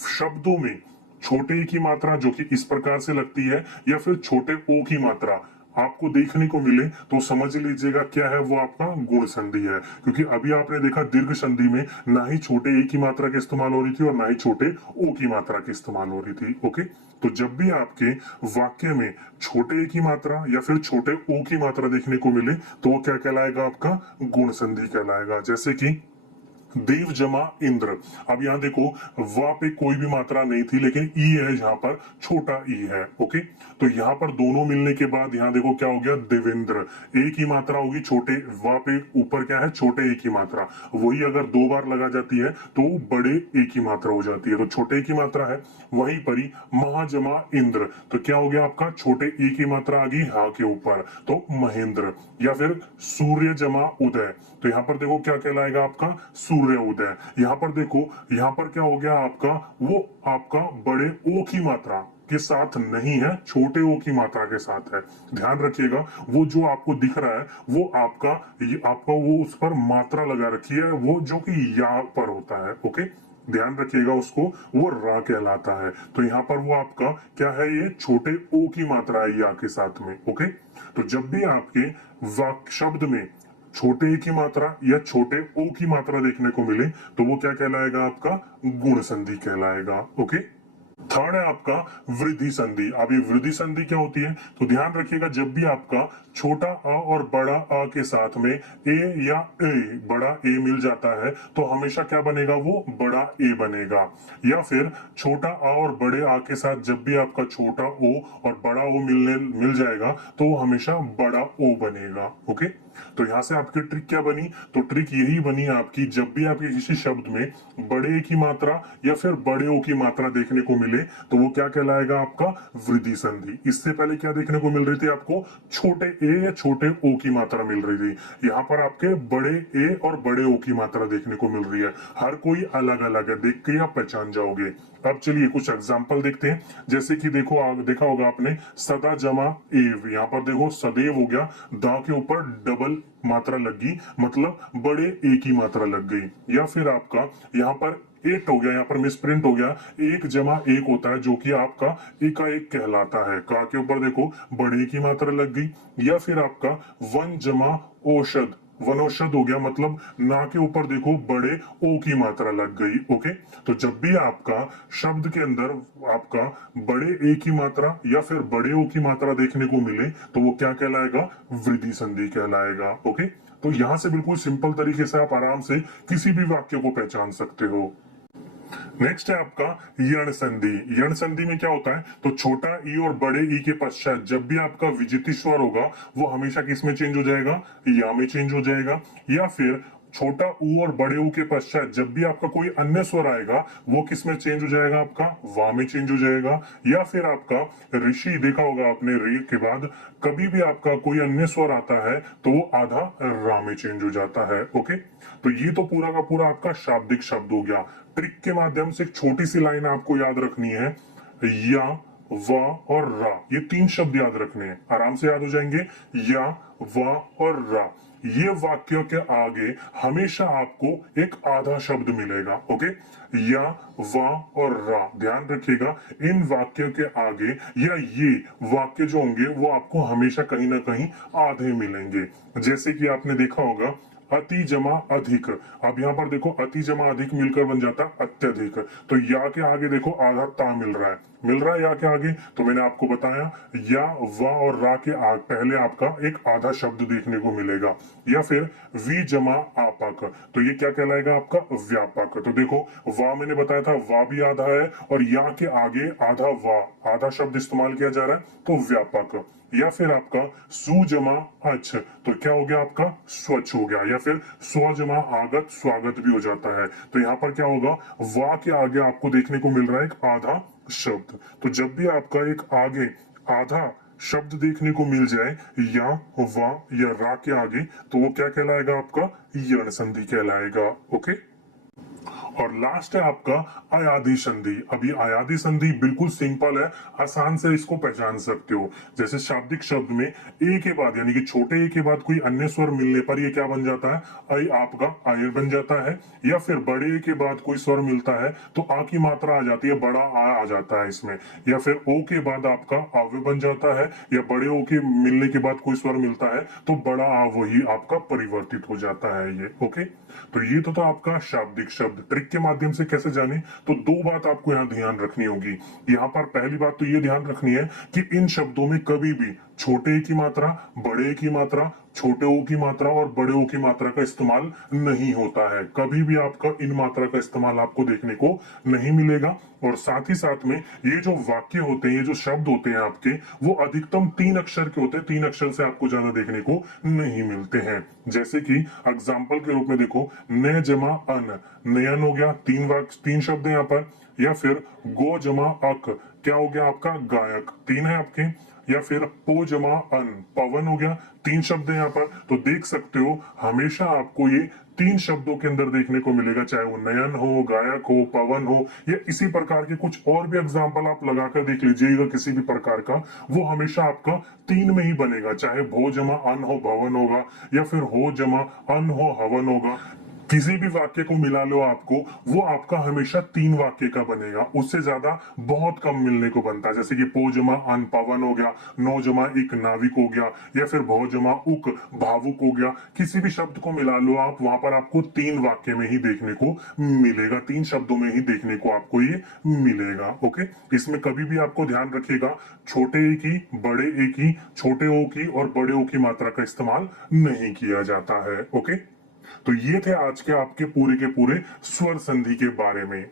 शब्दों में छोटे की मात्रा जो कि इस प्रकार से लगती है या फिर छोटे ओ की मात्रा आपको देखने को मिले तो समझ लीजिएगा क्या है, वो आपका गुण संधि है। क्योंकि अभी आपने देखा दीर्घ संधि में ना ही छोटे ए की मात्रा के इस्तेमाल हो रही थी और ना ही छोटे ओ की मात्रा की इस्तेमाल हो रही थी। ओके, तो जब भी आपके वाक्य में छोटे ए की मात्रा या फिर छोटे ओ की मात्रा देखने को मिले तो वो क्या कहलाएगा, आपका गुण संधि कहलाएगा। जैसे कि देव जमा इंद्र, अब यहाँ देखो वहां पे कोई भी मात्रा नहीं थी लेकिन ई है, जहां पर छोटा ई है। ओके, तो यहाँ पर दोनों मिलने के बाद यहाँ देखो क्या हो गया, देवेंद्र, ए की मात्रा होगी छोटे, वहां पे ऊपर क्या है, छोटे ए की मात्रा, वही अगर दो बार लगा जाती है तो बड़े ए की मात्रा हो जाती है, तो छोटे ए की मात्रा है। वहीं पर ही महाजमा इंद्र, तो क्या हो गया आपका, छोटे ए की मात्रा आ गई हा के ऊपर तो महेंद्र। या फिर सूर्य जमा उदय, तो यहाँ पर देखो क्या कहलाएगा, आपका सूर्य उदय। यहाँ पर देखो यहाँ पर क्या हो गया आपका, वो आपका बड़े ओ की मात्रा के साथ नहीं है, छोटे ओ की मात्रा के साथ है। ध्यान रखिएगा वो जो आपको दिख रहा है वो आपका वो उस पर मात्रा लगा रखी है, वो जो कि या पर होता है। ओके, ध्यान रखिएगा उसको, वो रा कहलाता है। तो यहाँ पर वो आपका क्या है, ये छोटे ओ की मात्रा है या के साथ में। ओके, तो जब भी आपके वाक्य शब्द में छोटे ए की मात्रा या छोटे ओ की मात्रा देखने को मिले तो वो क्या कहलाएगा, आपका गुण संधि कहलाएगा। ओके, थर्ड है आपका वृद्धि संधि। अब ये वृद्धि संधि क्या होती है, तो ध्यान रखिएगा जब भी आपका छोटा आ और बड़ा आ के साथ में ए या ए बड़ा ए मिल जाता है तो हमेशा क्या बनेगा, वो बड़ा ए बनेगा। या फिर छोटा आ और बड़े आ के साथ जब भी आपका छोटा ओ और बड़ा ओ मिल जाएगा तो वो हमेशा बड़ा ओ बनेगा। ओके, तो यहाँ से आपकी ट्रिक क्या बनी? तो ट्रिक यही बनी आपकी, जब भी आपके किसी शब्द में बड़े ए की मात्रा या फिर बड़े ओ की मात्रा देखने को मिले तो वो क्या कहलाएगा? आपका वृद्धि संधि। इससे पहले क्या देखने को मिल रही थी आपको? छोटे ए या छोटे ओ की मात्रा मिल रही थी। यहाँ पर आपके बड़े ए और बड़े ओ की मात्रा देखने को मिल रही है। हर कोई अलग अलग है, देख के आप पहचान जाओगे। अब चलिए कुछ एग्जाम्पल देखते हैं। जैसे कि देखो, देखा होगा आपने सदा जमा एव, यहाँ पर देखो सदैव हो गया, दा के ऊपर डबल मात्रा लग गई, मतलब बड़े ए की मात्रा लग गई। या फिर आपका यहाँ पर एट हो गया, यहाँ पर मिसप्रिंट हो गया, एक जमा एक होता है जो कि आपका एकाएक कहलाता है। का के ऊपर देखो बड़े की मात्रा लग गई। या फिर आपका वन जमा औषध, वनौषध हो गया, मतलब ना के ऊपर देखो बड़े ओ की मात्रा लग गई। ओके, तो जब भी आपका शब्द के अंदर आपका बड़े ए की मात्रा या फिर बड़े ओ की मात्रा देखने को मिले तो वो क्या कहलाएगा? वृद्धि संधि कहलाएगा। ओके, तो यहां से बिल्कुल सिंपल तरीके से आप आराम से किसी भी वाक्य को पहचान सकते हो। नेक्स्ट है आपका यण संधि। यण संधि में क्या होता है? तो छोटा ई और बड़े ई के पश्चात जब भी आपका विजिती स्वर होगा वो हमेशा किस में चेंज हो जाएगा? या में चेंज हो जाएगा। या फिर छोटा ऊ और बड़े ऊ के पश्चात जब भी आपका कोई अन्य स्वर आएगा वो किस में चेंज हो जाएगा? आपका वा में चेंज हो जाएगा। या फिर आपका ऋषि, देखा होगा आपने रे के बाद कभी भी आपका कोई अन्य स्वर आता है तो वो आधा रा में चेंज हो जाता है। ओके, तो ये तो पूरा का पूरा आपका शाब्दिक शब्द हो गया। ट्रिक के माध्यम से एक छोटी सी लाइन आपको याद रखनी है, या, वा और रा, ये तीन शब्द याद रखने हैं, आराम से याद हो जाएंगे। या, वा और रा, ये वाक्य के आगे हमेशा आपको एक आधा शब्द मिलेगा। ओके, या, वा और रा, ध्यान रखिएगा इन वाक्यों के आगे या ये वाक्य जो होंगे वो आपको हमेशा कहीं ना कहीं आधे मिलेंगे। जैसे कि आपने देखा होगा अति जमा अधिक, अब यहाँ पर देखो अति जमा अधिक मिलकर बन जाता अत्यधिक। तो या के आगे देखो आधा ता मिल रहा है, या के आगे, तो मैंने आपको बताया या, वा और रा के आगे पहले आपका एक आधा शब्द देखने को मिलेगा। या फिर वी जमा आपाक, तो ये क्या कहलाएगा? आपका व्यापक। तो देखो वा मैंने बताया था वा भी आधा है और या के आगे आधा वा, आधा शब्द इस्तेमाल किया जा रहा है तो व्यापक। या फिर आपका सु जमा अच्छ, तो क्या हो गया? आपका स्वच्छ हो गया। या फिर स्व जमा आगत, स्वागत भी हो जाता है। तो यहाँ पर क्या होगा? वा के आगे आपको देखने को मिल रहा है एक आधा शब्द। तो जब भी आपका एक आगे आधा शब्द देखने को मिल जाए या, वा या रा के आगे, तो वो क्या कहलाएगा? आपका यण संधि कहलाएगा। ओके, और लास्ट है आपका अयादि संधि। अभी अयादि संधि बिल्कुल सिंपल है, आसान से इसको पहचान सकते हो। जैसे शाब्दिक शब्द में ए के बाद यानी कि छोटे ए के बाद कोई अन्य स्वर मिलने पर ये क्या बन जाता है? आई आपका आय बन जाता है। या फिर बड़े ए के बाद कोई स्वर मिलता है तो आ की मात्रा आ जाती है, बड़ा आ जाता है इसमें। या फिर ओ के बाद आपका आवे बन जाता है, या बड़े ओ के मिलने के बाद कोई स्वर मिलता है तो बड़ा आ वही आपका परिवर्तित हो जाता है ये। ओके, तो ये तो था आपका शाब्दिक शब्द। ट्रिक के माध्यम से कैसे जाने? तो दो बात आपको यहाँ ध्यान रखनी होगी। यहाँ पर पहली बात तो ये ध्यान रखनी है कि इन शब्दों में कभी भी छोटे ए की मात्रा, बड़े ए की मात्रा, छोटे ओ की मात्रा और बड़े ओ की मात्रा का इस्तेमाल नहीं होता है। कभी भी आपका इन मात्रा का इस्तेमाल आपको देखने को नहीं मिलेगा। और साथ ही साथ में ये जो वाक्य होते हैं, ये जो शब्द होते हैं आपके, वो अधिकतम 3 अक्षर के होते हैं। 3 अक्षर से आपको ज्यादा देखने को नहीं मिलते हैं। जैसे कि एग्जाम्पल के रूप में देखो, न जमा अन, नयन हो गया, 3 शब्द है यहाँ पर। या फिर गो जमा अक, क्या हो गया? आपका गायक, 3 है आपके। या फिर पो जमा अन, पवन हो गया, 3 शब्द है यहाँ पर। तो देख सकते हो हमेशा आपको ये 3 शब्दों के अंदर देखने को मिलेगा, चाहे वो नयन हो, गायक हो, पवन हो, या इसी प्रकार के कुछ और भी एग्जाम्पल आप लगाकर देख लीजिएगा किसी भी प्रकार का, वो हमेशा आपका 3 में ही बनेगा। चाहे भो जमा अन हो भवन होगा, या फिर हो जमा अन हो हवन होगा। किसी भी वाक्य को मिला लो आपको, वो आपका हमेशा 3 वाक्य का बनेगा, उससे ज्यादा बहुत कम मिलने को बनता है। जैसे कि पो जमा अन पवन हो गया, नो जमा इक नाविक हो गया, या फिर भो जमा उक भावुक हो गया। किसी भी शब्द को मिला लो आप, वहां पर आपको 3 वाक्य में ही देखने को मिलेगा, 3 शब्दों में ही देखने को आपको ये मिलेगा। ओके, इसमें कभी भी आपको ध्यान रखिएगा छोटे ए की, बड़े ए की, छोटे ओ की और बड़े ओ की मात्रा का इस्तेमाल नहीं किया जाता है। ओके, तो ये थे आज के आपके पूरे के पूरे स्वर संधि के बारे में।